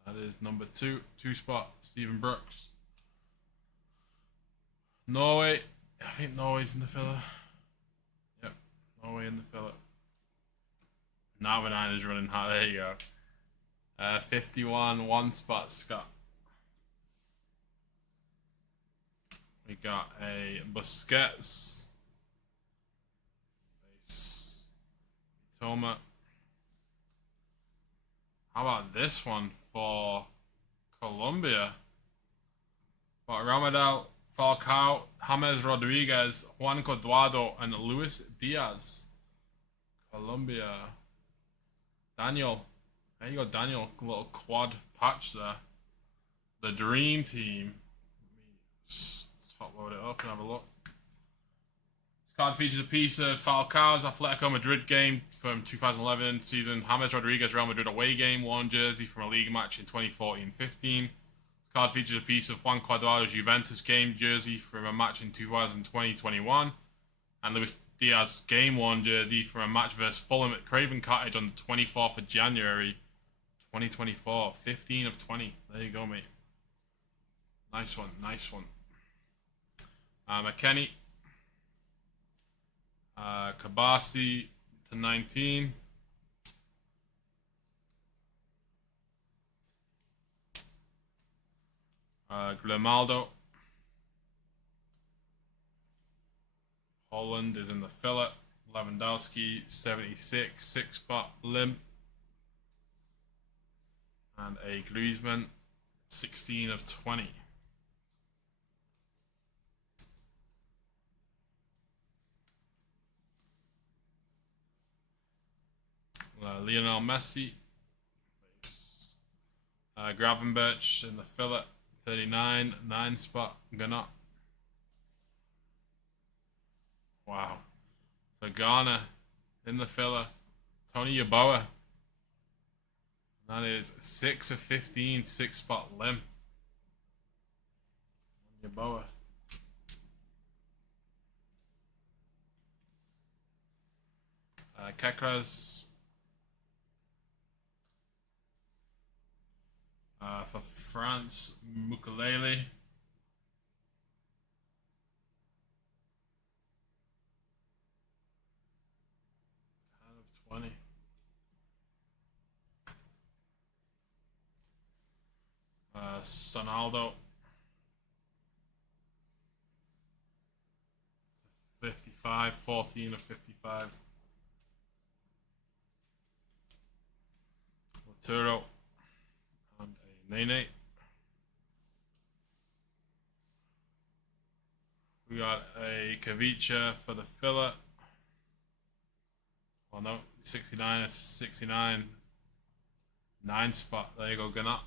That is number 2, 2-spot. Stephen Brooks. Norway. I think Norway's in the filler. Yep, Norway in the filler. Now the 9 is running hot. There you go. 51, 1-spot Scott. We got a Busquets. Base. Toma. How about this one for Colombia? Got Ramadal, Falcao, James Rodriguez, Juan Cuadrado, and Luis Diaz. Colombia. Daniel. There you go, Daniel. Little quad patch there. The dream team. top load it up and have a look. This card features a piece of Falcao's Atletico Madrid game from 2011 season, James Rodriguez Real Madrid away game, worn jersey from a league match in 2014-15. This card features a piece of Juan Cuadrado's Juventus game jersey from a match in 2020-21, and Luis Diaz's game-worn jersey from a match versus Fulham at Craven Cottage on the 24th of January 2024. 15 of 20. There you go, mate. Nice one, nice one. McKennie. Kabasi to 19. Grimaldo. Holland is in the filler. Lewandowski, 76, 6-spot limb. And a Griezmann, 16 of 20. Lionel Messi. Gravenberch in the fillet, 39, 9-spot Ghana. Wow. For Ghana in the filler, Tony Yeboah. That is 6 of 15, 6-spot limb. Yeboah. Kekras. For France, Mukulele. 10 of 20. Sonaldo. 55, 14 of 55. Futera. And a Nene. We got a Kavicha for the filler. Well, no, 69 is 69. 9-spot. There you go, Ghana.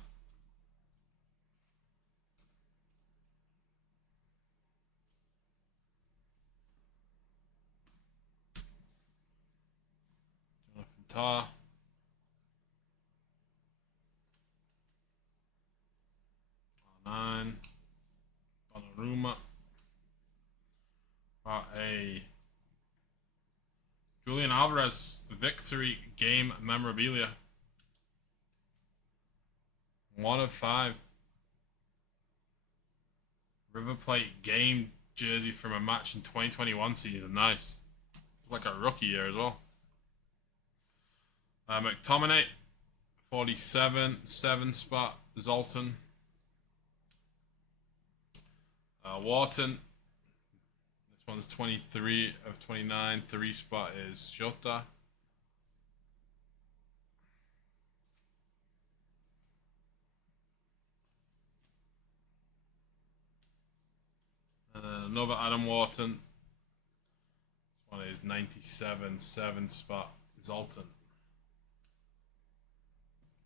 Jonathan Tah. Nine. Donnarumma. A Julian Alvarez victory game memorabilia. 1 of 5. River Plate game jersey from a match in 2021 season. Nice. Like a rookie year as well. McTominay. 47, 7-spot Zoltan. Wharton. This one's 23 of 29. 3-spot is Jota. And then another Adam Wharton. This one is 97, 7-spot Zoltan.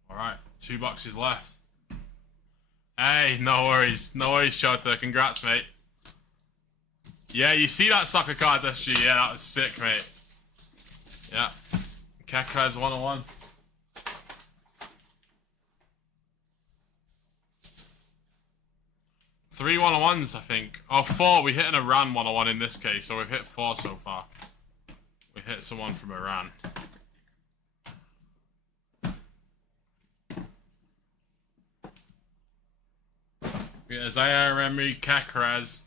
Alright, 2 boxes left. Hey, no worries, Shota. Congrats, mate. Yeah, you see that soccer cards SG? Yeah, that was sick, mate. Yeah, Kekras 101. Three 101s, I think. Oh, 4. We hit an Iran 101 in this case, so we've hit 4 so far. We hit someone from Iran. Isaiah Emery, Kekras,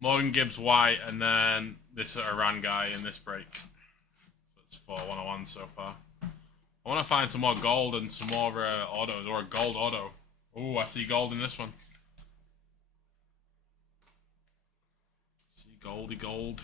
Morgan Gibbs White, and then this Iran guy in this break. So it's 4 101s so far. I want to find some more gold and some more autos, or a gold auto. Ooh, I see gold in this one. See goldy gold.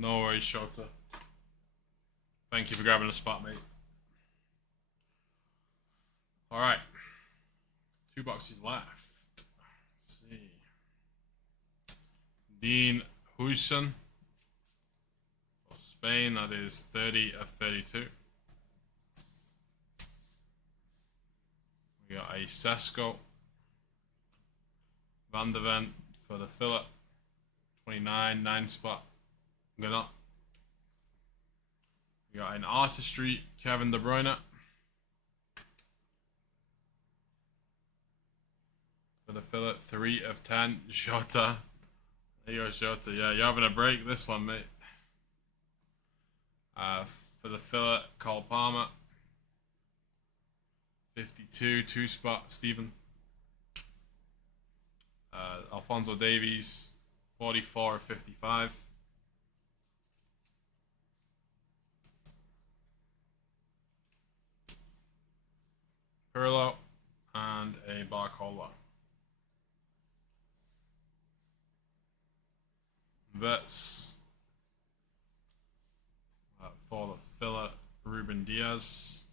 No worries, Shota. Thank you for grabbing a spot, mate. Alright. 2 boxes left. Let's see. Dean Huijsen. For Spain, that is 30 of 32. We got a Sesko. Van de Ven for the filler. 29, 9 spot. Gonna. We got an Artistry, Kevin De Bruyne. For the filler, 3 of 10, Shota. There you go, Shota. Yeah, you're having a break this one, mate. For the filler, Cole Palmer. 52, 2 spot, Stephen. Alphonso Davies, 44 of 55. Pirlo and a Barcola. Vets for the filler, Ruben Diaz.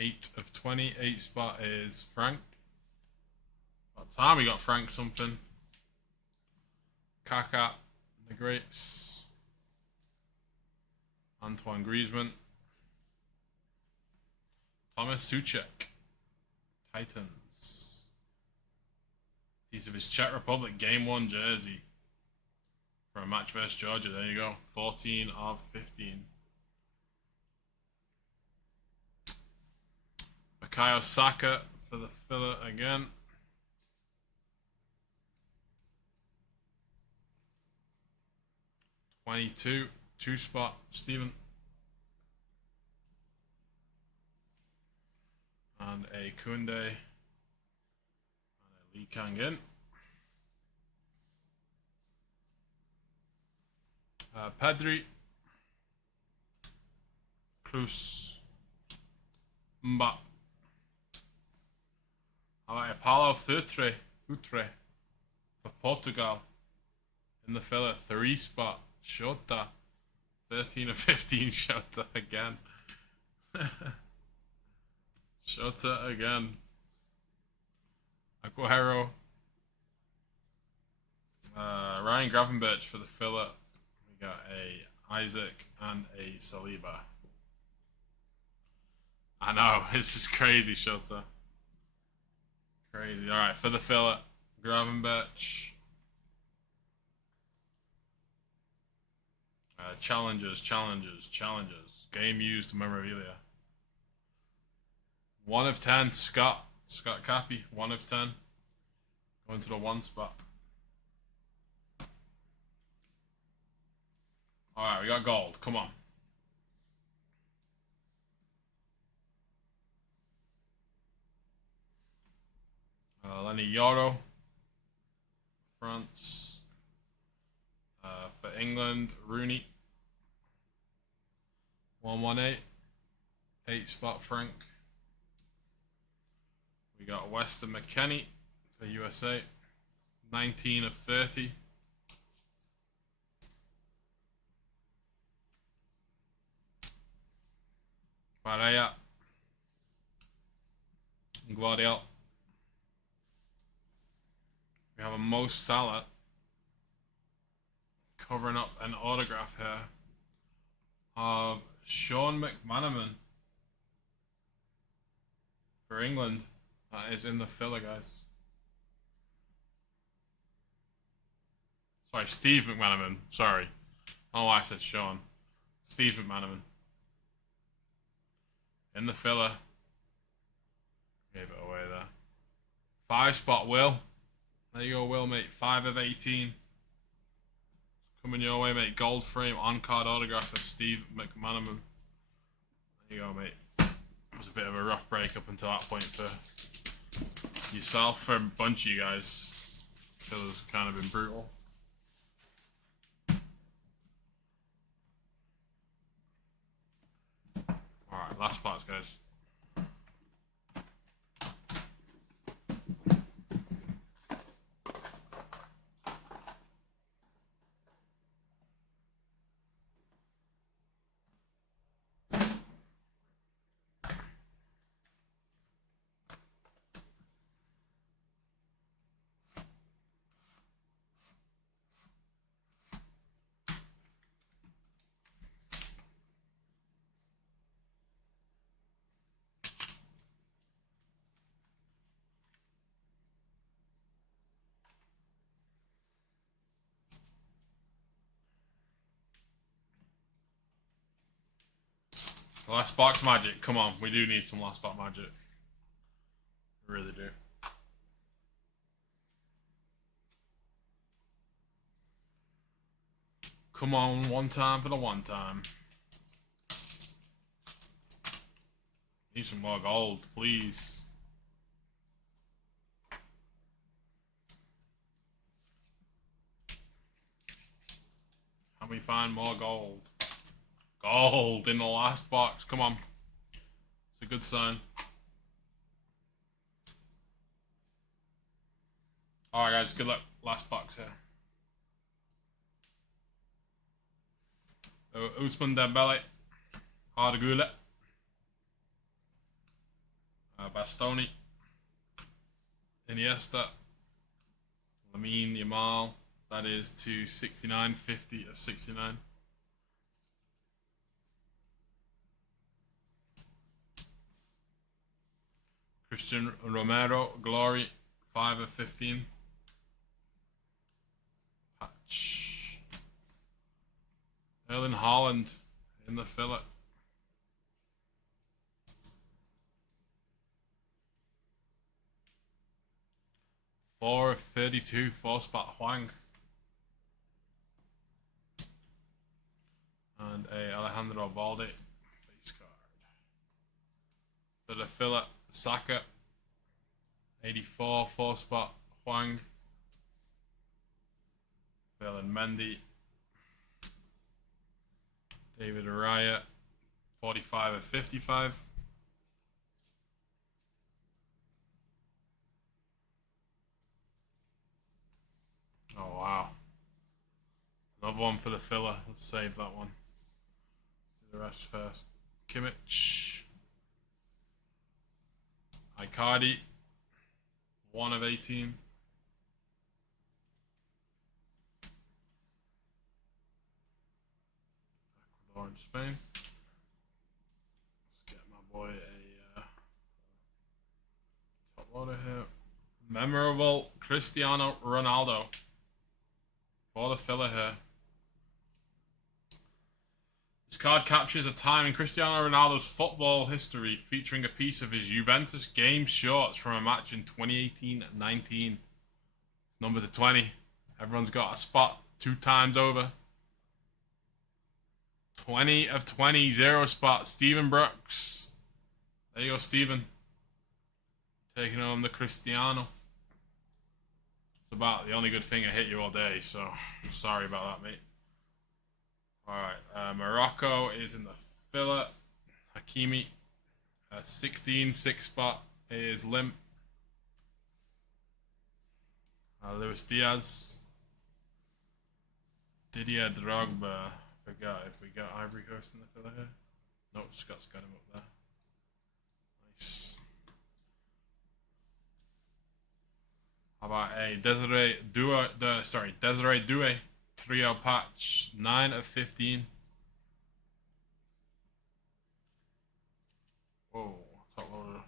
Eight of 20. 8 spot is Frank. About time we got Frank something. Kaká, the Grapes. Antoine Griezmann. Thomas Souček, Titans. Piece of his Czech Republic Game 1 jersey for a match versus Georgia. There you go. 14 of 15. Bukayo Saka for the filler again. $22, 2 spot, Stephen. And a Koundé. And a Lee Kang-in. Pedri. Cruz. Mbap. How about Paulo Futre for Portugal in the filler, 3 spot, Shota, 13 of 15, Shota again. Shota again. Aguero. Ryan Gravenberch for the filler. We got a Isaac and a Saliba. I know, this is crazy, Shota. Crazy. Alright, for the filler, Gravenberch. Challengers. Game used memorabilia. 1 of 10, Scott Cappy, 1 of 10. Going to the 1 spot. Alright, we got gold. Come on. Lenny Yoro, France. For England, Rooney. 118. 8 spot, Frank. We got Weston McKennie for USA. 19 of 30. Barea. Guardiola. We have a Mo Salah covering up an autograph here of Sean McManaman for England. That is in the filler, guys. Sorry, Steve McManaman. Sorry. I don't know why I said Sean. Steve McManaman. In the filler. Gave it away there. 5 spot, Will. There you go, Will, mate. 5 of 18. Coming your way, mate. Gold frame on-card autograph of Steve McManaman. There you go, mate. It was a bit of a rough break up until that point for yourself, for a bunch of you guys. It's kind of been brutal. Alright, last parts, guys. Last box magic. Come on, we do need some last box magic. We really do. Come on, one time for the one time. Need some more gold, please. Help me find more gold. Gold in the last box. Come on. It's a good sign. Alright guys, good luck. Last box here. Ousmane Dembele. Ardagula. Bastoni. Iniesta. Lamine Yamal. That is to 69, 50 of 69. Christian Romero, Glory, 5 of 15. Patch. Erling Haaland in the fillet. Four of 32, 4-spot Huang. And a Alejandro Balde base card. For the fillet, Saka. 84, 4-spot Huang. Ferland Mendy. David Araya. 45 of 55. Oh wow. Another one for the filler. Let's save that one. Do the rest first. Kimmich. Icardi. 1 of 18. Ecuador and Spain. Let's get my boy a top loader here. Memorable Cristiano Ronaldo. For the filler here. This card captures a time in Cristiano Ronaldo's football history, featuring a piece of his Juventus game shorts from a match in 2018-19. It's numbered to 20. Everyone's got a spot 2 times over. 20 of 20, 0 spot. Stephen Brooks. There you go, Stephen. Taking home the Cristiano. It's about the only good thing I hit you all day, so sorry about that, mate. Alright, Morocco is in the filler. Hakimi. 16, 6-spot is Limp. Luis Diaz. Didier Drogba. Forgot if we got Ivory Coast in the filler here. Nope, Scott's got him up there. Nice. How about a Desiree Doué trio patch, 9 of 15. Whoa, top loader.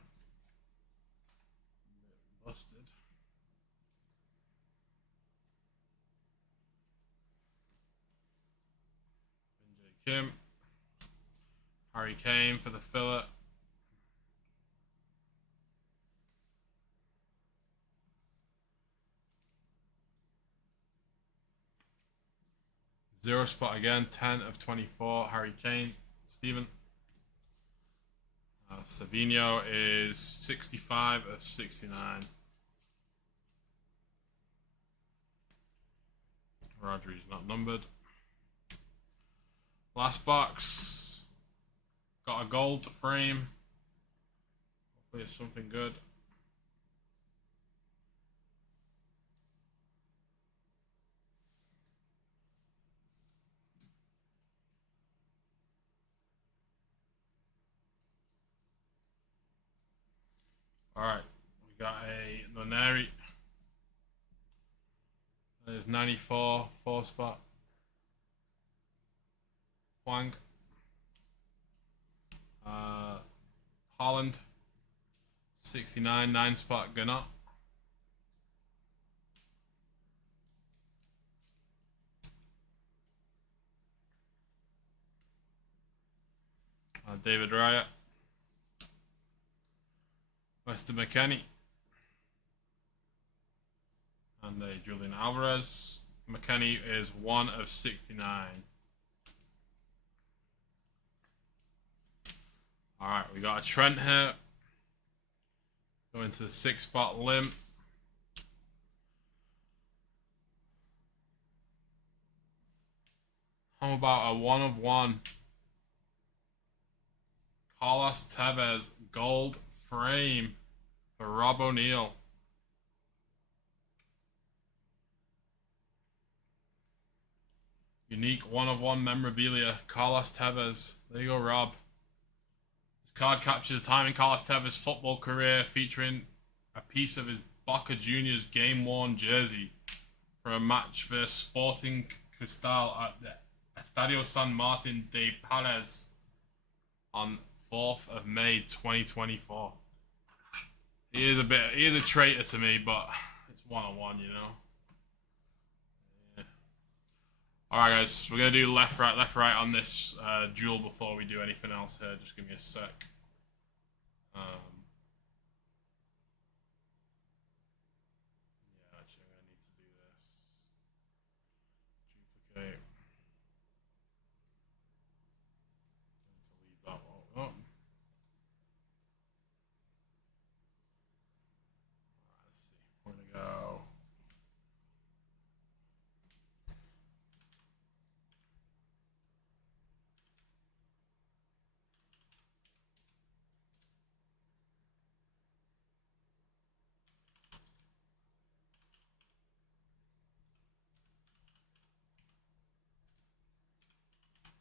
Busted. Benjay Kim. Harry Kane for the filler. Zero spot again, 10 of 24, Harry Kane, Steven. Savinho is 65 of 69. Rodri's not numbered. Last box. Got a gold to frame. Hopefully it's something good. Alright, we got a Noneri. There's 94, 4-spot. Huang. Holland. 69, 9-spot Gunnar. David Raya. Weston McKennie. And Julian Alvarez. McKennie is 1 of 69. Alright, we got a Trent here. Going to the 6-spot limp. How about a 1 of 1? Carlos Tevez gold frame for Rob O'Neill. Unique 1 of 1 memorabilia. Carlos Tevez. There you go, Rob. This card captures the time in Carlos Tevez' football career, featuring a piece of his Boca Juniors game-worn jersey for a match versus Sporting Cristal at the Estadio San Martin de Pales on 4th of May 2024. He is a traitor to me, but it's 1 on 1, you know. Yeah. Alright guys, we're gonna do left right on this duel before we do anything else here. Just give me a sec. Yeah, actually I'm gonna need to do this. Duplicate. To leave that one up. Let's see. We're gonna go.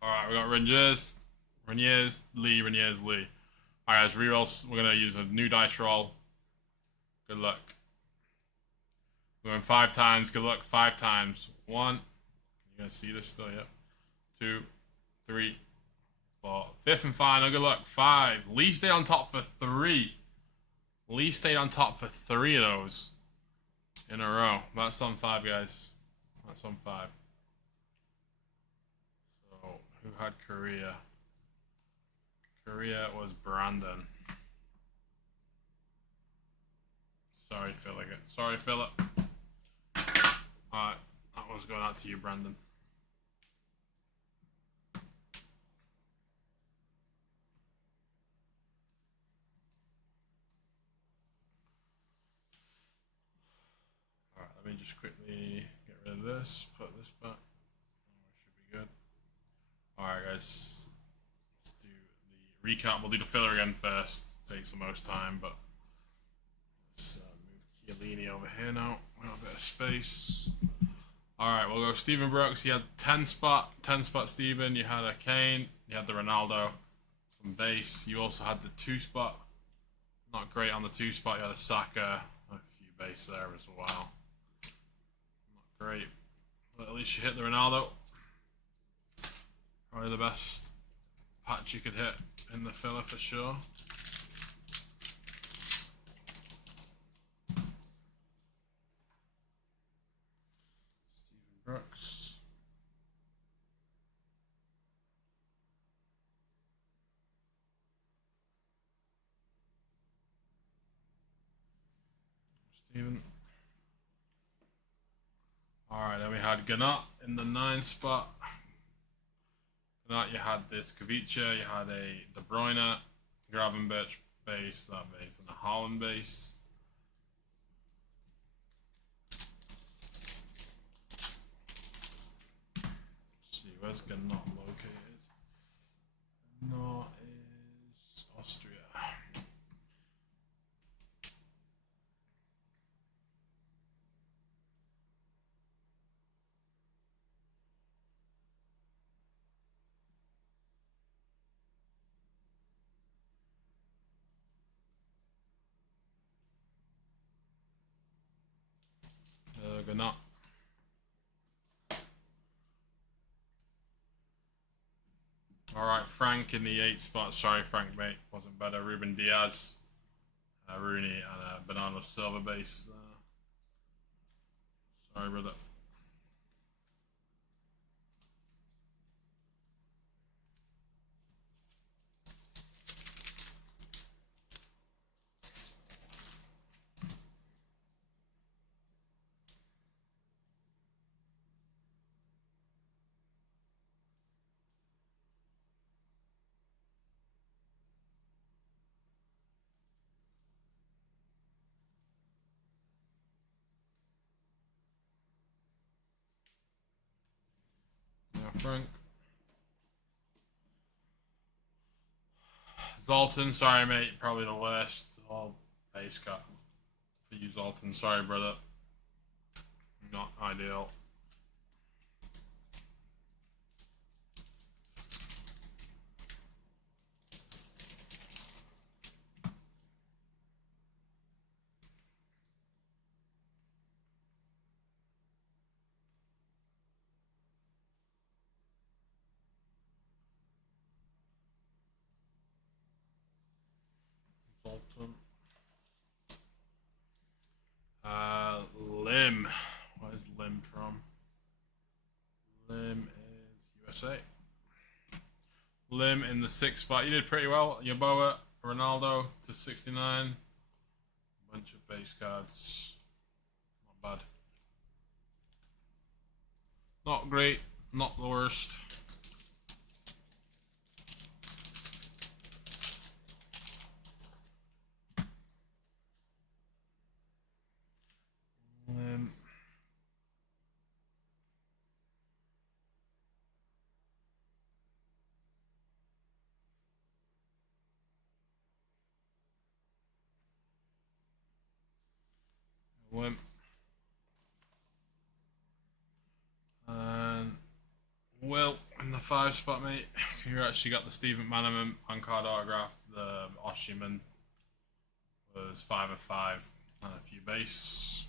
Alright, we got Reniers, Lee. Alright guys, rerolls. We're gonna use a new dice roll. Good luck. We're going 5 times. Good luck 5 times. 1. You guys see this still? Yep. 2, 3, 4. 5th and final. Good luck. 5. Lee stayed on top for 3. Lee stayed on top for 3 of those in a row. That's on 5, guys. That's on 5. So, who had Korea? Korea was Brandon. Sorry, Philip. Sorry, Philip. Alright, that one's going out to you, Brandon. Alright, let me just quickly get rid of this, put this back. Should be good. Alright, guys. Let's do the recap. We'll do the filler again first. It takes the most time, but let's move Chiellini over here now. We got a bit of space. Alright, we'll go Stephen Brooks. You had 10 spot Stephen. You had a Kane. You had the Ronaldo from base. You also had the 2 spot. Not great on the 2 spot. You had a Saka. A few base there as well. Not great. But at least you hit the Ronaldo. Probably the best patch you could hit in the filler for sure. Brooks. Steven. Alright, then we had Ganot in the 9 spot. Ganot, you had this Kavicha, you had a De Bruyne, Gravenberch base, that base, and a Haaland base. Where's Ganot located? Ganot is Austria. Ganot. Alright, Frank in the 8 spot. Sorry, Frank, mate. Wasn't better. Ruben Diaz, Rooney, and Bernardo Silva base. Sorry, brother. Brink. Zoltan, sorry mate, probably the worst. All base cut for you, Zoltan. Sorry, brother. Not ideal. Zoltan. Lim. Where's Lim from? Lim is USA. Lim in the 6th spot. You did pretty well. Yaboa, Ronaldo to 69. Bunch of base cards. Not bad. Not great. Not the worst. Lim. And Will in the 5 spot, mate. You actually got the Stephen McManaman on card autograph. The Oshiman was 5 of 5 and a few base.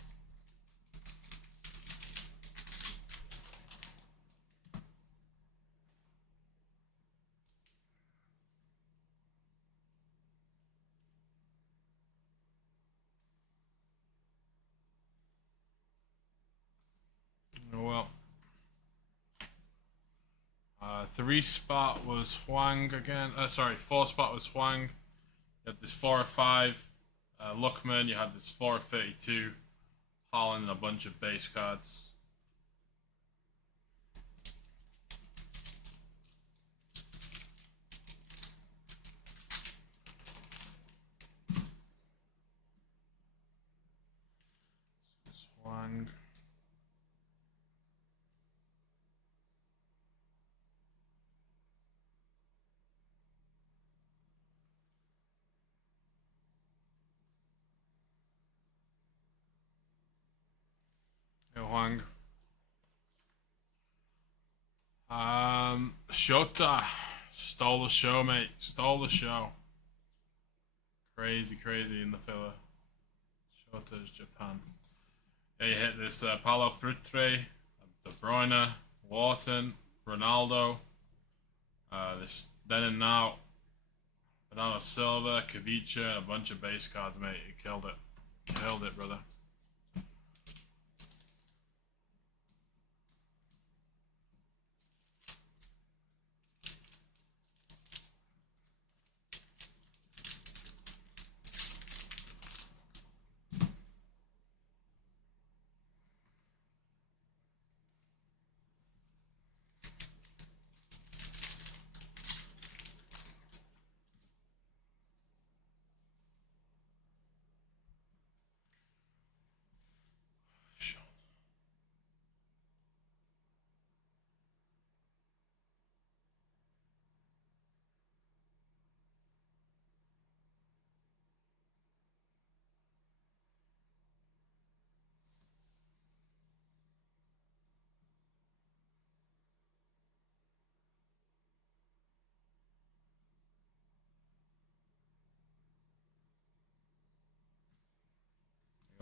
Well, 3 spot was Huang again. Sorry, 4 spot was Huang. You had this 4 of 5 Luckman. You had this 4 of 32 Holland and a bunch of base cards. This is Huang. Huang. Shota stole the show, mate. Stole the show. Crazy in the filler. Shota's Japan. Yeah, you hit this Paulo Freire, De Bruyne, Wharton, Ronaldo. This then and now, Bernardo Silva, Kavicha, and a bunch of base cards, mate. You killed it. Killed it, brother.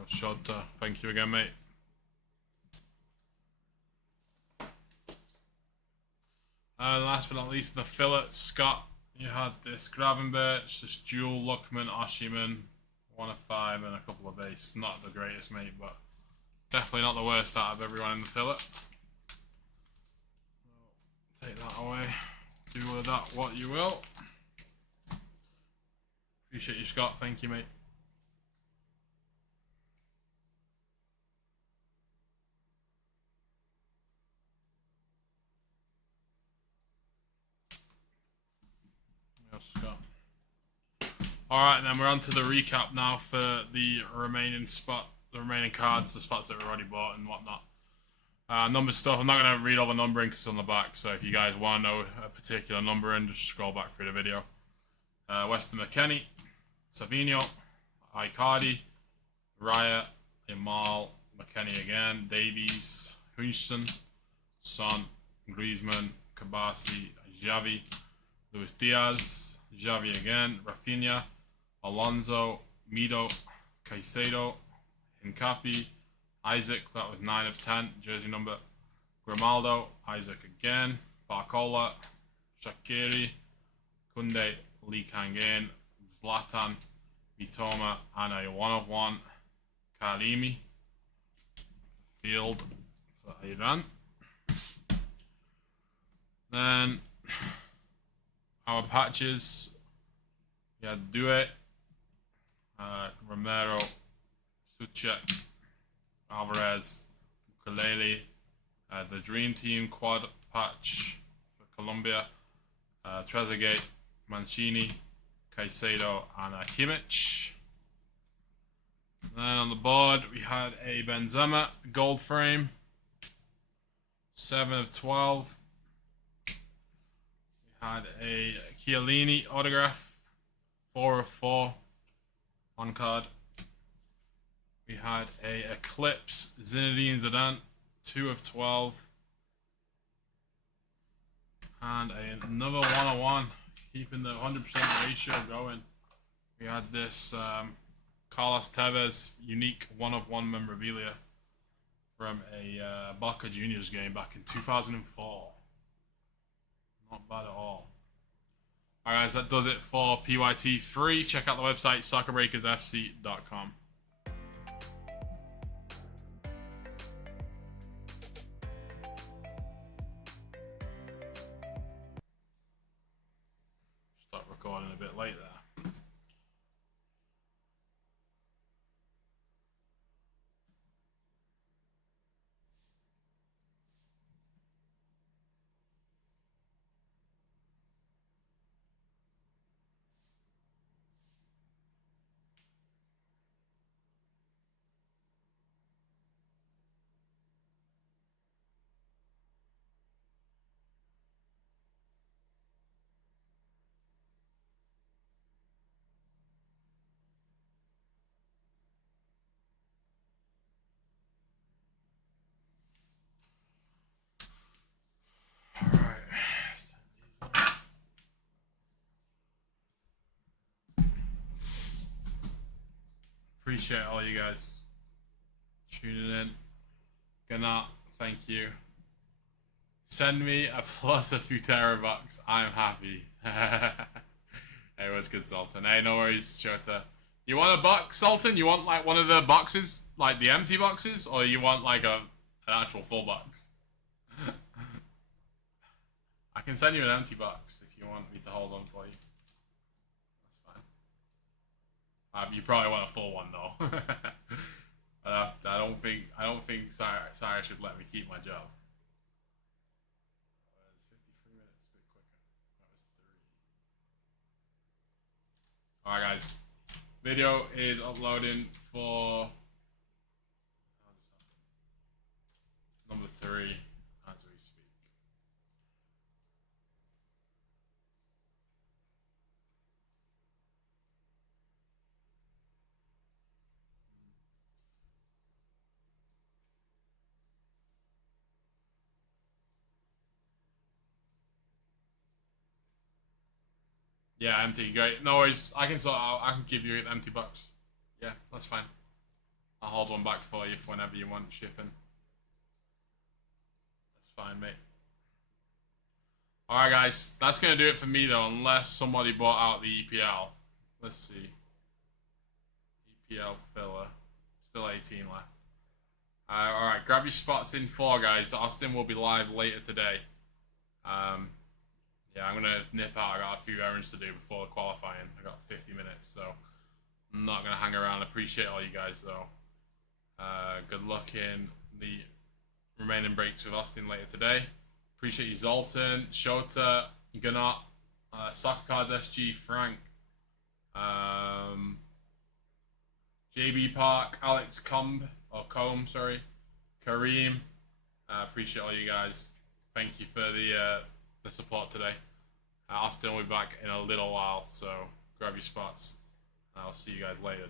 Shota, thank you again, mate. Last but not least, the fillet, Scott. You had this Gravenberch, this Jewel, Luckman, Oshiman, 1 of 5, and a couple of base. Not the greatest, mate, but definitely not the worst out of everyone in the fillet. Take that away. Do with that what you will. Appreciate you, Scott. Thank you, mate. Scott. Alright, and then we're on to the recap now for the remaining cards, the spots that we already bought and whatnot. Number stuff. I'm not going to read all the numbering because it's on the back. So if you guys want to know a particular numbering, just scroll back through the video. Weston McKennie, Savino, Icardi, Raya, Yamal, McKennie again, Davies, Huston, Son, Griezmann, Kabasi, Xavi, Luis Diaz, Xavi again, Rafinha, Alonso, Mido, Caicedo, Hincapi, Isaac, that was 9 of 10, jersey number, Grimaldo, Isaac again, Barcola, Shaqiri, Kunde, Lee Kangin, Zlatan, Mitoma, and a 1 of 1, Karimi, field for Iran. Then our patches, we had Duet, Romero, Suchek, Alvarez, Ukulele, the Dream Team quad patch for Colombia, Trezeguet, Mancini, Caicedo, and Kimmich. Then on the board we had a Benzema gold frame, 7 of 12. We had a Chiellini autograph, 4 of 4, one card. We had a Eclipse Zinedine Zidane, 2 of 12. And another 1 of 1, keeping the 100% ratio going. We had this Carlos Tevez unique 1 of 1 memorabilia from a Boca Juniors game back in 2004. Not bad at all. Alright guys, that does it for PYT3. Check out the website soccerbreakersfc.com. Start recording a bit late there. Appreciate all you guys tuning in. Gonna thank you. Send me a plus a Futera box. I'm happy. Hey, what's good, Sultan? Hey, no worries, Shota. You want a box, Sultan? You want like one of the boxes, like the empty boxes, or you want like an actual full box? I can send you an empty box if you want me to hold on for you. You probably want a full one though. I don't think Cyrus should let me keep my job. It's 53 minutes, a bit quicker. That was 3. Alright guys, video is uploading for number 3 as we speak. Yeah, empty, great. No worries, I can sort out, I can give you an empty box. Yeah, that's fine. I'll hold one back for you for whenever you want shipping. That's fine, mate. Alright guys, that's going to do it for me though, unless somebody bought out the EPL. Let's see. EPL filler. Still 18 left. Alright, grab your spots in 4 guys. Austin will be live later today. Yeah, I'm going to nip out. I got a few errands to do before qualifying. I got 50 minutes, so I'm not going to hang around. I appreciate all you guys, though. Good luck in the remaining breaks with Austin later today. Appreciate you, Zoltan, Shota, Gunnar, Soccer Cards SG, Frank, JB Park, Alex Combe, sorry, Kareem, I appreciate all you guys. Thank you for the support today. Austin will be back in a little while, so grab your spots. I'll see you guys later.